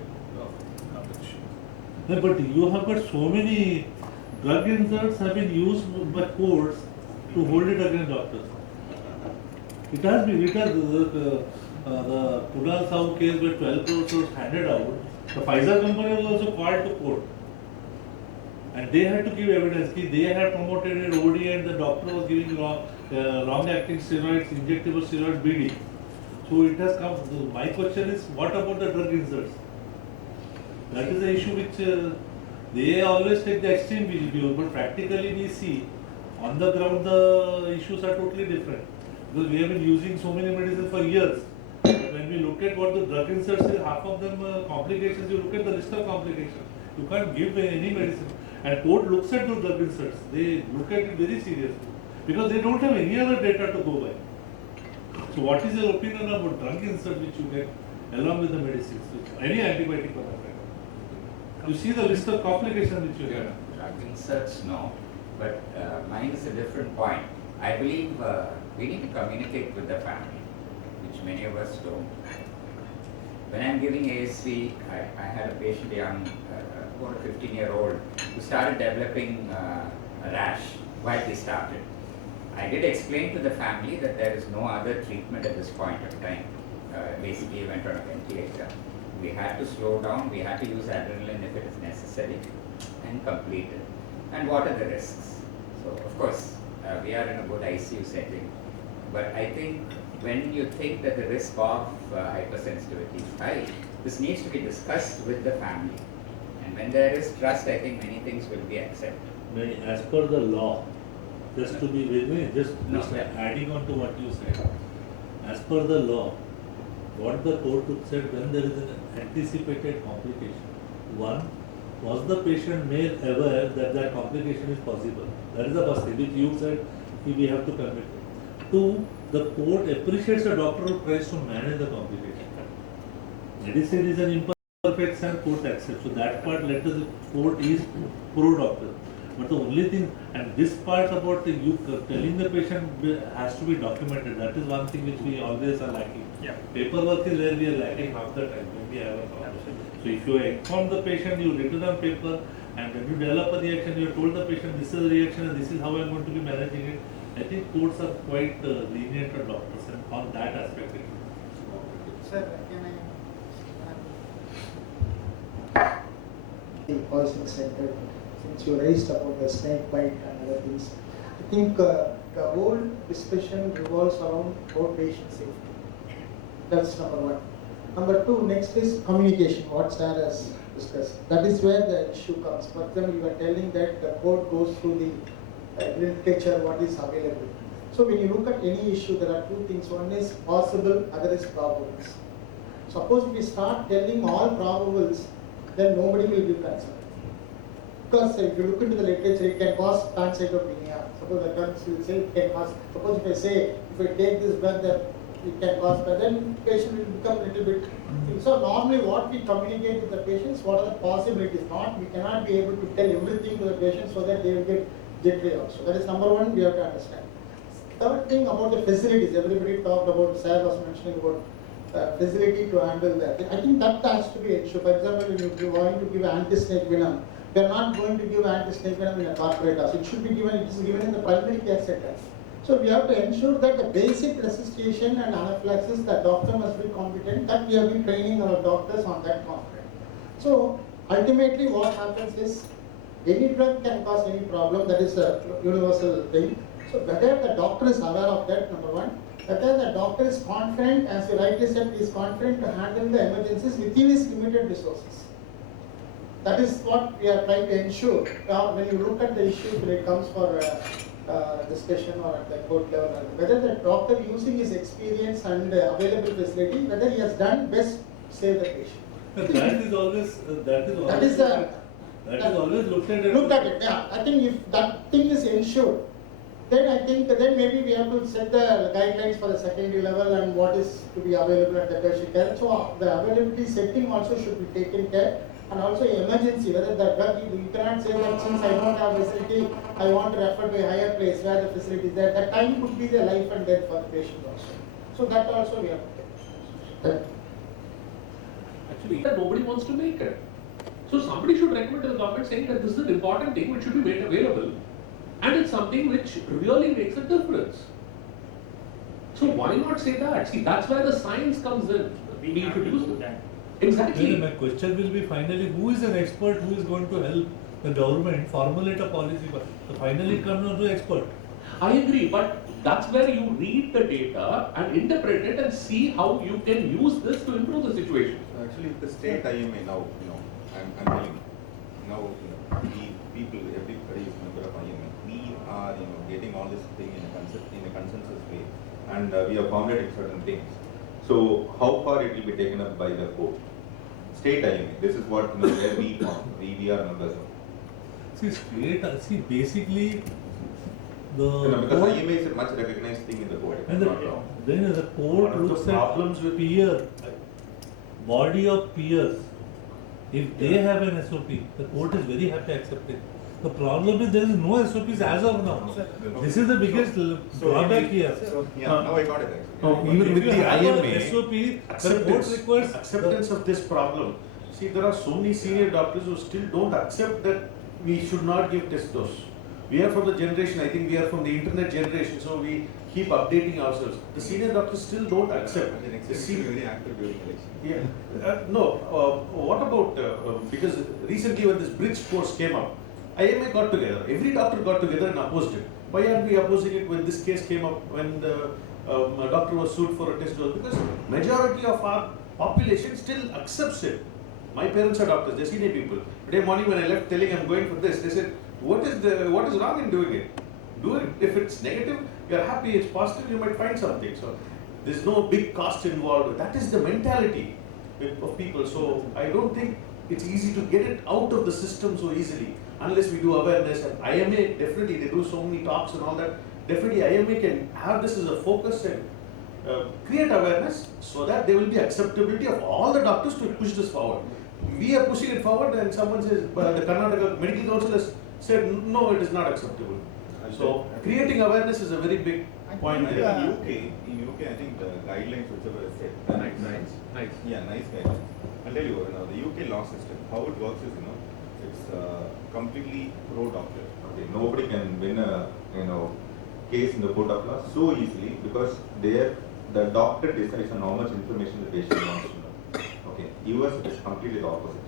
No, but you have got so many drug inserts have been used by courts to hold it against doctors. It has been, the Kunal Sahu case where 12 crores was handed out. The Pfizer company was also called to court. And they had to give evidence. They had promoted an OD and the doctor was giving long-acting steroids, injectable steroid BD. So it has come. My question is, what about the drug inserts? That is the issue which they always take the extreme view, but practically we see on the ground the issues are totally different. Because we have been using so many medicines for years. When we look at what the drug inserts is, half of them complications, you look at the list of complications. You can't give any medicine. And court looks at those drug inserts. They look at it very seriously. Because they don't have any other data to go by. So what is your opinion about drug insert which you get along with the medicines? Any antibiotic for that? You see the list of complications which you get. Drug inserts, no. But mine is a different point. I believe we need to communicate with the family, which many of us don't. When I'm giving ASV, I had a patient, young, about a 15-year-old, who started developing a rash while we started. I did explain to the family that there is no other treatment at this point of time. Basically, we went on a ventilator. We had to slow down, we had to use adrenaline if it is necessary, and complete it. And what are the risks? So, of course, we are in a good ICU setting. But I think when you think that the risk of hypersensitivity is high, this needs to be discussed with the family. And when there is trust, I think many things will be accepted. As per the law, just to be with me, just adding on to what you said, as per the law, what the court said when there is an anticipated complication, one, was the patient made aware that that complication is possible? That is the first thing which you said we have to commit. Two, the court appreciates a doctor who tries to manage the complication. Medicine is an imperfect and court accepts. So that part, let us, court is pro-doctor. But the only thing, and this part about you telling the patient has to be documented. That is one thing which we always are lacking. Yeah. Paperwork is where we are lacking half the time when we have a problem. So if you inform the patient, you written on paper, and when you develop a reaction, you told the patient this is a reaction and this is how I am going to be managing it. I think courts are quite lenient on doctors and on that aspect. Sir, can I? The poison center, since you raised about the snake bite and other things, I think the whole discussion revolves around patient safety. That's number one. Number two, next is communication, what sir has discussed. That is where the issue comes. For example, you were telling that the court goes through the literature, what is available. So when you look at any issue, there are two things. One is possible, other is probables. Suppose if we start telling all probables, then nobody will be concerned. Because if you look into the literature, it can cause pancytopenia. Suppose the drugs will say it can cause. Suppose if I say, if I take this drug, that it can cause, but then patient will become a little bit. So normally what we communicate with the patients, what are the possibilities? We cannot be able to tell everything to the patient so that they will get jittery also. That is number one, we have to understand. Third thing about the facilities, everybody talked about, Sir was mentioning about facility to handle that. I think that has to be ensured. For example, when you are going to give anti-snake venom, we are not going to give anti-snake venom in a corporate house. It should be given, it is given in the primary care center. So we have to ensure that the basic resuscitation and anaphylaxis, the doctor must be competent, that we have been training our doctors on that component. So ultimately what happens is, any drug can cause any problem, that is a universal thing. So whether the doctor is aware of that, number one, whether the doctor is confident, as you rightly said, he is confident to handle the emergencies within his limited resources. That is what we are trying to ensure. When you look at the issue, when it comes for discussion or at the court level, whether the doctor using his experience and available facility, whether he has done best to save the patient. That is always always looked at. Looked at it, yeah. I think if that thing is ensured, then I think then maybe we have to set the guidelines for the secondary level and what is to be available at the tertiary care. So the availability setting also should be taken care. And also emergency, whether the drug, you cannot say that since I don't have facility, I want to refer to a higher place where the facility is there. That time could be the life and death for the patient also. So that also we have to take. Actually, that nobody wants to make it. So somebody should recommend to the government saying that this is an important thing which should be made available, and it's something which really makes a difference. So why not say that? See, that's where the science comes in. We introduce that. Exactly. Then my question will be finally, who is an expert who is going to help the government formulate a policy? But finally it comes down to expert. I agree, but that's where you read the data and interpret it and see how you can use this to improve the situation. So actually, the state IMA now, I'm telling you, now, we people, everybody is member of IMA. We are, getting all this thing in a consensus way, and we are formulating certain things. So how far it will be taken up by the court? State IMA. This is what where we form. We are members of. See, basically, because IMA is a much recognized thing in the court. And then the court looks at problems with body of peers. If they have an SOP, the court is very happy accepting. The problem is there is no SOPs as of now. This is the biggest drawback here. Now I got it. Even with the IMA, SOP, the court requires acceptance of this problem. See, there are so many senior doctors who still don't accept that we should not give test dose. We are from the generation, I think we are from the internet generation, so we keep updating ourselves. The senior doctors still don't accept. They seem very active during election. Yeah. What about, because recently when this bridge course came up, IMA got together, every doctor got together and opposed it. Why aren't we opposing it when this case came up, when the doctor was sued for a test dose? Because majority of our population still accepts it. My parents are doctors, they're senior people. Today morning when I left telling I'm going for this, they said, what is wrong in doing it? Do it. If it's negative, you're happy, it's positive, you might find something. So there's no big cost involved. That is the mentality of people. So I don't think it's easy to get it out of the system so easily unless we do awareness. And IMA, definitely, they do so many talks and all that. Definitely IMA can have this as a focus and create awareness so that there will be acceptability of all the doctors to push this forward. We are pushing it forward and someone says, the Karnataka Medical Council has said, no, it is not acceptable. So creating awareness is a very big point there. In UK, I think the guidelines whichever is set. Nice. Yeah, nice guidelines. I'll tell you, the UK law system, how it works is, it's completely pro-doctor. Okay, nobody can win a, case in the court of law so easily because there the doctor decides on how much information the patient wants to know. Okay, US it is completely the opposite.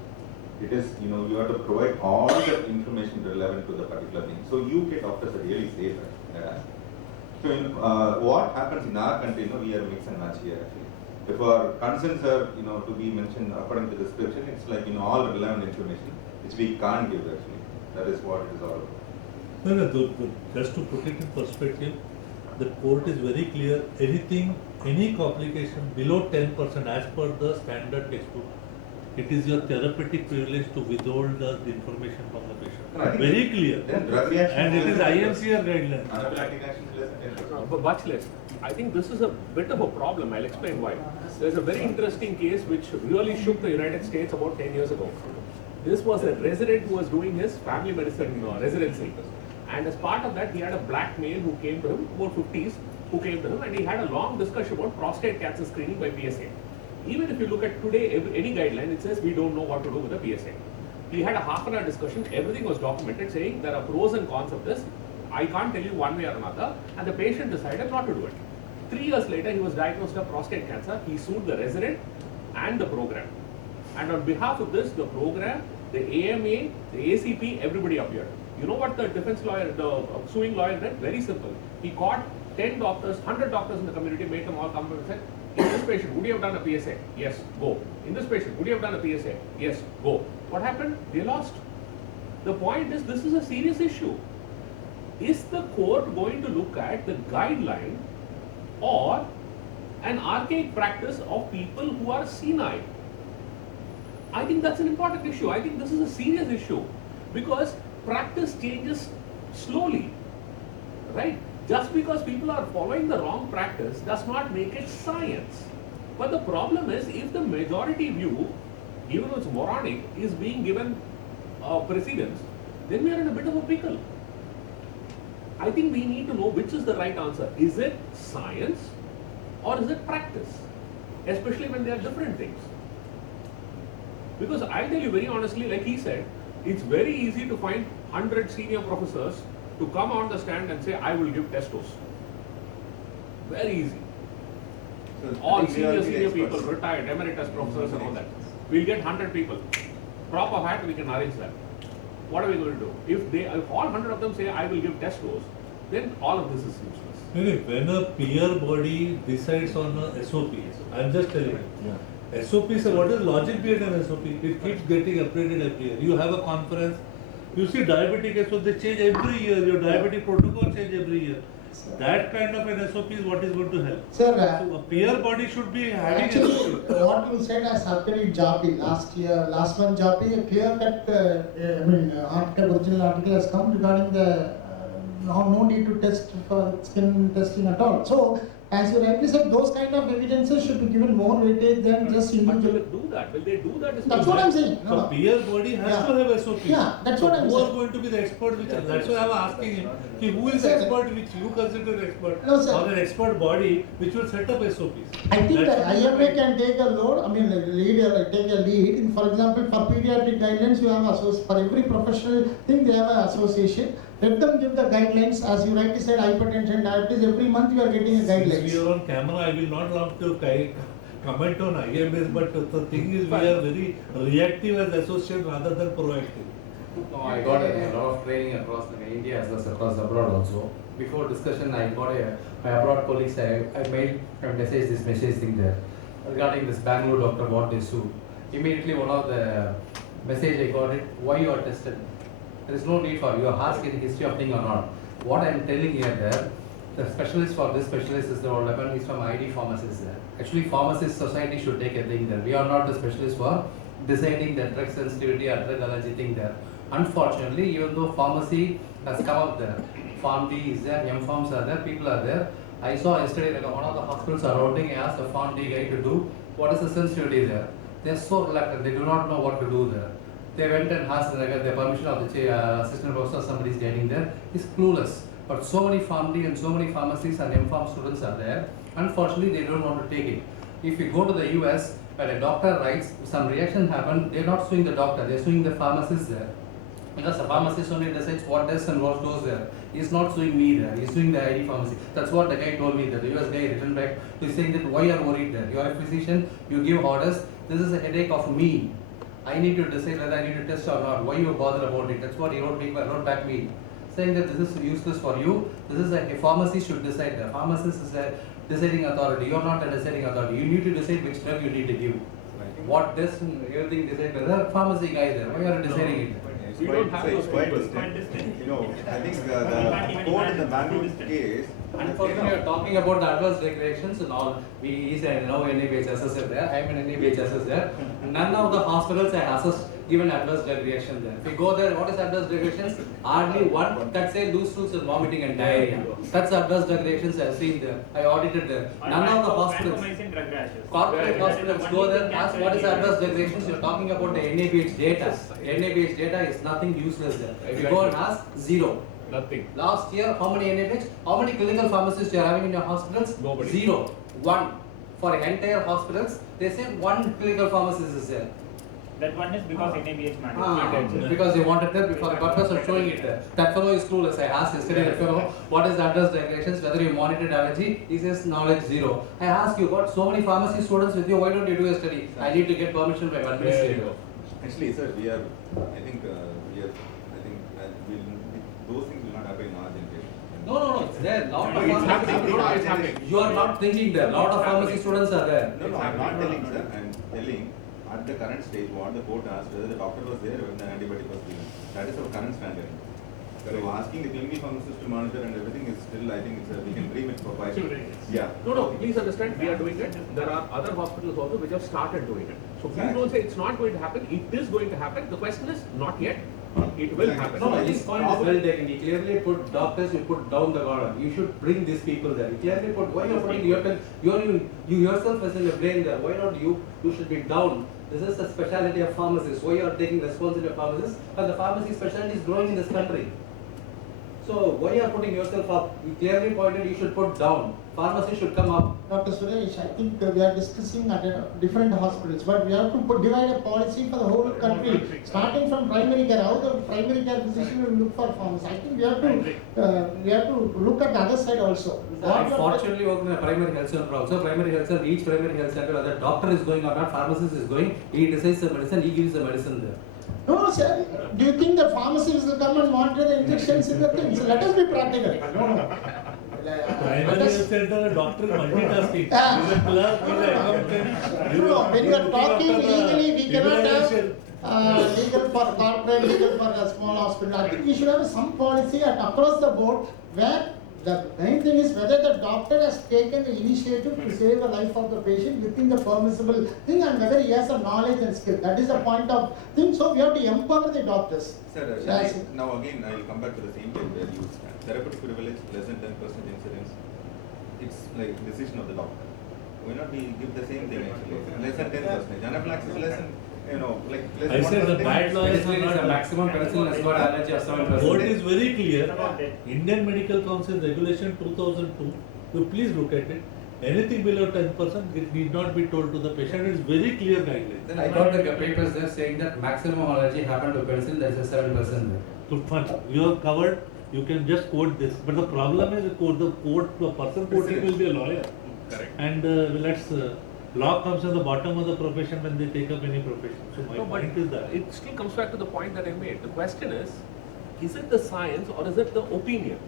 It is, you have to provide all the information relevant to the particular thing. So UK doctors are really safe in that aspect. So what happens in our country, we are mix and match here actually. If our concerns are, to be mentioned according to the description, it's like, all the relevant information which we can't give actually. That is what it is all about. Just to put it in perspective, the court is very clear, any complication below 10% as per the standard textbook, it is your therapeutic privilege to withhold the information from the patient. Very clear. And it is IMCR guidelines. But much less. I think this is a bit of a problem. I'll explain why. There's a very interesting case which really shook the United States about 10 years ago. This was a resident who was doing his family medicine residency. And as part of that, he had a black male who came to him, about 50s, who came to him, and he had a long discussion about prostate cancer screening by PSA. Even if you look at today, any guideline, it says we don't know what to do with the PSA. We had a half-an-hour discussion, everything was documented, saying there are pros and cons of this. I can't tell you one way or another, and the patient decided not to do it. 3 years later, he was diagnosed with prostate cancer. He sued the resident and the program. And on behalf of this, the program, the AMA, the ACP, everybody appeared. You know what the defense lawyer, the suing lawyer did? Very simple. He caught 10 doctors, 100 doctors in the community, made them all come and said, in this patient, would you have done a PSA? Yes, go. In this patient, would you have done a PSA? Yes, go. What happened? They lost. The point is, this is a serious issue. Is the court going to look at the guideline or an archaic practice of people who are senile? I think that's an important issue. I think this is a serious issue because practice changes slowly, right? Just because people are following the wrong practice does not make it science. But the problem is, if the majority view, even though it's moronic, is being given precedence, then we are in a bit of a pickle. I think we need to know which is the right answer. Is it science or is it practice? Especially when they are different things. Because I'll tell you very honestly, like he said, it's very easy to find 100 senior professors to come on the stand and say, I will give test dose. Very easy. So All I think we are senior the people, experts. retired, emeritus professors and all that. We'll get 100 people. Drop a hat, we can arrange that. What are we going to do? If all 100 of them say, I will give test dose, then all of this is useless. When a peer body decides on a SOP, I'm just telling you. SOP, so what is logic behind an SOP? It keeps getting updated every year. You have a conference, you see diabetic SOP, they change every year. Your diabetic protocol change every year. That kind of an SOP is what is going to help. Sir, so a peer body should be having actually, SOP. what you said has happened in JAPI last month. JAPI, a clear-cut original article has come regarding the no need to test for skin testing at all. So, as you rightly said, those kind of evidences should be given more weightage than just individual. Will they do that? Will they do that? That's what I'm saying. So peer body has to have SOP. Yeah, that's so what I'm who saying. are going to be the expert? That's why I'm asking him, who is the expert which you consider expert? No, sir. Or an expert body which will set up SOPs? I think That's the what IFA can take a load, take a lead. For example, for pediatric guidelines, you have for every professional thing, they have an association. Let them give the guidelines. As you rightly said, hypertension, diabetes, every month you are getting a guidelines. Since we are on camera, I will not want to comment on IMS, but the thing is we are very reactive as association rather than proactive. No, I got a lot of training across India as well as across abroad also. Before discussion, I got my abroad colleagues, I made a message thing there regarding this Bangalore doctor, what they sue. Immediately one of the message I got it, why you are tested? There is no need for you are asking history of thing or not. What I am telling here there, the specialist for this specialist is the weapon is from ID pharmacists there. Actually, pharmacist society should take a thing there. We are not the specialist for deciding the drug sensitivity or drug allergy thing there. Unfortunately, even though pharmacy has come up there, Pharm D is there, M Pharms are there, people are there. I saw yesterday like one of the hospitals are routing, I asked the Pharm D guy to do what is the sensitivity there. They are so reluctant, they do not know what to do there. They went and asked the permission of the assistant professor, somebody is getting there. He's clueless. But so many Pharm D and so many pharmacies and M-Pharm students are there. Unfortunately, they don't want to take it. If you go to the US, where a doctor writes, some reaction happened, they're not suing the doctor, they're suing the pharmacist there. Because the pharmacist only decides what does and what goes there. He's not suing me there, he's suing the ID pharmacy. That's what the guy told me, that the US guy written back to saying that why you are worried there. You are a physician, you give orders, this is a headache of me. I need to decide whether I need to test or not. Why you bother about it? That's what he wrote back me. Saying that this is useless for you. This is a pharmacy should decide. The pharmacist is a deciding authority. You are not a deciding authority. You need to decide which drug you need to give. What does everything decide by the pharmacy guy there? Why are you deciding it? We don't have those quite distinct. You know, I think the code in the Bangalore case. Unfortunately, we are talking about the adverse declarations and all. He said now NIH assessor there. I am an NIH assessor there. None of the hospitals have assessed given adverse drug reaction there. If we go there, what is adverse drug reactions? Hardly one that say loose stools and vomiting and diarrhea. That's adverse drug reactions I have seen there. I audited there. None of the hospitals, corporate hospitals go there, ask what is adverse drug reactions. You are talking about the NIH data. NIH data is nothing useless there. If you go and ask, zero. Nothing. Last year, how many NIH? How many clinical pharmacists you are having in your hospitals? Nobody. Zero. One. For entire hospitals, they say one clinical pharmacist is there. That one is because NIH mandated. Because they wanted that before the purpose of showing it there. That fellow is clueless. I asked yesterday that fellow, what is the adverse declarations, whether you monitored allergy? He says knowledge zero. I asked you, got so many pharmacy students with you, why don't you do a study? I need to get permission from administrator. Actually, sir, we are, I think, those things will not happen in our generation. No, it's there. Lot of It's happening. No, it's happening. You are not thinking there. Lot of pharmacy students are there. No, I'm not telling, sir. I'm telling at the current stage what the court asked, whether the doctor was there when the antibiotic was given. That is our current standard. So asking the clinical pharmacist to monitor and everything is still, I think, we can dream it for quite. Yeah. No, please understand, we are doing it. There are other hospitals also which have started doing it. So please don't say it's not going to happen. It is going to happen. The question is not yet. It will happen. No, this point is well taken. He clearly put doctors, you put down the guard. You should bring these people there. He clearly put, why you're putting you yourself as in the blame there. Why not you? You should be down. This is the specialty of pharmacists. Why you are taking responsibility of pharmacists? And the pharmacy specialty is growing in this country. So why you are putting yourself up? You clearly pointed you should put down. Pharmacy should come up. Dr. Suresh, I think we are discussing at different hospitals, but we have to divide a policy for the whole country, starting from primary care. How the primary care physician will look for pharmacy. I think we have to look at the other side also. I fortunately work in a primary health center also. Primary health center, each primary health center, whether doctor is going or not, pharmacist is going, he decides the medicine, he gives the medicine there. No, sir. Do you think the pharmacist will come and monitor the injections in the things? Let us be practical. Primary health center, doctor is multitasking. He's a clerk, he's an accountant. No, when you are talking legally, we cannot have legal for corporate, legal for a small hospital. I think we should have some policy across the board where the main thing is whether the doctor has taken the initiative to save the life of the patient within the permissible thing and whether he has the knowledge and skill. That is the point of thing. So we have to empower the doctors. Sir, now again I will come back to the same point where you stand. Therapeutic privilege less than 10% incidence. It's like decision of the doctor. Why not we give the same thing actually? Less than 10%. Anaphylaxis less than, like less I than said the bad law is Penicillin is a maximum penicillin has got allergy of 7%. Board is very clear. Indian Medical Council Regulation 2002. You please look at it. Anything below 10%, it need not be told to the patient. It is very clear guideline. Then I got the papers there saying that maximum allergy happened to penicillin. There is a 7% there. So fine, you have covered. You can just quote this. But the problem is the person quoting will be a lawyer. Correct. And law comes at the bottom of the profession when they take up any profession. So my point is that. It still comes back to the point that I made. The question is it the science or is it the opinion?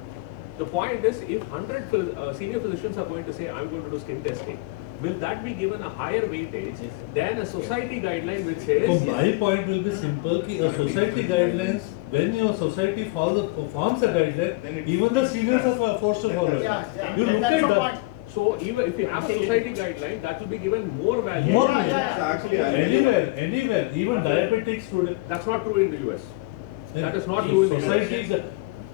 The point is, if 100 senior physicians are going to say, I'm going to do skin testing, will that be given a higher weightage than a society guideline which says... So my point will be simple, ki a society guidelines, when your society forms a guideline, even the seniors are forced to follow it. You look at that. So even if you have a society guideline, that will be given more value. More value. Anywhere, even diabetics today. That's not true in the US. That is not true in the US. Society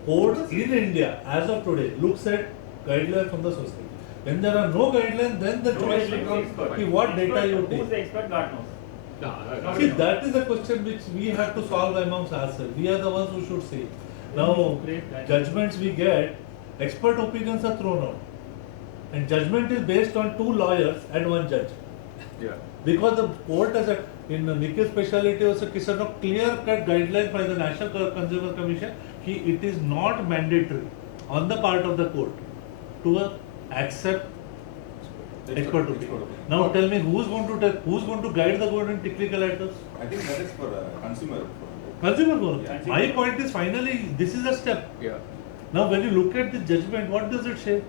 courts in India, as of today, looks at guidelines from the society. When there are no guidelines, then the choice becomes what data you take. Who's the expert? God knows. See, that is a question which we have to solve amongst ourselves. We are the ones who should say. Now, judgments we get, expert opinions are thrown out. And judgment is based on 2 lawyers and 1 judge. Yeah. Because the court has in the Nikhil speciality also a clear-cut guideline by the National Consumer Commission, it is not mandatory on the part of the court to accept expert opinion. Now tell me, who's going to guide the court in technical matters? I think that is for consumer. Consumer forum. Yeah. My point is finally this is a step. Yeah. Now when you look at the judgment, what does it say?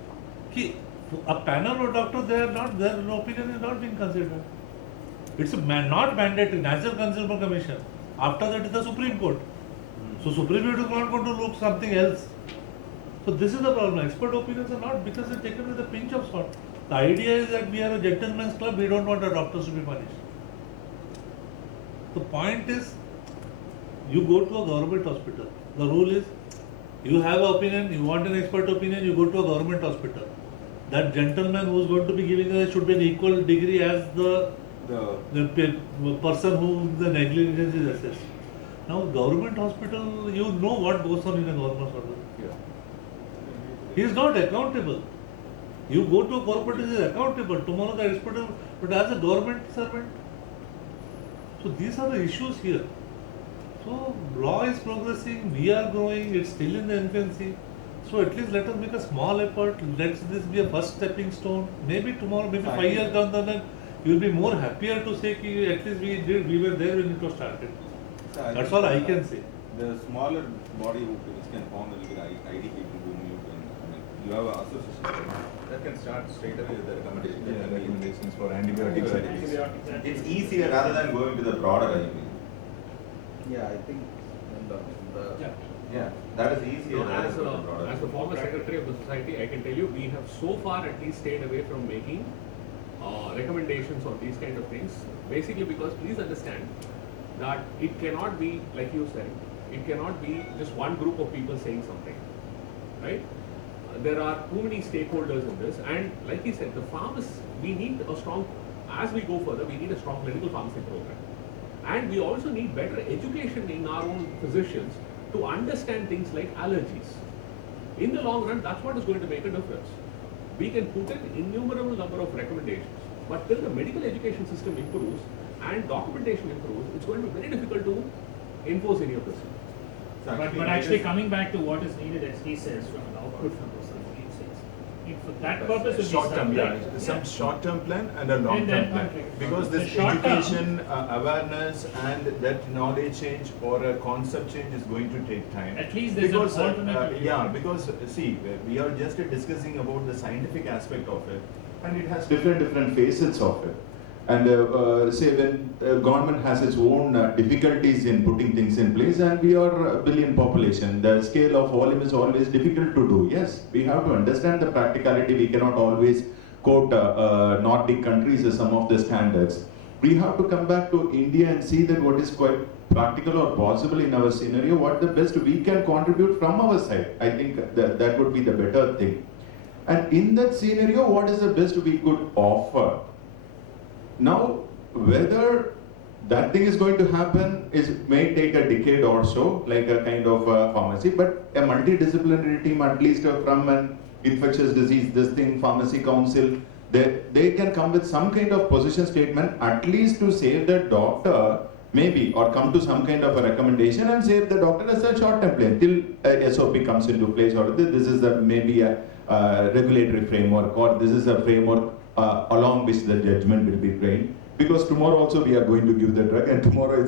A panel of doctors, their opinion is not being considered. It's not mandatory. National Consumer Commission. After that is the Supreme Court. So Supreme Court is not going to look something else. So this is the problem. Expert opinions are not, because they're taken with a pinch of salt. The idea is that we are a gentleman's club. We don't want our doctors to be punished. The point is, you go to a government hospital. The rule is, you have an opinion, you want an expert opinion, you go to a government hospital. That gentleman who is going to be giving it should be an equal degree as the person who the negligence is assessed. Now, government hospital, you know what goes on in a government hospital. Yeah. He is not accountable. You go to a corporate, he is accountable. Tomorrow the expert, but as a government servant. So these are the issues here. So law is progressing, we are growing, it's still in the infancy. So at least let us make a small effort, let this be a first stepping stone. Maybe tomorrow, maybe 5 years down the line, you will be more happier to say ki at least we were there when it was started. That's all I can say. The smaller body which can form will be the ID people whom you can, you have an association that can start straight away with the recommendation. Yeah, recommendations for antibiotics. It's easier rather than going to the broader IUP. Yeah, I think that is easier. As the former secretary of the society, I can tell you, we have so far at least stayed away from making recommendations on these kind of things. Basically because please understand that it cannot be, like you said, it cannot be just one group of people saying something, right? There are too many stakeholders in this, and like he said, the pharmacists, we need a strong, as we go further, we need a strong clinical pharmacy program. And we also need better education in our own physicians to understand things like allergies. In the long run, that's what is going to make a difference. We can put in innumerable number of recommendations, but till the medical education system improves and documentation improves, it's going to be very difficult to enforce any of this. But actually coming back to what is needed, as he says, from an output from this, he says, if for that purpose would be short-term plan. subject, Some short-term plan and a And long-term then plan. contract. Because The this short term- education awareness and that knowledge change or a concept change is going to take time. At least there's an because, alternate. yeah, because see, we are just discussing about the scientific aspect of it, and it has different facets of it. And say when government has its own difficulties in putting things in place, and we are a billion population, the scale of volume is always difficult to do. Yes, we have to understand the practicality. We cannot always quote Nordic countries as some of the standards. We have to come back to India and see that what is quite practical or possible in our scenario, what the best we can contribute from our side. I think that would be the better thing. And in that scenario, what is the best we could offer? Now, whether that thing is going to happen may take a decade or so, like a kind of pharmacy, but a multidisciplinary team, at least from an infectious disease, pharmacy council, they can come with some kind of position statement, at least to save the doctor, maybe, or come to some kind of a recommendation and save the doctor as a short-term plan till a SOP comes into place, or this is maybe a regulatory framework, or this is a framework along which the judgment will be framed. Because tomorrow also we are going to give the drug, and tomorrow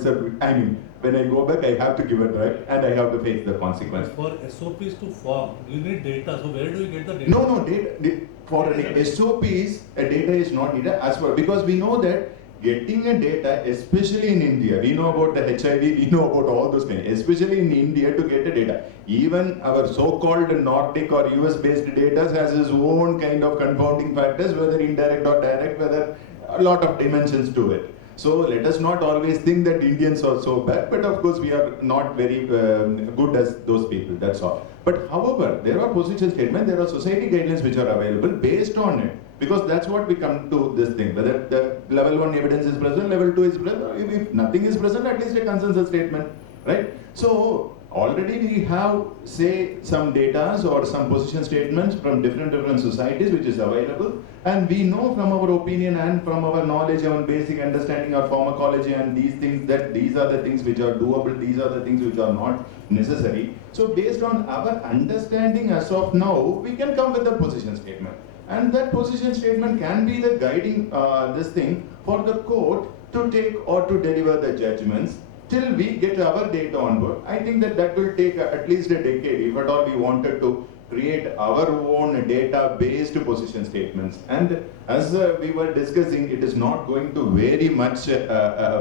when I go back, I have to give a drug and I have to face the consequence. For SOPs to form, you need data. So where do you get the data? No, data for SOPs, data is not needed as well, because we know that getting a data, especially in India, we know about the HIV, we know about all those things, especially in India to get the data. Even our so-called Nordic or US-based data has its own kind of confounding factors, whether indirect or direct, whether a lot of dimensions to it. So let us not always think that Indians are so bad, but of course we are not very good as those people, that's all. But however, there are position statements, there are society guidelines which are available based on it. Because that's what we come to this thing, whether the level 1 evidence is present, level 2 is present, if nothing is present, at least a consensus statement, right? So already we have, say, some data or some position statements from different societies which is available, and we know from our opinion and from our knowledge and basic understanding of pharmacology and these things that these are the things which are doable, these are the things which are not necessary. So based on our understanding as of now, we can come with a position statement. And that position statement can be the guiding this thing for the court to take or to deliver the judgments till we get our data on board. I think that will take at least a decade if at all we wanted to create our own data-based position statements. And as we were discussing, it is not going to vary much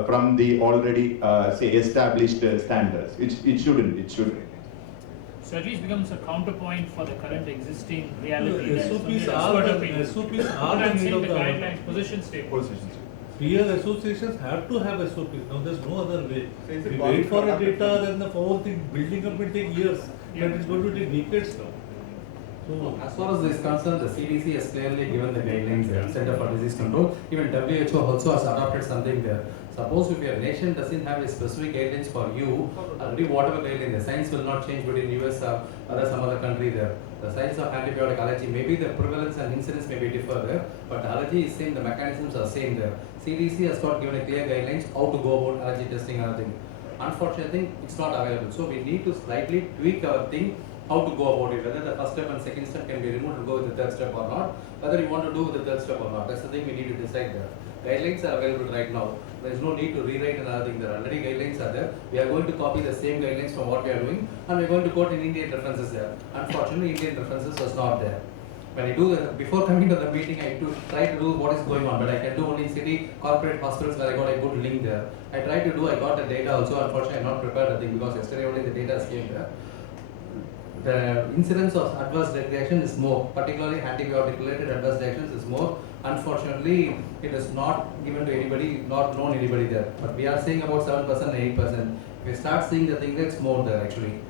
from the already say established standards. It shouldn't. So at least becomes a counterpoint for the current existing reality. Yeah, SOPs are the need of the guidelines, position statement. Peer associations have to have SOPs. Now there's no other way. We wait for a data, then the whole thing building up will take years, and it's going to take decades now. So as far as this is concerned, the CDC has clearly given the guidelines there, Center for Disease Control. Even WHO also has adopted something there. Suppose if your nation doesn't have a specific guidelines for you, already whatever guideline, the science will not change between US or some other country there. The science of antibiotic allergy, maybe the prevalence and incidence may be differ there, but the allergy is same, the mechanisms are same there. CDC has not given a clear guidelines how to go about allergy testing and other thing. Unfortunately, it's not available. So we need to slightly tweak our thing, how to go about it, whether the first step and second step can be removed and go with the third step or not, whether you want to do with the third step or not. That's the thing we need to decide there. Guidelines are available right now. There is no need to rewrite another thing. There already guidelines are there. We are going to copy the same guidelines from what we are doing, and we are going to quote in Indian references there. Unfortunately, Indian references was not there. When I do before coming to the meeting, I try to do what is going on, but I can do only city corporate hospitals where I got a good link there. I got the data also. Unfortunately, I am not prepared the thing because yesterday only the data came there. The incidence of adverse reaction is more, particularly antibiotic related adverse reactions is more. Unfortunately, it is not given to anybody, not known anybody there. But we are saying about 7% and 8%. If we start seeing the thing, that's more there actually.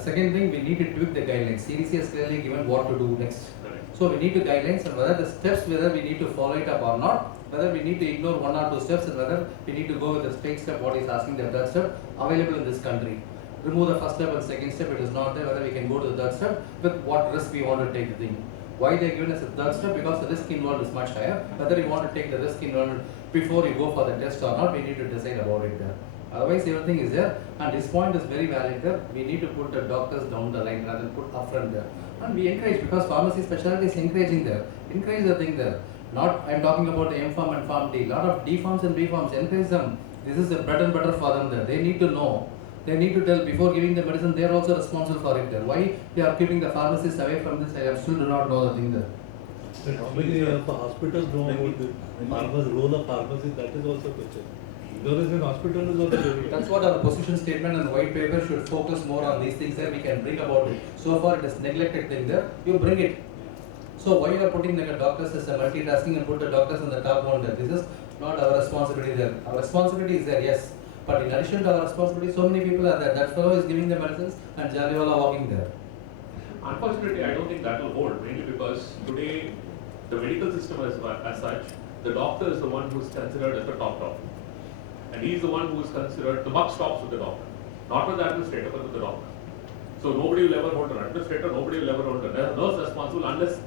Second thing, we need to tweak the guidelines. CDC has clearly given what to do next. So we need to guidelines and whether the steps, whether we need to follow it up or not, whether we need to ignore 1 or 2 steps and whether we need to go with the straight step, what is asking the third step, available in this country. remove the first step and second step, it is not there, whether we can go to the third step, with what risk we want to take the thing. Why they are given as a third step? Because the risk involved is much higher. Whether you want to take the risk involved before you go for the test or not, we need to decide about it there. Otherwise, everything is there, and this point is very valid there. We need to put the doctors down the line rather than put upfront there. And we encourage, because pharmacy specialty is encouraging there. Encourage the thing there. Not, I'm talking about the M Pharm and Pharm D. Lot of D Pharms and B Pharms, encourage them. This is the bread and butter for them there. They need to know. They need to tell before giving the medicine, they are also responsible for it there. Why they are keeping the pharmacist away from this, I still do not know the thing there. How many hospitals know about the pharmacy, role of pharmacy? That is also a question. There is an hospital is also very. That's what our position statement and white paper should focus more on these things there. We can bring about it. So far it is neglected thing there. You bring it. So why you are putting like a doctors as a multitasking and put the doctors on the top one there? This is not our responsibility there. Our responsibility is there, yes. But in addition to our responsibility, so many people are there. That fellow is giving the medicines and Jaliwala walking there. Unfortunately, I don't think that will hold, mainly because today the medical system as such, the doctor is the one who is considered as the top doctor. And he is the one who is considered, the buck stops with the doctor, not with the administrator, but with the doctor. So nobody will ever hold an administrator, nobody will ever hold a nurse responsible unless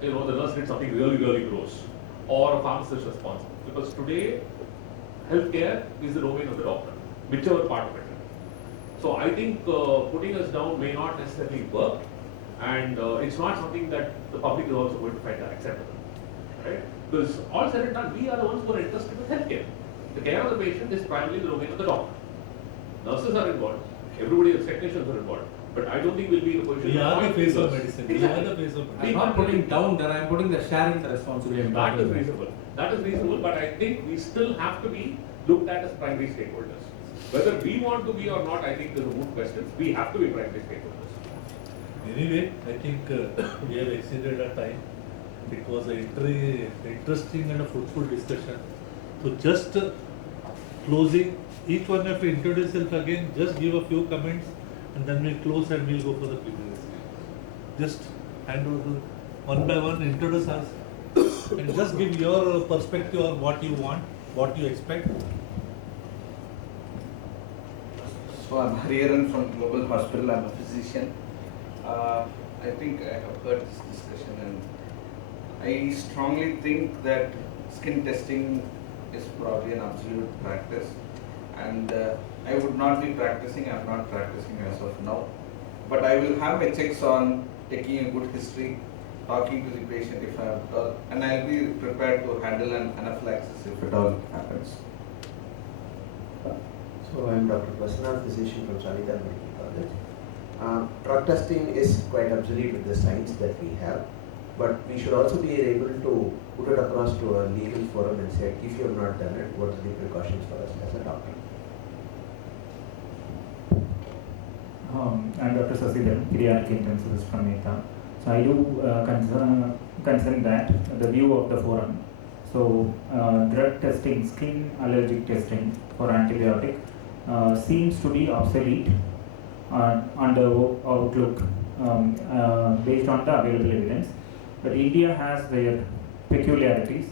the nurse did something really, really gross, or a pharmacist responsible. Because today, healthcare is the domain of the doctor, whichever part of it. So I think putting us down may not necessarily work, and it's not something that the public is also going to find acceptable, right? Because all said and done, we are the ones who are interested in healthcare. The care of the patient is primarily the domain of the doctor. Nurses are involved, everybody else, technicians are involved. But I don't think we'll be in a position. We are the face of medicine. Exactly. We are the face of medicine. I'm not putting down there, I'm putting the sharing the responsibility. That is reasonable. That is reasonable, but I think we still have to be looked at as primary stakeholders. Whether we want to be or not, I think is a moot question. We have to be primary stakeholders. Anyway, I think we have exceeded our time. It was an interesting and a fruitful discussion. So just closing, each one of you introduce yourself again, just give a few comments and then we'll close and we'll go for the plenary. Just hand over one by one, introduce us and just give your perspective on what you want, what you expect. So I'm Hariharan from Global Hospital, I'm a physician. I think I have heard this discussion and I strongly think that skin testing is probably an absolute practice, and I would not be practicing, I'm not practicing as of now, but I will have my checks on taking a good history, talking to the patient if I have at all, and I'll be prepared to handle an anaphylaxis if at all happens. So I'm Dr. Prasanna, physician from Sanitha Medical College. Drug testing is quite obsolete with the science that we have, but we should also be able to put it across to a legal forum and say, if you have not done it, what are the precautions for us as a doctor? I'm Dr. Sasidhan, pediatric intensivist from Meta. So I do concern that the view of the forum. So drug testing, skin allergic testing for antibiotic seems to be obsolete on the outlook based on the available evidence. But India has their peculiarities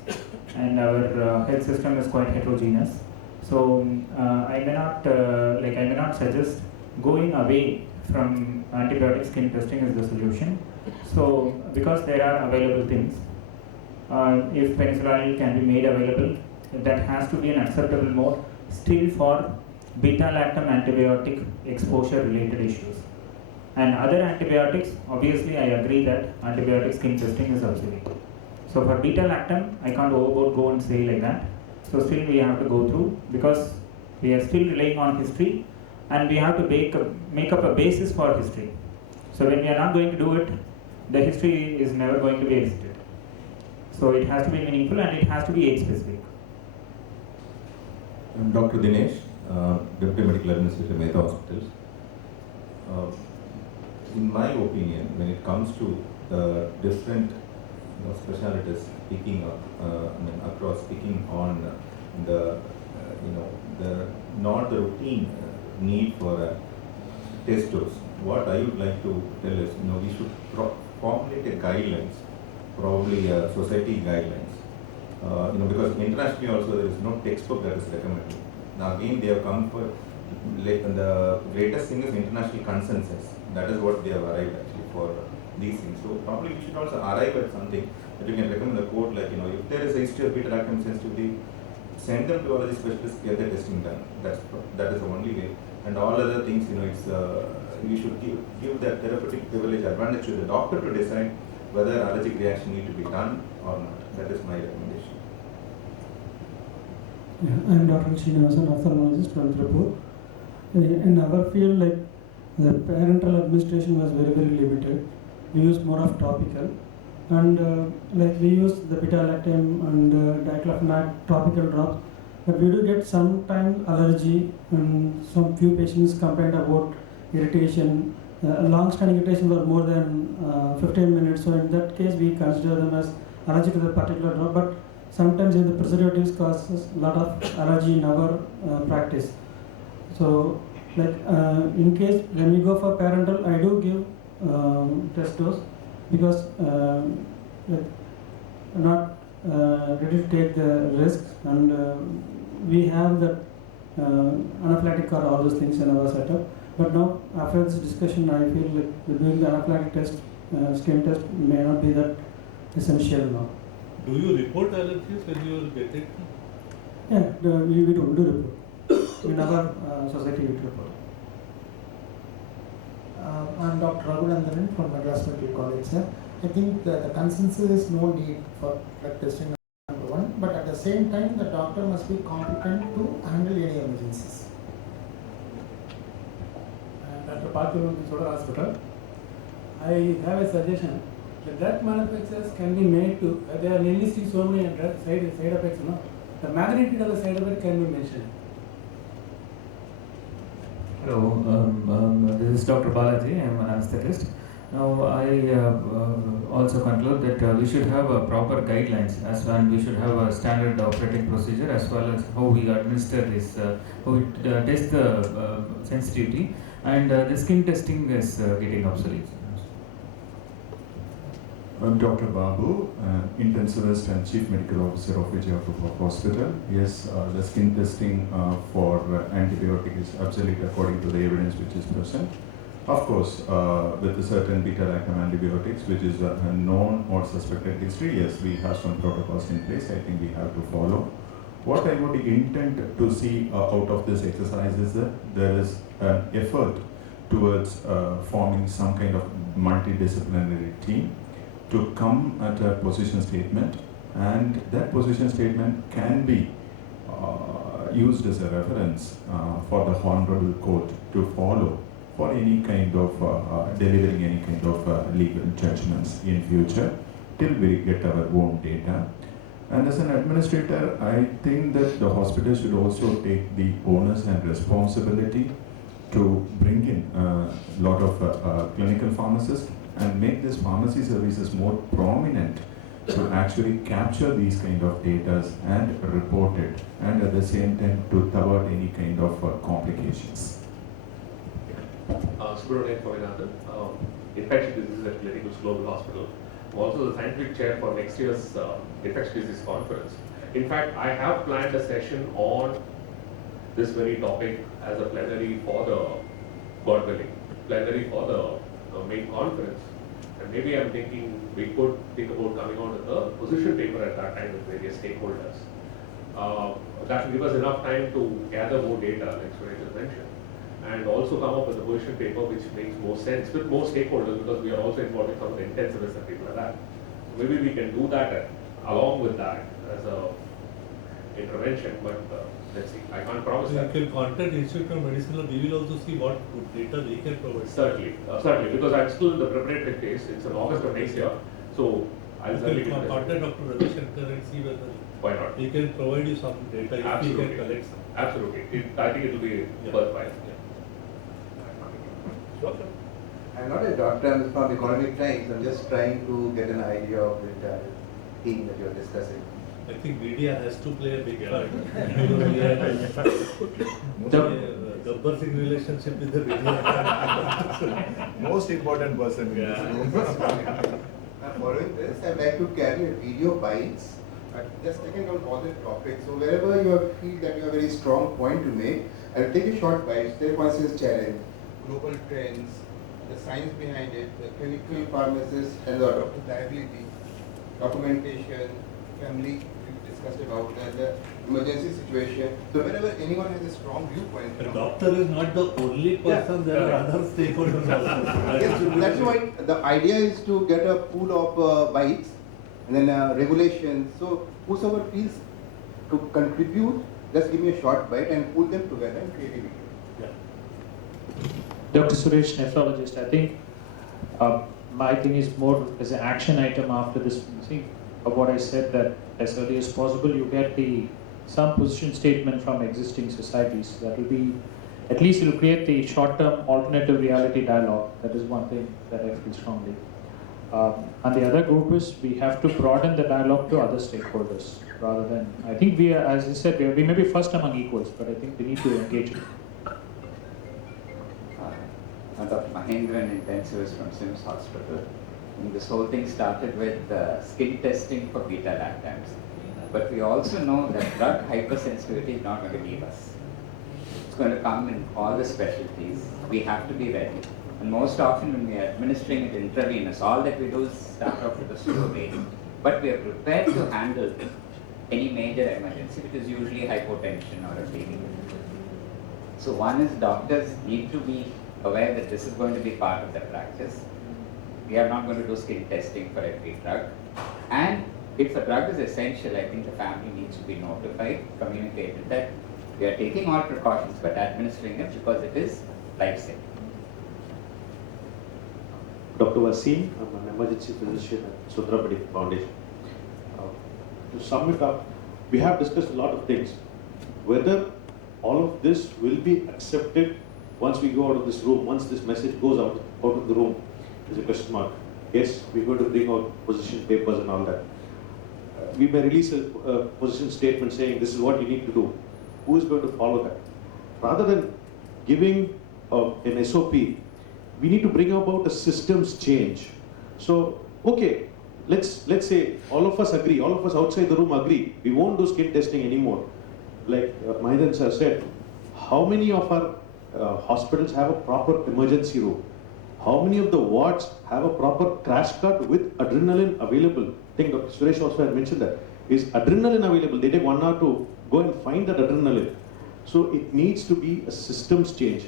and our health system is quite heterogeneous. So I may not suggest going away from antibiotic skin testing as the solution. So because there are available things, if penicillin can be made available, that has to be an acceptable mode still for beta-lactam antibiotic exposure related issues. And other antibiotics, obviously I agree that antibiotic skin testing is obsolete. So for beta-lactam, I can't go and say like that. So still we have to go through because we are still relying on history and we have to make up a basis for history. So when we are not going to do it, the history is never going to be exited. So it has to be meaningful and it has to be age specific. I'm Dr. Dinesh, Deputy Medical Administrator, Mehta Hospitals. In my opinion, when it comes to the different specialties picking up, across picking on the not the routine need for a test dose. What I would like to tell is, we should formulate a guidelines, probably society guidelines. Because internationally also there is no textbook that is recommended. Now again they have come for the greatest thing is international consensus. That is what they have arrived actually for these things. So probably we should also arrive at something that you can recommend the code, like, if there is a history of Beta-Lactam sensitivity, send them to all the specialists, get the testing done. That is the only way. And all other things, it's we should give that therapeutic privilege advantage to the doctor to decide whether allergic reaction need to be done or not. That is my recommendation. Yeah, I am Dr. Srinivasan, ophthalmologist from Tripur. In our field, the parenteral administration was very, very limited. We use more of topical, and we use the Beta-Lactam and diclofenac topical drops. But we do get sometimes allergy, and some few patients complained about irritation. Long-standing irritation were more than 15 minutes. So in that case, we consider them as allergic to the particular drop. But sometimes the preservatives causes a lot of allergy in our practice. So, in case when we go for parental, I do give test dose because not ready to take the risks, and we have the anaphylactic or all those things in our setup. But now, after this discussion, I feel like doing the anaphylactic test, skin test may not be that essential now. Do you report allergies when you get it? Yeah, we do report. In our society, we report. I'm Dr. Raghunandanan from Madras Medical College, sir. I think the consensus is no need for blood testing, number one, but at the same time, the doctor must be competent to handle any emergencies. Dr. Parthivan, Solar Hospital. I have a suggestion. The drug manufacturers can be made to, they are enlisting so many side effects, the magnitude of the side effect can be mentioned. Hello, this is Dr. Balaji. I am an anesthetist. Now, I also conclude that we should have proper guidelines and we should have a standard operating procedure as well as how we administer this, how we test the sensitivity, and the skin testing is getting obsolete. I'm Dr. Babu, intensivist and chief medical officer of Vijayapur Hospital. Yes, the skin testing for antibiotic is obsolete according to the evidence which is present. Of course, with a certain Beta-Lactam antibiotics, which is a known or suspected history, yes, we have some protocols in place. I think we have to follow. What I would intend to see out of this exercise is that there is an effort towards forming some kind of multidisciplinary team to come at a position statement, and that position statement can be used as a reference for the Honorable Court to follow for any kind of delivering any kind of legal judgments in future till we get our own data. And as an administrator, I think that the hospital should also take the onus and responsibility to bring in a lot of clinical pharmacists and make these pharmacy services more prominent to actually capture these kind of data and report it, and at the same time to thwart any kind of complications. Subramanian Kovinathan, infectious diseases at Clinical Global Hospital. I'm also the scientific chair for next year's infectious disease conference. In fact, I have planned a session on this very topic as a plenary for the, God willing, plenary for the main conference. And maybe I'm thinking we could think about coming out with a position paper at that time with various stakeholders. That will give us enough time to gather more data, like Suresh just mentioned, and also come up with a position paper which makes more sense with more stakeholders, because we are also involving some of the intensivists and people like that. So maybe we can do that along with that as a intervention, but let's see. I can't promise that. You can contact Institute of Medicine, we will also see what data we can provide. Certainly, certainly, because I'm still in the preparatory phase. It's in August of next year, so I'll certainly contact Dr. Ravi Shankar and see whether why not. He can provide you some data if Absolutely. he can collect some. Absolutely. I think it will be worthwhile. Sure. I'm not a doctor, I'm from Economic Times. I'm just trying to get an idea of the theme that you're discussing. I think media has to play a big part. We have Gabbar Singh relationship with the media. Most important person in this room. Following this, I'd like to carry a video bites Just taking out all the topics. So wherever you feel that you have a very strong point to make, I'll take a short bite. Take for instance challenge, global trends, the science behind it, the clinical pharmacist and the doctor liability, documentation, family we discussed about, and the emergency situation. So wherever anyone has a strong viewpoint. The doctor is not the only person, there are other stakeholders also. Yes, that's why the idea is to get a pool of bites and then regulations. So whosoever feels to contribute, just give me a short bite and pull them together and create a video. Dr. Suresh, nephrologist, I think my thing is more as an action item after this meeting of what I said, that as early as possible you get some position statement from existing societies. That will be, at least it will create the short-term alternative reality dialogue. That is one thing that I feel strongly. And the other group is we have to broaden the dialogue to other stakeholders rather than, I think we are, as I said, we may be first among equals, but I think we need to engage it. Dr. Mahendran, intensivist from Sims Hospital. And this whole thing started with skin testing for Beta-Lactams. But we also know that drug hypersensitivity is not going to leave us. It's going to come in all the specialties. We have to be ready. And most often when we are administering it intravenous, all that we do is start off with a slow rate. But we are prepared to handle any major emergency, which is usually hypotension or a bleeding. So one is doctors need to be aware that this is going to be part of their practice. We are not going to do skin testing for every drug. And if a drug is essential, I think the family needs to be notified, communicated that we are taking all precautions but administering it because it is life-saving. Dr. Wasim, I'm an emergency physician at Sudrapadi Foundation. To sum it up, we have discussed a lot of things. Whether all of this will be accepted once we go out of this room, once this message goes out of the room, is a question mark. Yes, we're going to bring out position papers and all that. We may release a position statement saying this is what you need to do. Who is going to follow that? Rather than giving an SOP, we need to bring about a systems change. So, okay, let's say all of us agree, all of us outside the room agree, we won't do skin testing anymore. Like Mahendran sir said, how many of our hospitals have a proper emergency room? How many of the wards have a proper crash cart with adrenaline available? I think Dr. Suresh also had mentioned that. Is adrenaline available? They take 1 hour to go and find that adrenaline. So it needs to be a systems change.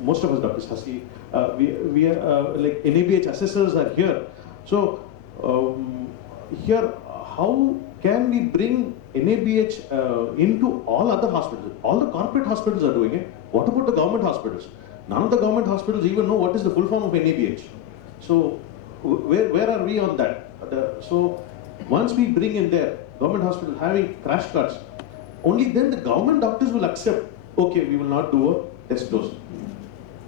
Most of us, Dr. Sasi, we are like NIH assessors are here. So here, how can we bring NIH into all other hospitals? All the corporate hospitals are doing it. What about the government hospitals? None of the government hospitals even know what is the full form of NIH. So where are we on that? So once we bring in there, government hospital having crash carts, only then the government doctors will accept, okay, we will not do a test dose.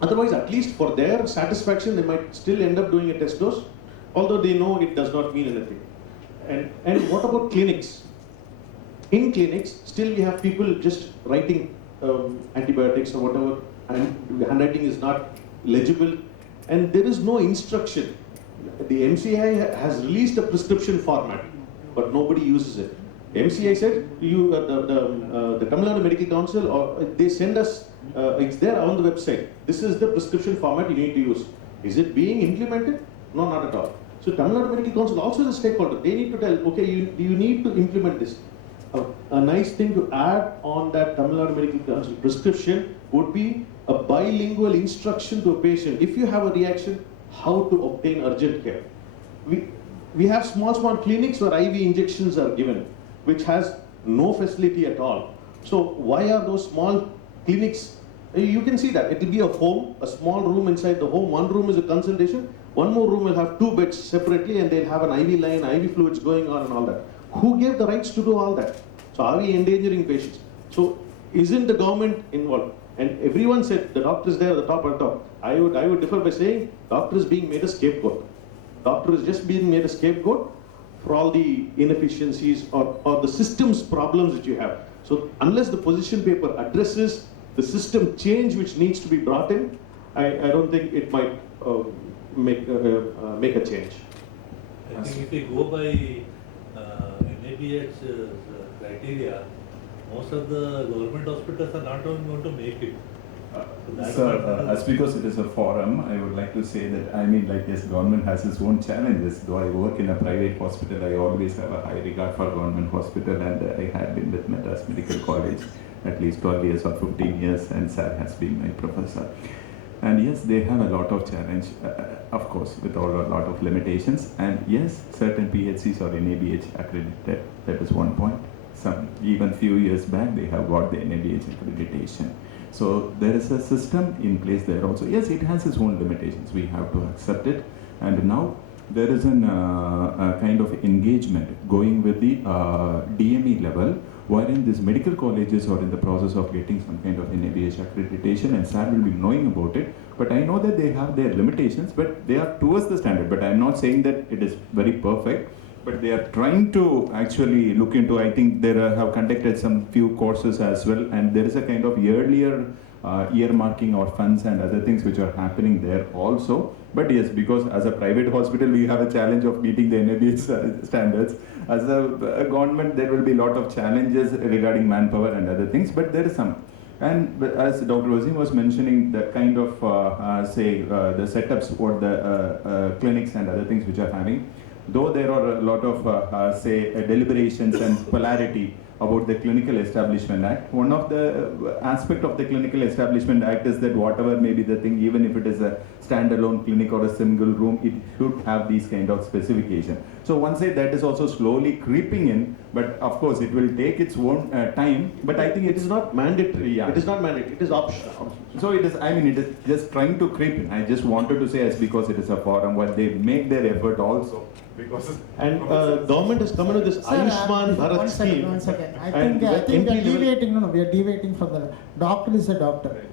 Otherwise, at least for their satisfaction, they might still end up doing a test dose, although they know it does not mean anything. And what about clinics? In clinics, still we have people just writing antibiotics or whatever, and the handwriting is not legible, and there is no instruction. The MCI has released a prescription format, but nobody uses it. MCI said, the Tamil Nadu Medical Council, or they send us, it's there on the website. This is the prescription format you need to use. Is it being implemented? No, not at all. So Tamil Nadu Medical Council also is a stakeholder. They need to tell, okay, you need to implement this. A nice thing to add on that Tamil Nadu Medical Council prescription would be a bilingual instruction to a patient. If you have a reaction, how to obtain urgent care. We have small clinics where IV injections are given, which has no facility at all. So why are those small clinics? You can see that. It will be a home, a small room inside the home. One room is a consultation. One more room will have 2 beds separately, and they'll have an IV line, IV fluids going on and all that. Who gave the rights to do all that? So are we endangering patients? So isn't the government involved? And everyone said the doctor is there at the top. I would differ by saying doctor is being made a scapegoat. Doctor is just being made a scapegoat for all the inefficiencies or the systems problems that you have. So unless the position paper addresses the system change which needs to be brought in, I don't think it might make a change. I think if we go by NABH criteria, most of the government hospitals are not even going to make it. Sir, as because it is a forum, I would like to say that, I mean, like, yes, government has its own challenges. Though I work in a private hospital, I always have a high regard for government hospital, and I had been with Madras Medical College at least 12 years or 15 years, and sir has been my professor. And yes, they have a lot of challenge, of course, with a lot of limitations. And yes, certain PHCs are NABH accredited. That is one point. Some, even few years back, they have got the NABH accreditation. So there is a system in place there also. Yes, it has its own limitations. We have to accept it. And now there is a kind of engagement going with the DME level, wherein these medical colleges are in the process of getting some kind of NABH accreditation, and SAR will be knowing about it. But I know that they have their limitations, but they are towards the standard. But I'm not saying that it is very perfect, but they are trying to actually look into, I think they have conducted some few courses as well, and there is a kind of earlier earmarking or funds and other things which are happening there also. But yes, because as a private hospital, we have a challenge of meeting the NABH standards. As a government, there will be a lot of challenges regarding manpower and other things, but there is some. And as Dr. Wazim was mentioning, the kind of, the setups or the clinics and other things which are having, though there are a lot of, deliberations and polarity about the Clinical Establishment Act. One of the aspect of the Clinical Establishment Act is that whatever may be the thing, even if it is a standalone clinic or a single room, it should have these kind of specification. So one side that is also slowly creeping in, but of course it will take its own time. But I think it is not mandatory. Yeah. It is not mandatory. It is optional. So it is. I mean, it is just trying to creep in. I just wanted to say, as because it is a forum where they make their effort also. Because government is coming with this Ayushman Bharat scheme. One second. I think we are deviating. No, we are deviating from the doctor is a doctor.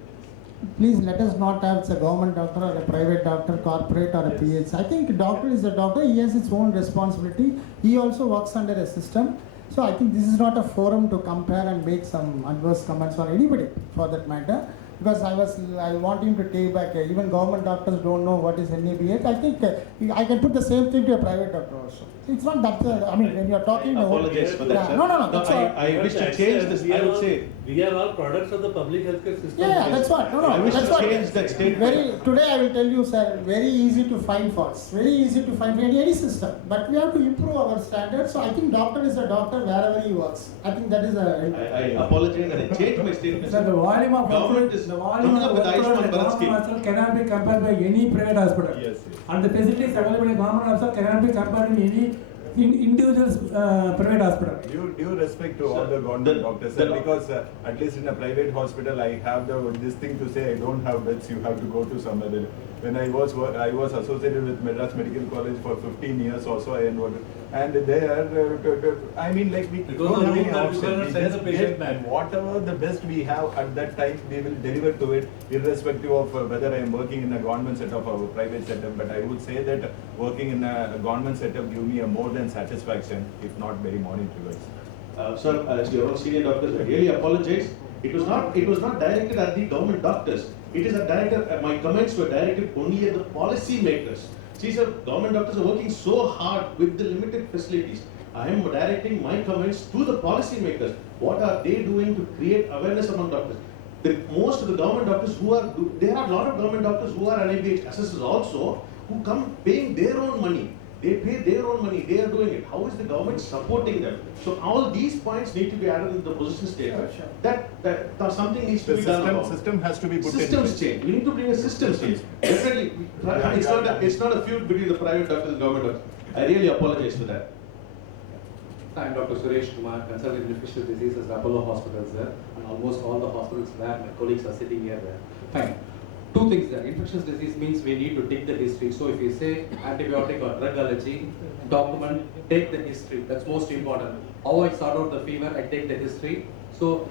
Please let us not have a government doctor or a private doctor, corporate or a PH. I think doctor is a doctor. He has its own responsibility. He also works under a system. So I think this is not a forum to compare and make some adverse comments on anybody for that matter. Because I want him to take back, even government doctors don't know what is NABH. I think I can put the same thing to a private doctor also. It's not that, I mean, when you're talking... I apologize for that, sir. No, that's all. I wish to change this, I would say. We are all products of the public healthcare system. Yeah, that's what. No, I wish that's to what. change that statement. Today I will tell you, sir, very easy to find faults. Very easy to find in any system. But we have to improve our standards. So I think doctor is a doctor wherever he works. I think that is a... I apologize and I changed my statement. Sir, the volume of government is coming up with Ayushman Bharat scheme. Hospital cannot be compared by any private hospital. Yes. And the facilities available in government hospital cannot be compared in any individual private hospital. Due respect to all the government doctors, sir, because at least in a private hospital, I have this thing to say, I don't have beds, you have to go to some other. When I was associated with Madras Medical College for 15 years also, and there, I mean, like, we don't have any option. We just get, and whatever the best we have at that time, we will deliver to it, irrespective of whether I am working in a government setup or a private setup. But I would say that working in a government setup gives me a more than satisfaction, if not very monetary. Sir, as your own senior doctors, I really apologize. It was not directed at the government doctors. It is my comments were directed only at the policy makers. See, sir, government doctors are working so hard with the limited facilities. I am directing my comments to the policy makers. What are they doing to create awareness among doctors? Most of the government doctors there are a lot of government doctors who are NIH assessors also, who come paying their own money. They pay their own money, they are doing it. How is the government supporting them? So all these points need to be added in the position statement. Sure. That something needs to be done. The system has to be put in. Systems change. We need to bring a system change. Definitely, it's not a feud between the private doctors and government doctors. I really apologize for that. I'm Dr. Suresh Kumar, consultant in infectious diseases at Apollo hospitals there, and almost all the hospitals where my colleagues are sitting here there. Fine. Two things there. Infectious disease means we need to take the history. So if you say antibiotic or drug allergy, document, take the history. That's most important. How I sort out the fever, I take the history. So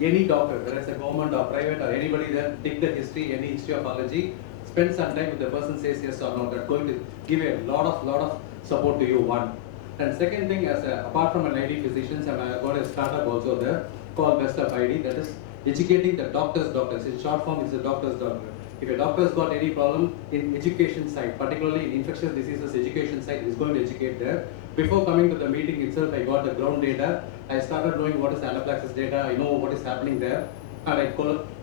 any doctor, whether it's a government or private or anybody there, take the history, any history of allergy, spend some time if the person says yes or no. That's going to give a lot of support to you, one. And second thing, apart from an ID physicians, I've got a startup also there called Best of ID, that is educating the doctors. In short form, it's a doctor's doctor. If a doctor's got any problem in education side, particularly in infectious diseases education side, is going to educate there. Before coming to the meeting itself, I got the ground data. I started knowing what is anaphylaxis data. I know what is happening there. And I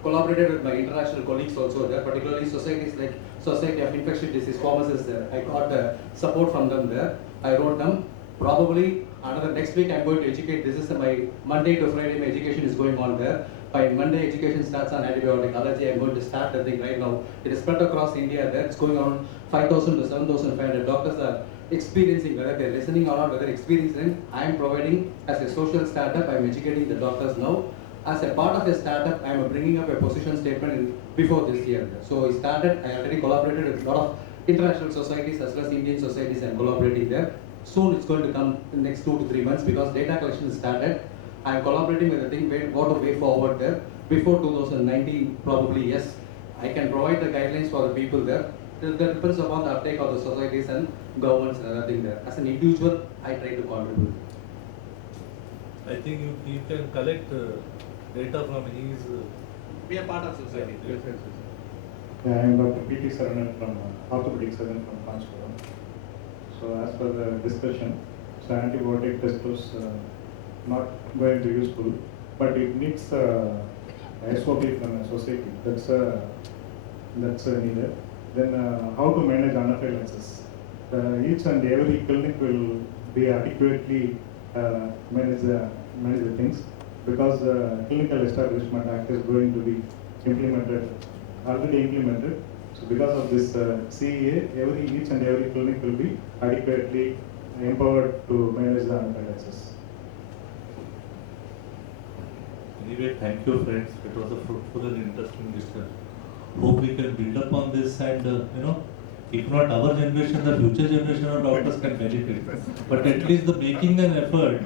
collaborated with my international colleagues also there, particularly societies like Society of Infectious Disease Pharmacists there. I got support from them there. I wrote them. Probably another next week I'm going to educate. This is my Monday to Friday, my education is going on there. By Monday, education starts on antibiotic allergy. I'm going to start the thing right now. It is spread across India there. It's going on 5,000 to 7,500 doctors are experiencing, whether they're listening or not, whether experiencing. I am providing as a social startup. I'm educating the doctors now. As a part of a startup, I am bringing up a position statement before this year. So I already collaborated with a lot of international societies as well as Indian societies and collaborating there. Soon it's going to come in the next 2 to 3 months because data collection is started. I am collaborating with the thing, what to way forward there. Before 2019, probably yes, I can provide the guidelines for the people there. That depends upon the uptake of the societies and governments and other thing there. As an individual, I try to contribute. I think you can collect data from his. Be a part of society. Yes. Yeah, I am Dr. P.T. Saranan from orthopedic surgeon from Kanchipuram. So as per the discussion, so antibiotic test was not going to be useful, but it needs SOP from a society. That's needed. Then how to manage anaphylaxis. Each and every clinic will be adequately manage the things because Clinical Establishment Act is going to be already implemented. So because of this CEA, each and every clinic will be adequately empowered to manage the anaphylaxis. Anyway, thank you friends. It was a fruitful and interesting discussion. Hope we can build upon this and if not our generation, the future generation of doctors can benefit. But at least the making an effort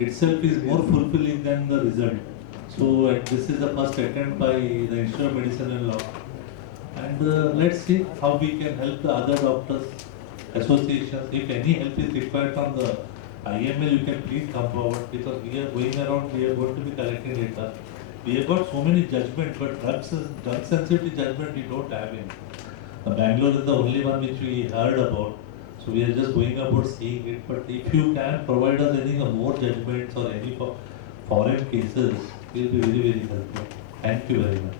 itself is more fulfilling than the result. So this is the first attempt by the Institute of Medicine and Law. And let's see how we can help the other doctors, associations. If any help is required from the IML, you can please come forward because we are going around, we are going to be collecting data. We have got so many judgments, but drug sensitivity judgment we don't have in. Bangalore is the only one which we heard about. So we are just going about seeing it. But if you can provide us any more judgments or any foreign cases, it will be very, very helpful. Thank you very much.